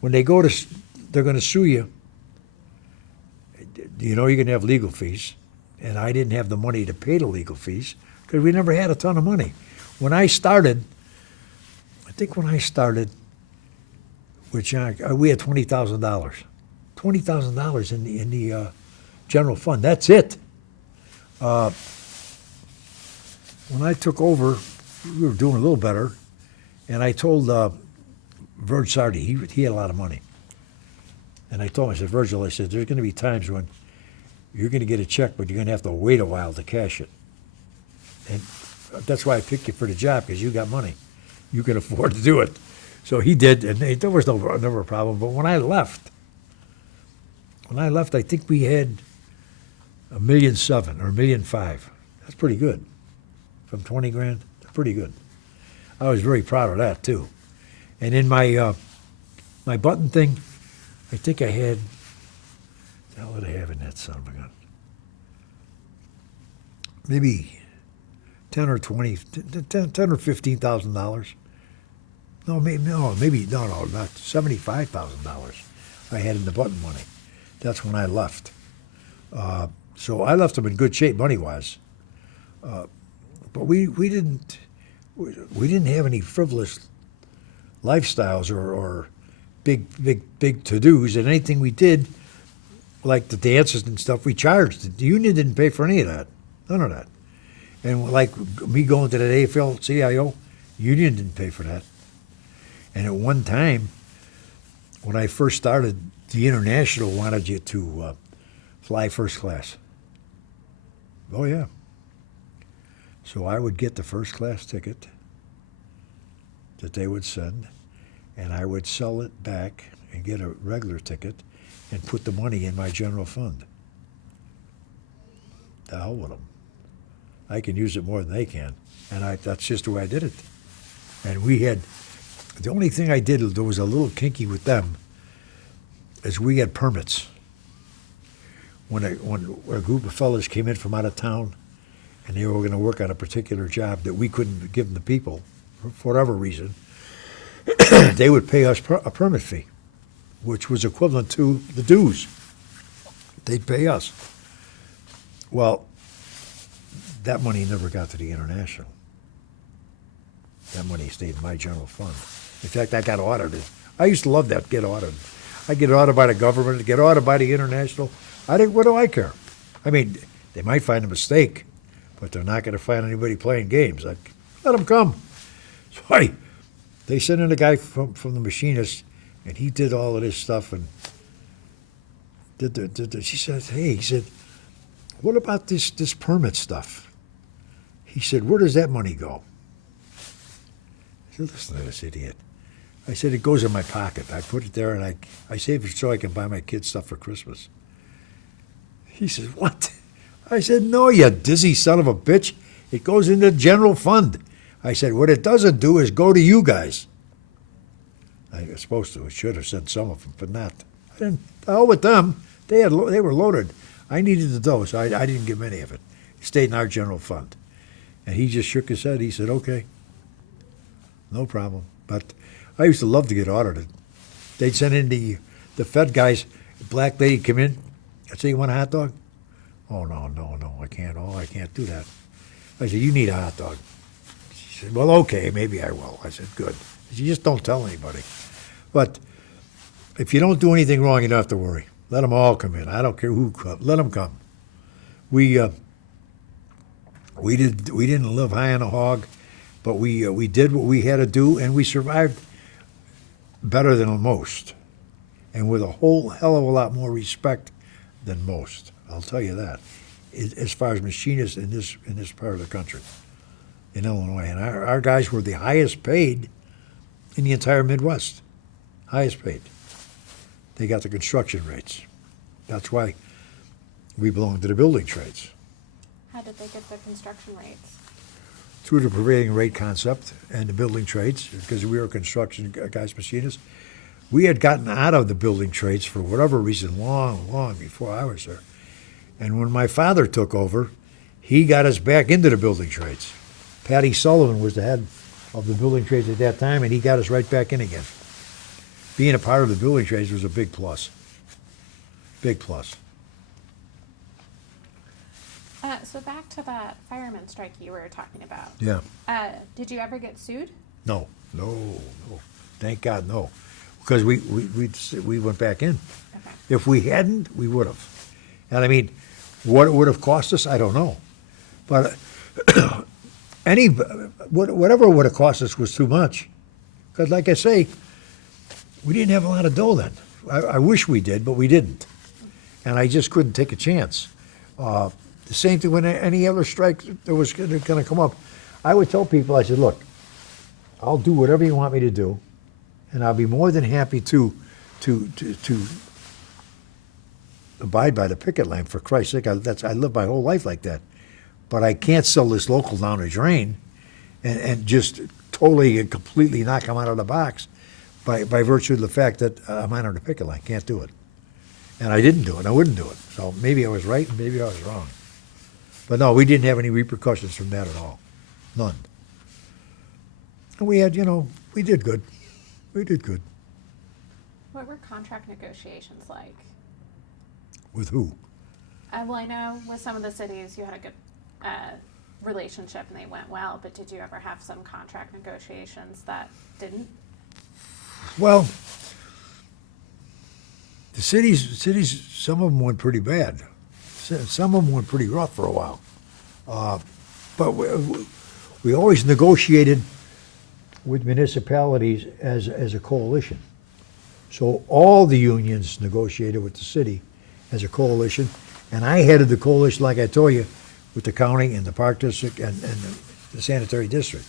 when they're going to sue you, you're going to have legal fees. And I didn't have the money to pay the legal fees because we never had a ton of money. When I started, which we had $20,000. $20,000 in the general fund. That's it. When I took over, we were doing a little better, and I told Virg Sardi, he had a lot of money. And I told him, I said, Virgil, I said, there's going to be times when you're going to get a check, but you're going to have to wait a while to cash it. And that's why I picked you for the job, because you got money. You can afford to do it. So he did, and there was never a problem. But when I left, I think we had $1.7 million or $1.5 million. That's pretty good. From 20 grand, that's pretty good. I was very proud of that too. And in my my button thing, I think I had, what the hell did I have in that son of a gun? Maybe 10 or 20, 10 or $15,000. No, maybe not $75,000 I had in the button money. That's when I left. So I left them in good shape money-wise. But we didn't have any frivolous lifestyles or big to-dos, and anything we did, like the dances and stuff, we charged. The union didn't pay for any of that, none of that. And like me going to the AFL-CIO, union didn't pay for that. And at one time, when I first started, the International wanted you to fly first class. Oh yeah. So I would get the first class ticket that they would send, and I would sell it back and get a regular ticket and put the money in my general fund. The hell with them. I can use it more than they can. And that's just the way I did it. And the only thing I did that was a little kinky with them is we had permits. When a group of fellas came in from out of town and they were going to work on a particular job that we couldn't give them the people, for whatever reason, they would pay us a permit fee, which was equivalent to the dues. They'd pay us. Well, that money never got to the International. That money stayed in my general fund. In fact, I got audited. I used to love that, get audited. I get audited by the government, get audited by the International. What do I care? I mean, they might find a mistake, but they're not going to find anybody playing games. Let them come. So they sent in a guy from the machinist, and he did all of this stuff, and she said, hey, he said, what about this permit stuff? He said, where does that money go? I said, listen to this idiot. I said, it goes in my pocket. I put it there and I save it so I can buy my kids stuff for Christmas. He says, what? I said, no, you dizzy son of a bitch. It goes into the general fund. I said, what it doesn't do is go to you guys. I was supposed to. I should have sent some of them, but not. I didn't. The hell with them. They were loaded. I needed the dough, so I didn't give any of it. It stayed in our general fund. And he just shook his head. He said, okay, no problem. But I used to love to get audited. They'd send in the Fed guys, black lady come in. I'd say, you want a hot dog? Oh, no, I can't. Oh, I can't do that. I said, you need a hot dog. She said, well, okay, maybe I will. I said, good. She just don't tell anybody. But if you don't do anything wrong, you don't have to worry. Let them all come in. I don't care who comes. Let them come. We didn't live high on a hog, but we did what we had to do, and we survived better than most, and with a whole hell of a lot more respect than most. I'll tell you that. As far as machinists in this part of the country, in Illinois, and our guys were the highest paid in the entire Midwest. Highest paid. They got the construction rates. That's why we belong to the building trades. How did they get the construction rates? Through the prevailing rate concept and the building trades, because we were construction guys, machinists. We had gotten out of the building trades for whatever reason long before I was there. And when my father took over, he got us back into the building trades. Patty Sullivan was the head of the building trades at that time, and he got us right back in again. Being a part of the building trades was a big plus. Big plus. So back to that fireman strike you were talking about. Yeah. Did you ever get sued? No. Thank God, no. Because we went back in. Okay. If we hadn't, we would have. And I mean, what it would have cost us, I don't know. But whatever it would have cost us was too much. Because like I say, we didn't have a lot of dough then. I wish we did, but we didn't. And I just couldn't take a chance. The same thing when any other strike that was going to come up. I would tell people, I said, look, I'll do whatever you want me to do, and I'll be more than happy to abide by the picket line, for Christ's sake. I lived my whole life like that. But I can't sell this local down the drain and just totally and completely knock them out of the box by virtue of the fact that I'm on the picket line. Can't do it. And I didn't do it. I wouldn't do it. So maybe I was right and maybe I was wrong. But no, we didn't have any repercussions from that at all. None. And we had, we did good. We did good. What were contract negotiations like? With who? Well, I know with some of the cities you had a good relationship and they went well, but did you ever have some contract negotiations that didn't? Well, the cities, some of them went pretty bad. Some of them went pretty rough for a while. But we always negotiated with municipalities as a coalition. So all the unions negotiated with the city as a coalition, and I headed the coalition, like I told you, with the county and the park district and the sanitary district.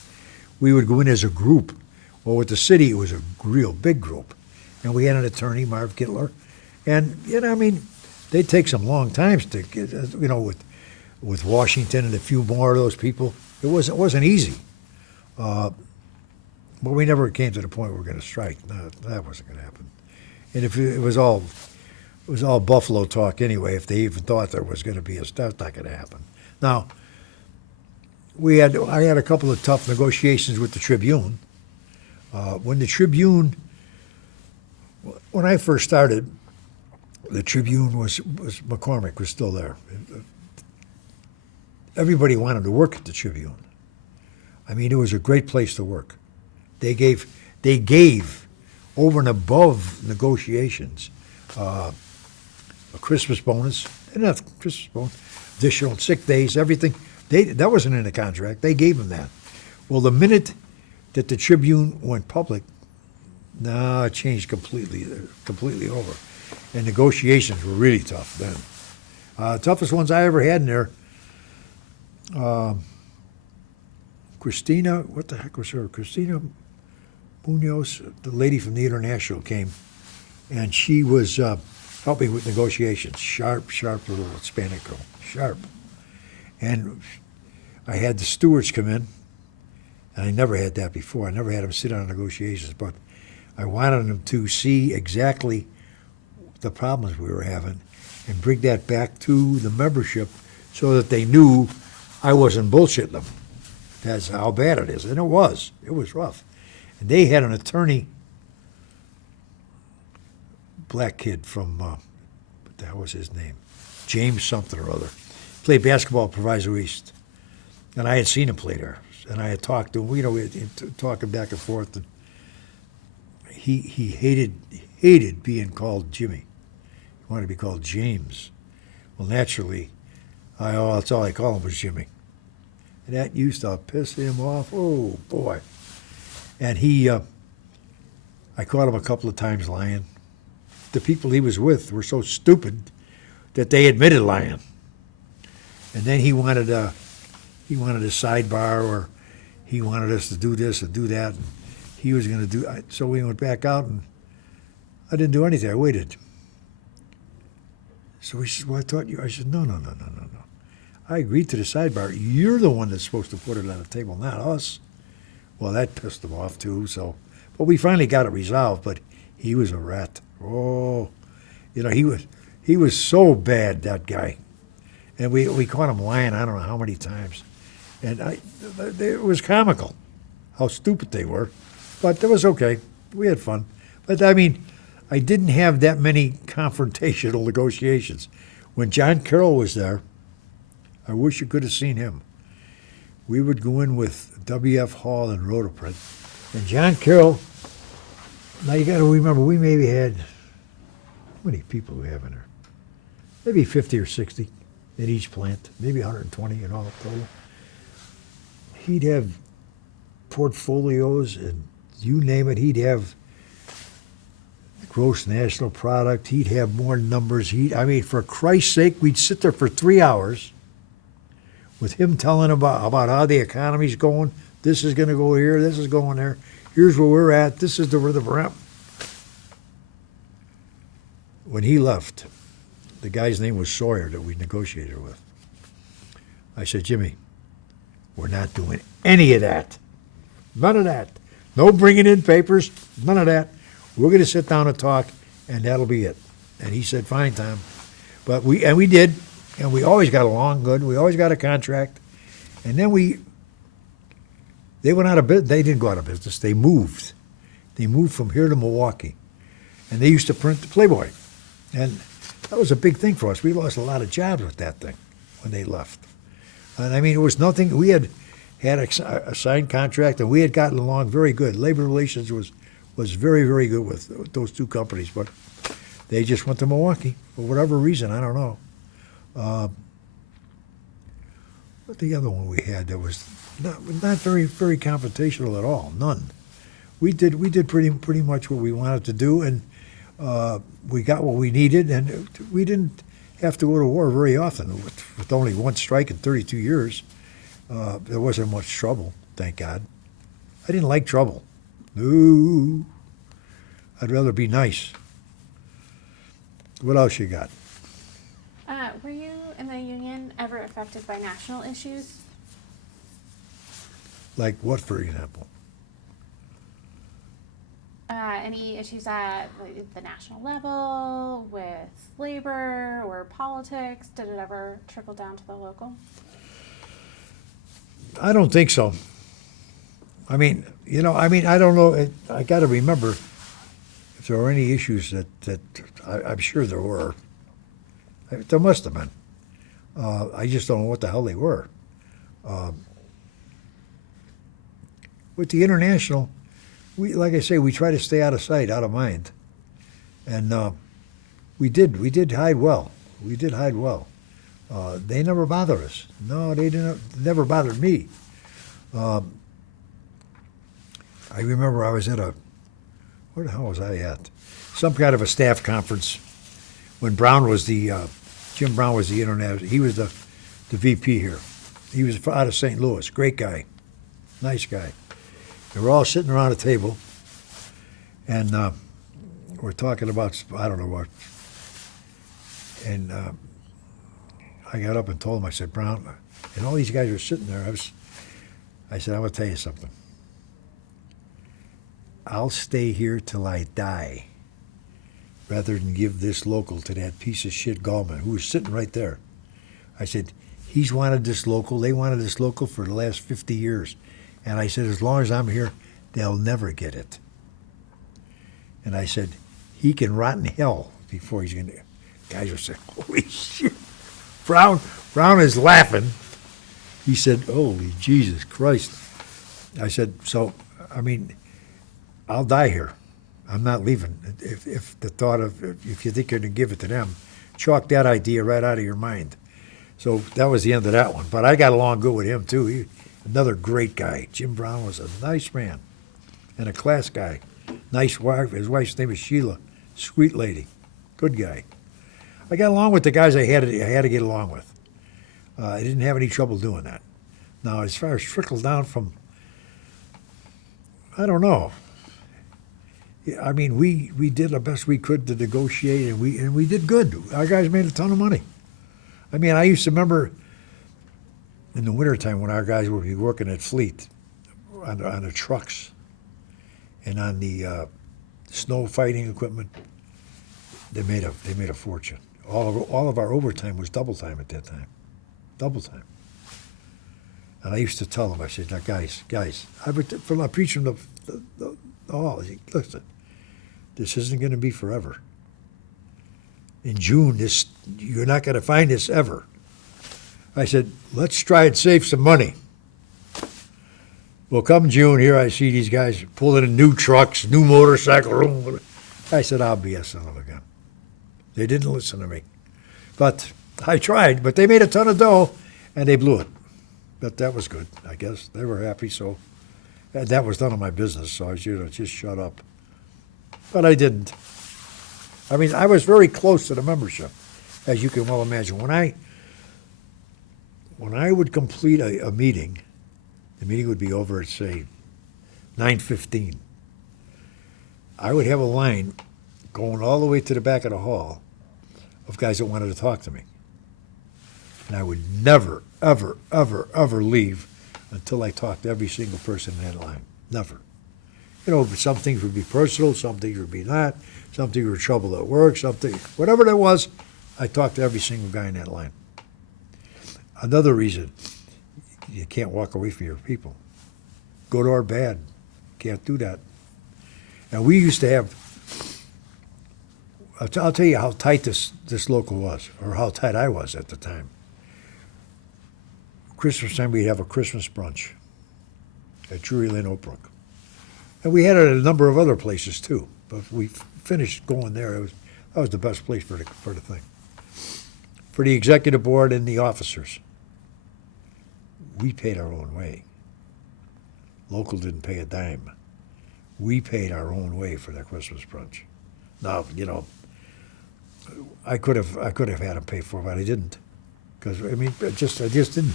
We would go in as a group. Well, with the city, it was a real big group. And we had an attorney, Marv Gittler, and, they'd take some long times to get, with Washington and a few more of those people. It wasn't easy. But we never came to the point where we were going to strike. No, that wasn't going to happen. And if it was all Buffalo talk anyway, if they even thought there was going to be that's not going to happen. Now, I had a couple of tough negotiations with the Tribune. When I first started, the Tribune was McCormick was still there. Everybody wanted to work at the Tribune. I mean, it was a great place to work. They gave over and above negotiations a Christmas bonus, enough Christmas bonus, additional sick days, everything. That wasn't in the contract. They gave them that. Well, the minute that the Tribune went public, it changed completely over. And negotiations were really tough then. Toughest ones I ever had in there, Christina, what the heck was her? Christina Munoz, the lady from the International, came, and she was helping with negotiations. Sharp little Hispanic girl. Sharp. And I had the stewards come in, and I never had that before. I never had them sit on negotiations, but I wanted them to see exactly the problems we were having and bring that back to the membership so that they knew I wasn't bullshitting them. That's how bad it is. And it was. It was rough. And they had an attorney, black kid from, what the hell was his name? James something or other. Played basketball at Proviso East. And I had seen him play there. And I had talked to him, we had talking back and forth. And he hated being called Jimmy. He wanted to be called James. Well, naturally, that's all I call him was Jimmy. And that used to piss him off. Oh, boy. And I caught him a couple of times lying. The people he was with were so stupid that they admitted lying. And then he wanted a sidebar, or he wanted us to do this and do that. And he was going to do, so we went back out, and I didn't do anything. I waited. So he says, well, I thought you, I said, no. I agreed to the sidebar. You're the one that's supposed to put it on the table, not us. Well, that pissed him off too, so. But we finally got it resolved, but he was a rat. Oh, he was so bad, that guy. And we caught him lying, I don't know how many times. And it was comical how stupid they were. But it was okay. We had fun. But I mean, I didn't have that many confrontational negotiations. When John Carroll was there, I wish you could have seen him. We would go in with W.F. Hall and Rotoprint. And John Carroll, now you got to remember, we maybe had, how many people do we have in there? Maybe 50 or 60 in each plant, maybe 120 in all total. He'd have portfolios, and you name it, he'd have gross national product, he'd have more numbers. For Christ's sake, we'd sit there for 3 hours with him telling about how the economy's going. This is going to go here, this is going there. Here's where we're at, this is where we're at. When he left, the guy's name was Sawyer that we negotiated with. I said, Jimmy, we're not doing any of that. None of that. No bringing in papers, none of that. We're going to sit down and talk, and that'll be it. And he said, fine, Tom. But we did, and we always got along good. We always got a contract. And then they went out of business. They didn't go out of business. They moved. They moved from here to Milwaukee. And they used to print the Playboy. And that was a big thing for us. We lost a lot of jobs with that thing when they left. And it was nothing. We had a signed contract, and we had gotten along very good. Labor relations was very, very good with those two companies, but they just went to Milwaukee for whatever reason. I don't know. What the other one we had that was not very, very confrontational at all. None. We did pretty much what we wanted to do, and we got what we needed, and we didn't have to go to war very often. With only one strike in 32 years, there wasn't much trouble, thank God. I didn't like trouble. No. I'd rather be nice. What else you got? Were you in the union ever affected by national issues? Like what, for example? Any issues at the national level with labor or politics? Did it ever trickle down to the local? I don't think so. I don't know. I got to remember if there were any issues that I'm sure there were. There must have been. I just don't know what the hell they were. With the international, like I say, we try to stay out of sight, out of mind, and we did hide well. We did hide well. They never bothered us. No, they didn't. Never bothered me. I remember I was at where the hell was I at? Some kind of a staff conference when Jim Brown was the international. He was the VP here. He was out of St. Louis. Great guy. Nice guy. We were all sitting around a table, and we're talking about, I don't know what. And I got up and told him, I said, Brown, and all these guys were sitting there. I said, I'm going to tell you something. I'll stay here till I die rather than give this local to that piece of shit Gallman, who was sitting right there. I said, he's wanted this local. They wanted this local for the last 50 years. And I said, as long as I'm here, they'll never get it. And I said, he can rot in hell before he's going to. Guys were saying, holy shit. Brown is laughing. He said, holy Jesus Christ. I said, so, I mean, I'll die here. I'm not leaving. If the thought of, if you think you're going to give it to them, chalk that idea right out of your mind. So that was the end of that one. But I got along good with him, too. Another great guy. Jim Brown was a nice man and a class guy. Nice wife. His wife's name is Sheila. Sweet lady. Good guy. I got along with the guys I had to get along with. I didn't have any trouble doing that. Now, as far as trickle down from, I don't know. I mean, we did the best we could to negotiate, and we did good. Our guys made a ton of money. I mean, I used to remember in the wintertime when our guys would be working at Fleet on the trucks and on the snow fighting equipment. They made a fortune. All of our overtime was double time at that time, double time. And I used to tell them, I said, now guys, I'm preaching the hall. I said, listen, this isn't going to be forever. In June, you're not going to find this ever. I said, let's try and save some money. Well, come June, here I see these guys pulling in new trucks, new motorcycle. I said, I'll be a son of a gun. They didn't listen to me. But I tried, but they made a ton of dough, and they blew it. But that was good, I guess. They were happy, so that was none of my business, so I should just shut up. But I didn't. I mean, I was very close to the membership, as you can well imagine. When I would complete a meeting, the meeting would be over at, say, 9:15. I would have a line going all the way to the back of the hall of guys that wanted to talk to me. And I would never, ever, ever, ever leave until I talked to every single person in that line. Never. You know, some things would be personal, some things would be not, some things were trouble at work, something, whatever that was, I talked to every single guy in that line. Another reason, you can't walk away from your people. Good or bad, can't do that. And we used to have, I'll tell you how tight this local was, or how tight I was at the time. Christmas time, we'd have a Christmas brunch at Drury Lane, Oak Brook. And we had it at a number of other places too, but we finished going there. That was the best place for the thing. For the executive board and the officers, we paid our own way. Local didn't pay a dime. We paid our own way for that Christmas brunch. Now, you know, I could have had them pay for it, but I didn't, because I mean, I just didn't.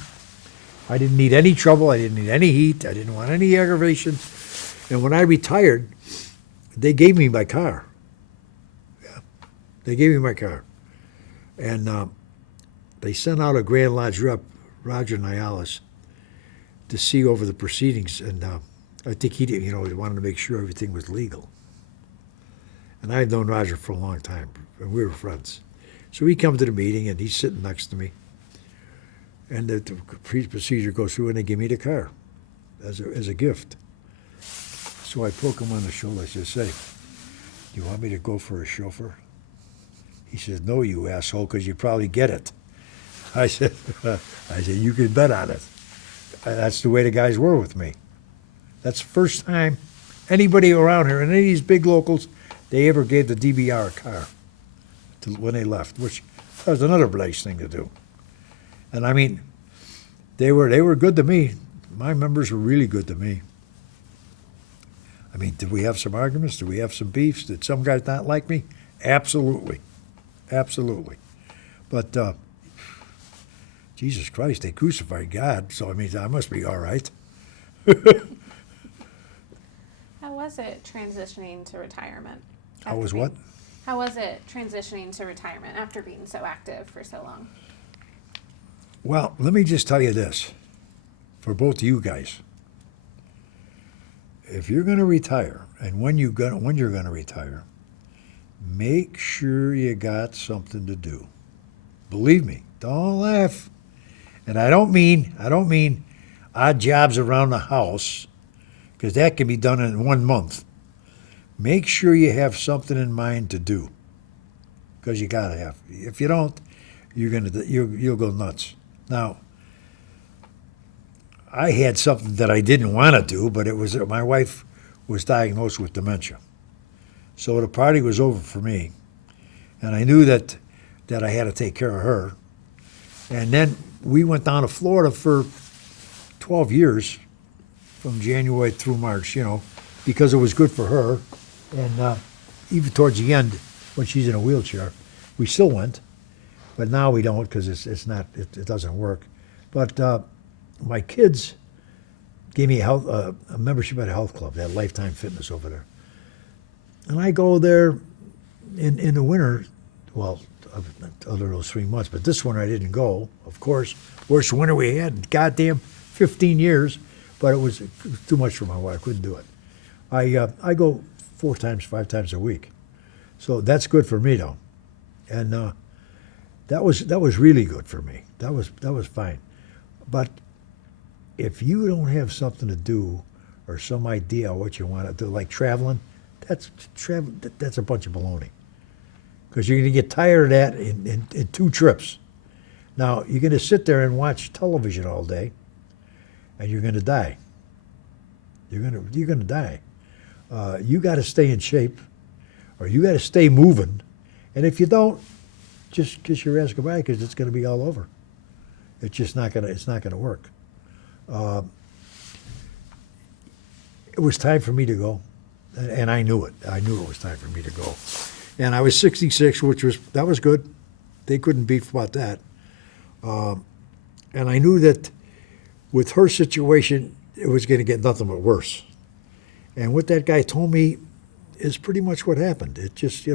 I didn't need any trouble. I didn't need any heat. I didn't want any aggravation. And when I retired, they gave me my car. Yeah, they gave me my car, and they sent out a Grand Lodge rep, Roger Nialis, to see over the proceedings, and I think he did, he wanted to make sure everything was legal. And I had known Roger for a long time, and we were friends. So he comes to the meeting, and he's sitting next to me, and the procedure goes through, and they give me the car as a gift. So I poke him on the shoulder. I said, "Say, do you want me to go for a chauffeur?" He says, "No, you asshole, because you probably get it." I said, "You can bet on it." That's the way the guys were with me. That's the first time anybody around here, and any of these big locals, they ever gave the DBR a car when they left, which that was another nice thing to do. And I mean, they were good to me. My members were really good to me. I mean, did we have some arguments? Did we have some beefs? Did some guys not like me? Absolutely. Absolutely. But Jesus Christ, they crucified God, so I mean, I must be all right. How was it transitioning to retirement? How was what? How was it transitioning to retirement after being so active for so long? Well, let me just tell you this, for both of you guys. If you're going to retire, and when you're going to retire, make sure you got something to do. Believe me, don't laugh. And I don't mean odd jobs around the house, because that can be done in 1 month. Make sure you have something in mind to do, because you gotta have. If you don't, you'll go nuts. Now, I had something that I didn't want to do, but it was my wife was diagnosed with dementia, so the party was over for me, and I knew that I had to take care of her. And then we went down to Florida for 12 years, from January through March, because it was good for her. And even towards the end, when she's in a wheelchair, we still went, but now we don't because it doesn't work. But my kids gave me a membership at a health club, that Lifetime Fitness over there. And I go there in the winter, well, other those 3 months, but this winter I didn't go, of course. Worst winter we had in goddamn 15 years, but it was too much for my wife. I couldn't do it. I go 4 times, 5 times a week. So that's good for me though. And that was really good for me. That was fine. But if you don't have something to do or some idea of what you want to do, like traveling, that's a bunch of baloney. Because you're going to get tired of that in 2 trips. Now, you're going to sit there and watch television all day, and you're going to die. You're going to die. You got to stay in shape, or you got to stay moving. And if you don't, just kiss your ass goodbye, because it's going to be all over. It's just not going to work. It was time for me to go, and I knew it. I knew it was time for me to go. And I was 66, that was good. They couldn't beef about that. And I knew that with her situation, it was going to get nothing but worse. And what that guy told me is pretty much what happened. It just,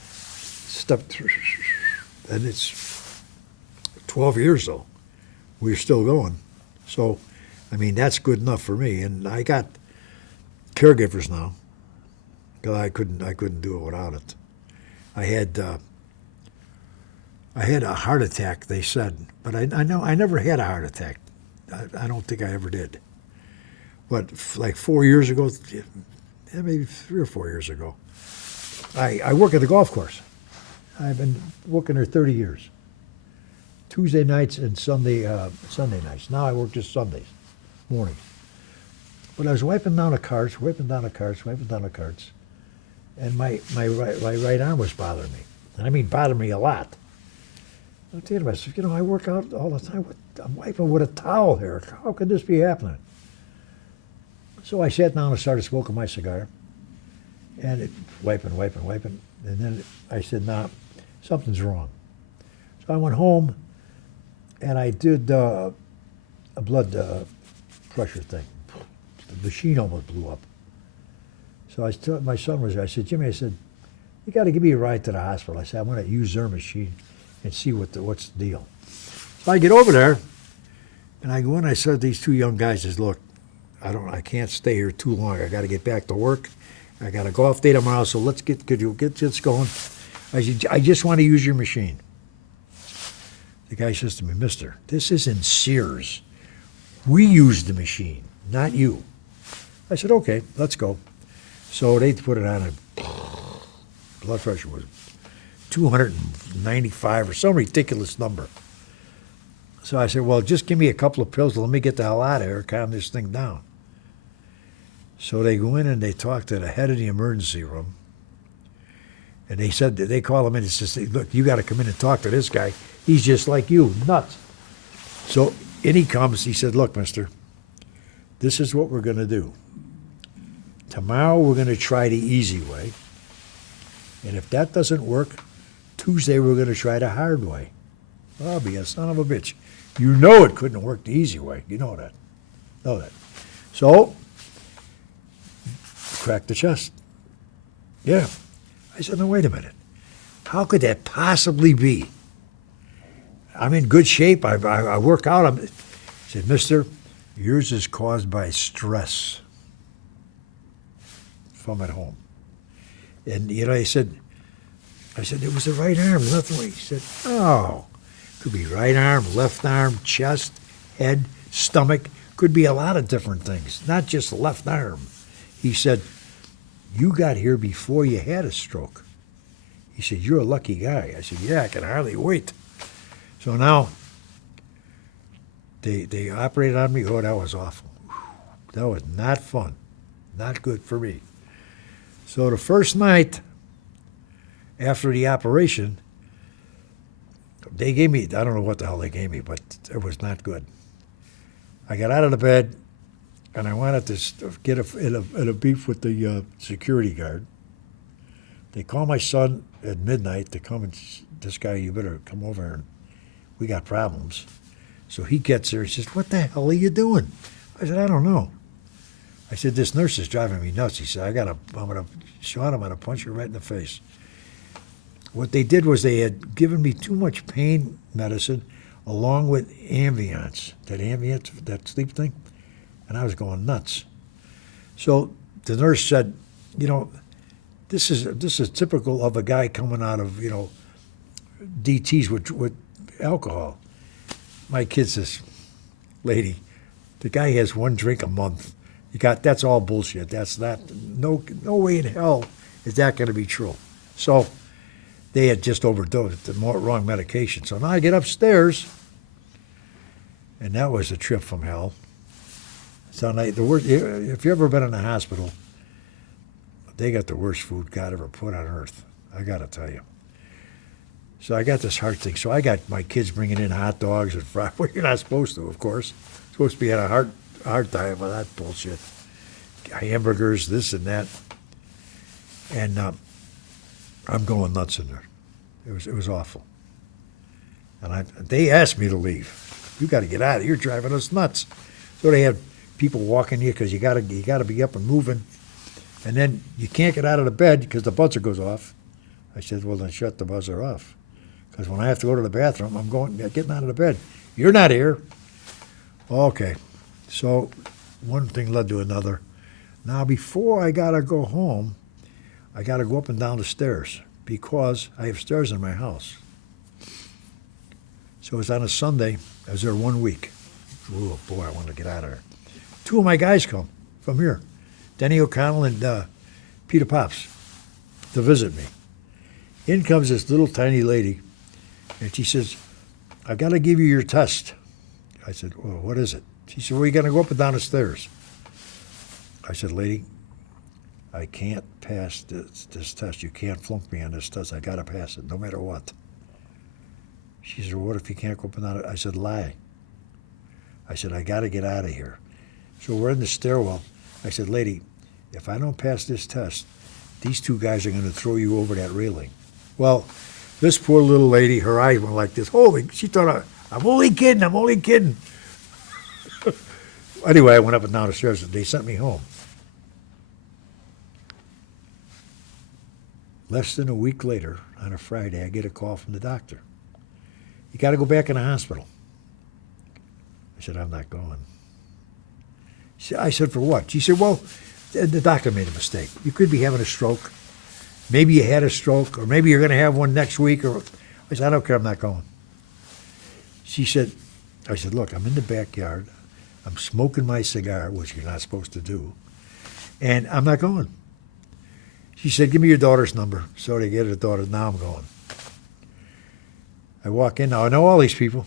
stepped through. And it's 12 years, though. We're still going. So, that's good enough for me. And I got caregivers now, because I couldn't do it without it. I had a heart attack, they said, but I never had a heart attack. I don't think I ever did. But like 4 years ago, maybe 3 or 4 years ago, I work at the golf course. I've been working there 30 years. Tuesday nights and Sunday nights. Now I work just Sundays, mornings. But I was wiping down the carts, and my right arm was bothering me. And I mean bothering me a lot. I tell you, myself, I work out all the time. I'm wiping with a towel here. How could this be happening? So I sat down and started smoking my cigar. And wiping. And then I said, nah, something's wrong. So I went home and I did a blood pressure thing. The machine almost blew up. So I told my son was there. I said, Jimmy, you got to give me a ride to the hospital. I said, I want to use their machine and see what's the deal. So I get over there, and I go in. I said to these 2 young guys, look, I can't stay here too long. I got to get back to work. I got a golf day tomorrow, so could you get this going? I said, I just want to use your machine. The guy says to me, mister, this isn't Sears. We use the machine, not you. I said, okay, let's go. So they put it on, and blood pressure was 295 or some ridiculous number. So I said, well, just give me a couple of pills. Let me get the hell out of here, calm this thing down. So they go in and they talk to the head of the emergency room. And they said, they call him in and say, look, you got to come in and talk to this guy. He's just like you, nuts. So in he comes. He said, look, mister, this is what we're going to do. Tomorrow we're going to try the easy way. And if that doesn't work, Tuesday we're going to try the hard way. I'll be a son of a bitch. You know it couldn't work the easy way. You know that. So, cracked the chest. Yeah. I said, no, wait a minute. How could that possibly be? I'm in good shape. I work out. He said, mister, yours is caused by stress from at home. And, I said, it was the right arm, nothing. He said, oh, could be right arm, left arm, chest, head, stomach. Could be a lot of different things, not just left arm. He said, you got here before you had a stroke. He said, you're a lucky guy. I said, yeah, I can hardly wait. So now, they operated on me. Oh, that was awful. That was not fun. Not good for me. So the first night after the operation, they gave me, I don't know what the hell they gave me, but it was not good. I got out of the bed, and I wanted to get in a beef with the security guard. They call my son at midnight to come and, this guy, you better come over, and we got problems. So he gets there, he says, what the hell are you doing? I said, I don't know. I said, this nurse is driving me nuts. He said, Sean, I'm gonna punch you right in the face. What they did was they had given me too much pain medicine along with Ambiance, that sleep thing, and I was going nuts. So the nurse said, this is typical of a guy coming out of, DTs with alcohol. My kid says, lady, the guy has one drink a month. That's all bullshit. That's not, no way in hell is that going to be true. So they had just overdosed the wrong medication. So now I get upstairs, and that was a trip from hell. So the worst, if you've ever been in a hospital, they got the worst food God ever put on earth. I got to tell you. So I got this heart thing. So I got my kids bringing in hot dogs and fries. Well, you're not supposed to, of course. Supposed to be on a heart diet, but that bullshit. Hamburgers, this and that. And I'm going nuts in there. It was awful. And they asked me to leave. You got to get out of here. You're driving us nuts. So they had people walking you because you got to be up and moving. And then you can't get out of the bed because the buzzer goes off. I said, well, then shut the buzzer off. Because when I have to go to the bathroom, I'm getting out of the bed. You're not here. Okay. So one thing led to another. Now, before I got to go home, I got to go up and down the stairs because I have stairs in my house. So it was on a Sunday. I was there 1 week. Oh, boy, I want to get out of there. Two of my guys come from here, Denny O'Connell and Peter Pops, to visit me. In comes this little tiny lady, and she says, I got to give you your test. I said, well, what is it? She said, well, you're going to go up and down the stairs. I said, lady, I can't pass this test. You can't flunk me on this test. I got to pass it, no matter what. She said, well, what if you can't go up and down it? I said, lie. I said, I got to get out of here. So we're in the stairwell. I said, lady, if I don't pass this test, these two guys are going to throw you over that railing. Well, this poor little lady, her eyes went like this. Holy, she thought, I'm only kidding. Anyway, I went up and down the stairs, and they sent me home. Less than a week later, on a Friday, I get a call from the doctor. You got to go back in the hospital. I said, I'm not going. I said, for what? She said, well, the doctor made a mistake. You could be having a stroke. Maybe you had a stroke, or maybe you're going to have one next week. I said, I don't care, I'm not going. I said, look, I'm in the backyard. I'm smoking my cigar, which you're not supposed to do, and I'm not going. She said, give me your daughter's number. So they get her daughter. Now I'm going. I walk in. Now I know all these people.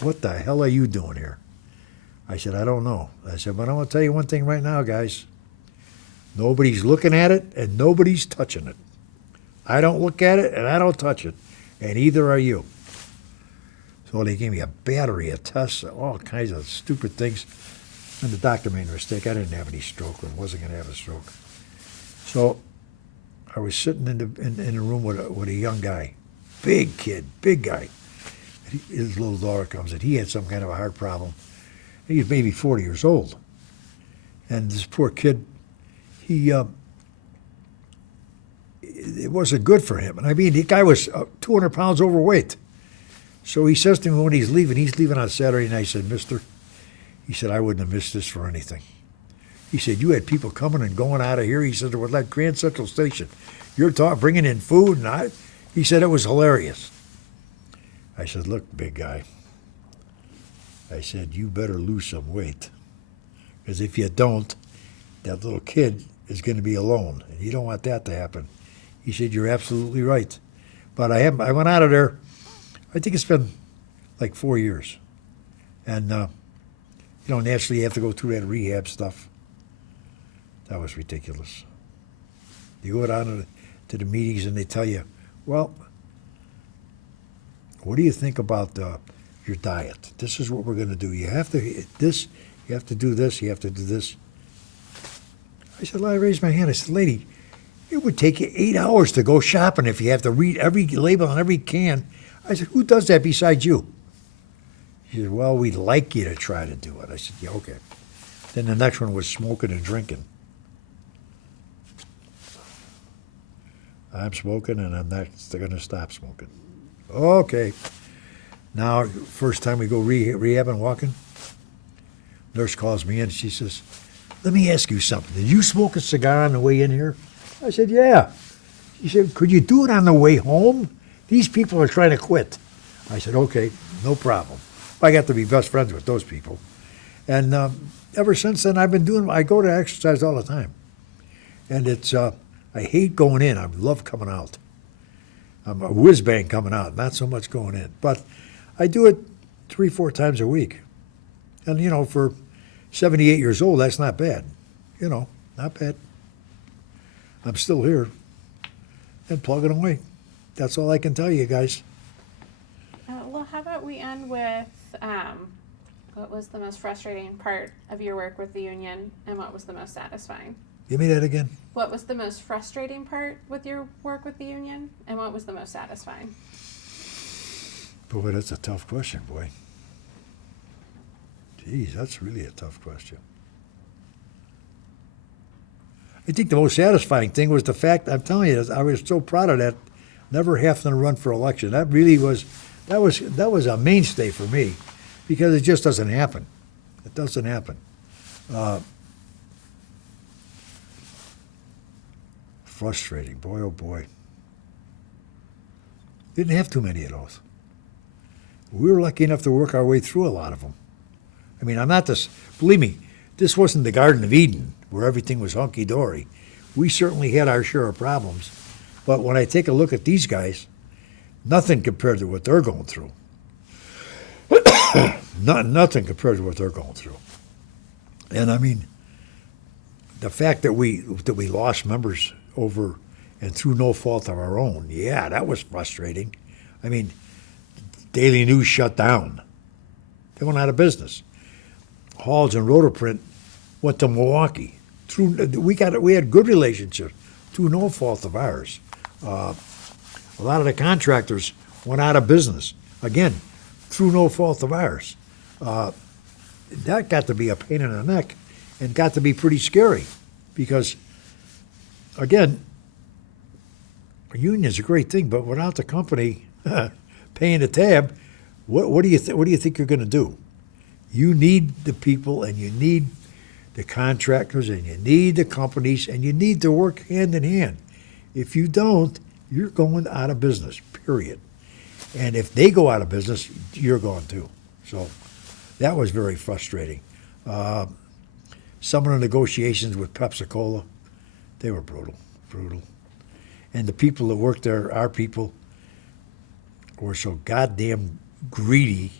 What the hell are you doing here? I said, I don't know. I said, but I'm going to tell you one thing right now, guys. Nobody's looking at it, and nobody's touching it. I don't look at it, and I don't touch it, and either are you. So they gave me a battery of tests, all kinds of stupid things, and the doctor made a mistake. I didn't have any stroke, or wasn't going to have a stroke. So I was sitting in a room with a young guy, big kid, big guy. His little daughter comes in. He had some kind of a heart problem. He was maybe 40 years old. And this poor kid, he, it wasn't good for him. And I mean, the guy was 200 pounds overweight. So he says to me when he's leaving on Saturday night, I said, Mister, he said, I wouldn't have missed this for anything. He said, you had people coming and going out of here. He said, there was like Grand Central Station. You're bringing in food. And he said, it was hilarious. I said, look, big guy. I said, you better lose some weight. Because if you don't, that little kid is going to be alone. And you don't want that to happen. He said, you're absolutely right. But I went out of there, I think it's been like 4 years. And, naturally you have to go through that rehab stuff. That was ridiculous. You go down to the meetings and they tell you, well, what do you think about your diet? This is what we're going to do. You have to do this, you have to do this. I said, well, I raised my hand. I said, lady, it would take you 8 hours to go shopping if you have to read every label on every can. I said, who does that besides you? She said, well, we'd like you to try to do it. I said, yeah, okay. Then the next one was smoking and drinking. I'm smoking and I'm not going to stop smoking. Okay. Now, first time we go rehab and walking, nurse calls me in and she says, let me ask you something. Did you smoke a cigar on the way in here? I said, yeah. She said, could you do it on the way home? These people are trying to quit. I said, okay, no problem. I got to be best friends with those people. And ever since then, I go to exercise all the time. And it's, I hate going in. I love coming out. I'm a whiz bang coming out, not so much going in. But I do it 3-4 times a week. And, for 78 years old, that's not bad. Not bad. I'm still here and plugging away. That's all I can tell you guys. Well, how about we end with what was the most frustrating part of your work with the union and what was the most satisfying? Give me that again. What was the most frustrating part with your work with the union and what was the most satisfying? Boy, that's a tough question, boy. Geez, that's really a tough question. I think the most satisfying thing was the fact, I'm telling you, I was so proud of that, never having to run for election. That really was, that was a mainstay for me because it just doesn't happen. It doesn't happen. Frustrating, boy, oh boy. Didn't have too many of those. We were lucky enough to work our way through a lot of them. I mean, believe me, this wasn't the Garden of Eden where everything was hunky-dory. We certainly had our share of problems. But when I take a look at these guys, nothing compared to what they're going through. Nothing compared to what they're going through. And I mean, the fact that we lost members over and through no fault of our own, yeah, that was frustrating. I mean, Daily News shut down. They went out of business. Halls and Rotoprint went to Milwaukee. We had good relationships through no fault of ours. A lot of the contractors went out of business, again, through no fault of ours. That got to be a pain in the neck and got to be pretty scary because, again, a union is a great thing, but without the company paying the tab, what do you think you're going to do? You need the people and you need the contractors and you need the companies and you need to work hand in hand. If you don't, you're going out of business, period. And if they go out of business, you're going too. So that was very frustrating. Some of the negotiations with Pepsi-Cola, they were brutal. And the people that worked there, our people, were so goddamn greedy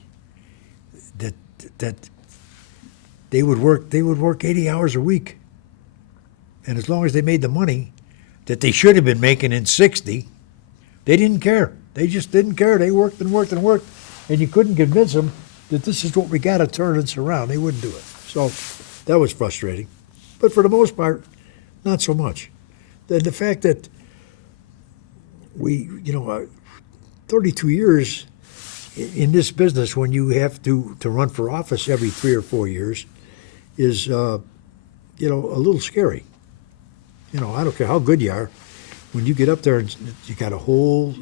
that they would work 80 hours a week. And as long as they made the money that they should have been making in 60, they didn't care. They just didn't care. They worked and worked and worked. And you couldn't convince them that this is what we got to turn this around. They wouldn't do it. So that was frustrating. But for the most part, not so much. The fact that we, 32 years in this business when you have to run for office every 3 or 4 years is, a little scary. I don't care how good you are. When you get up there and you got a whole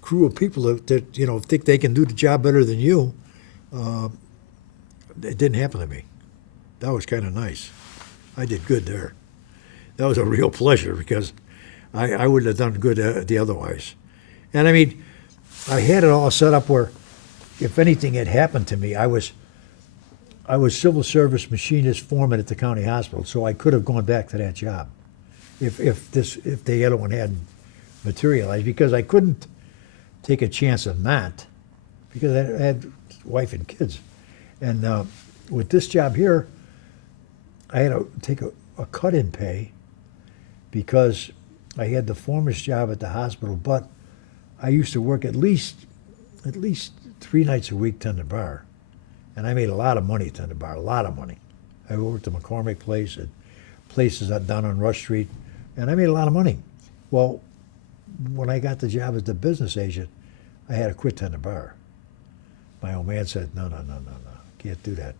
crew of people that think they can do the job better than you, it didn't happen to me. That was kind of nice. I did good there. That was a real pleasure because I wouldn't have done good the otherwise. And I mean, I had it all set up where if anything had happened to me, I was civil service machinist foreman at the county hospital, so I could have gone back to that job if the other one hadn't materialized, because I couldn't take a chance of not, because I had wife and kids. And with this job here, I had to take a cut in pay because I had the foreman's job at the hospital, but I used to work at least 3 nights a week tending bar. And I made a lot of money tending the bar, a lot of money. I worked at McCormick Place, at places down on Rush Street, and I made a lot of money. Well, when I got the job as the business agent, I had to quit tending the bar. My old man said, no, can't do that.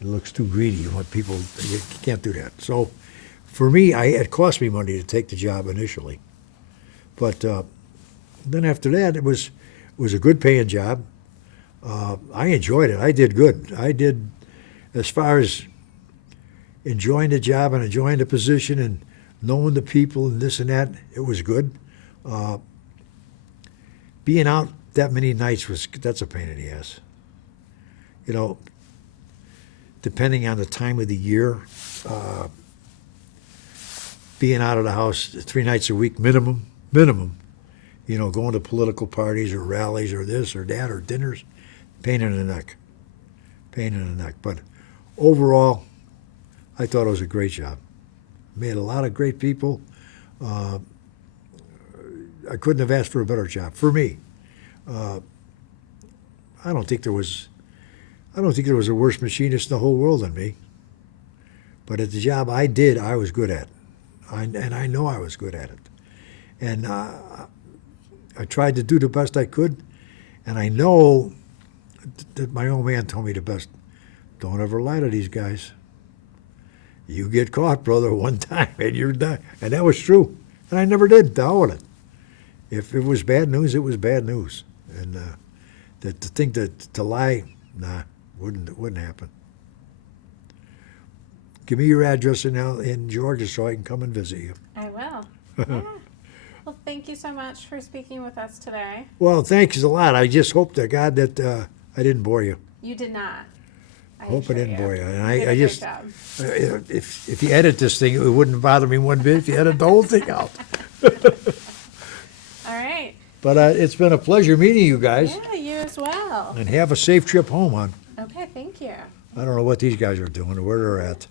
It looks too greedy. You want people, you can't do that. So for me, it cost me money to take the job initially. But then after that, it was a good paying job. I enjoyed it. I did good. I did, as far as enjoying the job and enjoying the position and knowing the people and this and that, it was good. Being out that many nights that's a pain in the ass. Depending on the time of the year, being out of the house 3 nights a week minimum, going to political parties or rallies or this or that or dinners, pain in the neck. But overall, I thought it was a great job. Made a lot of great people. I couldn't have asked for a better job for me. I don't think there was a worse machinist in the whole world than me. But at the job I did, I was good at. And I know I was good at it. And I tried to do the best I could. And I know that my old man told me the best. Don't ever lie to these guys. You get caught, brother, one time, and you're done. And that was true. And I never did. The hell with it. If it was bad news, it was bad news. And to think that to lie, nah, wouldn't happen. Give me your address in Georgia so I can come and visit you. I will. Yeah. Well, thank you so much for speaking with us today. Well, thanks a lot. I just hope to God that I didn't bore you. You did not. Hope I didn't bore you. And You did I a just, great job. if you edit this thing, it wouldn't bother me one bit if you edit the whole thing out. All right. But it's been a pleasure meeting you guys. Yeah, you as well. And have a safe trip home, hon. Okay, thank you. I don't know what these guys are doing or where they're at.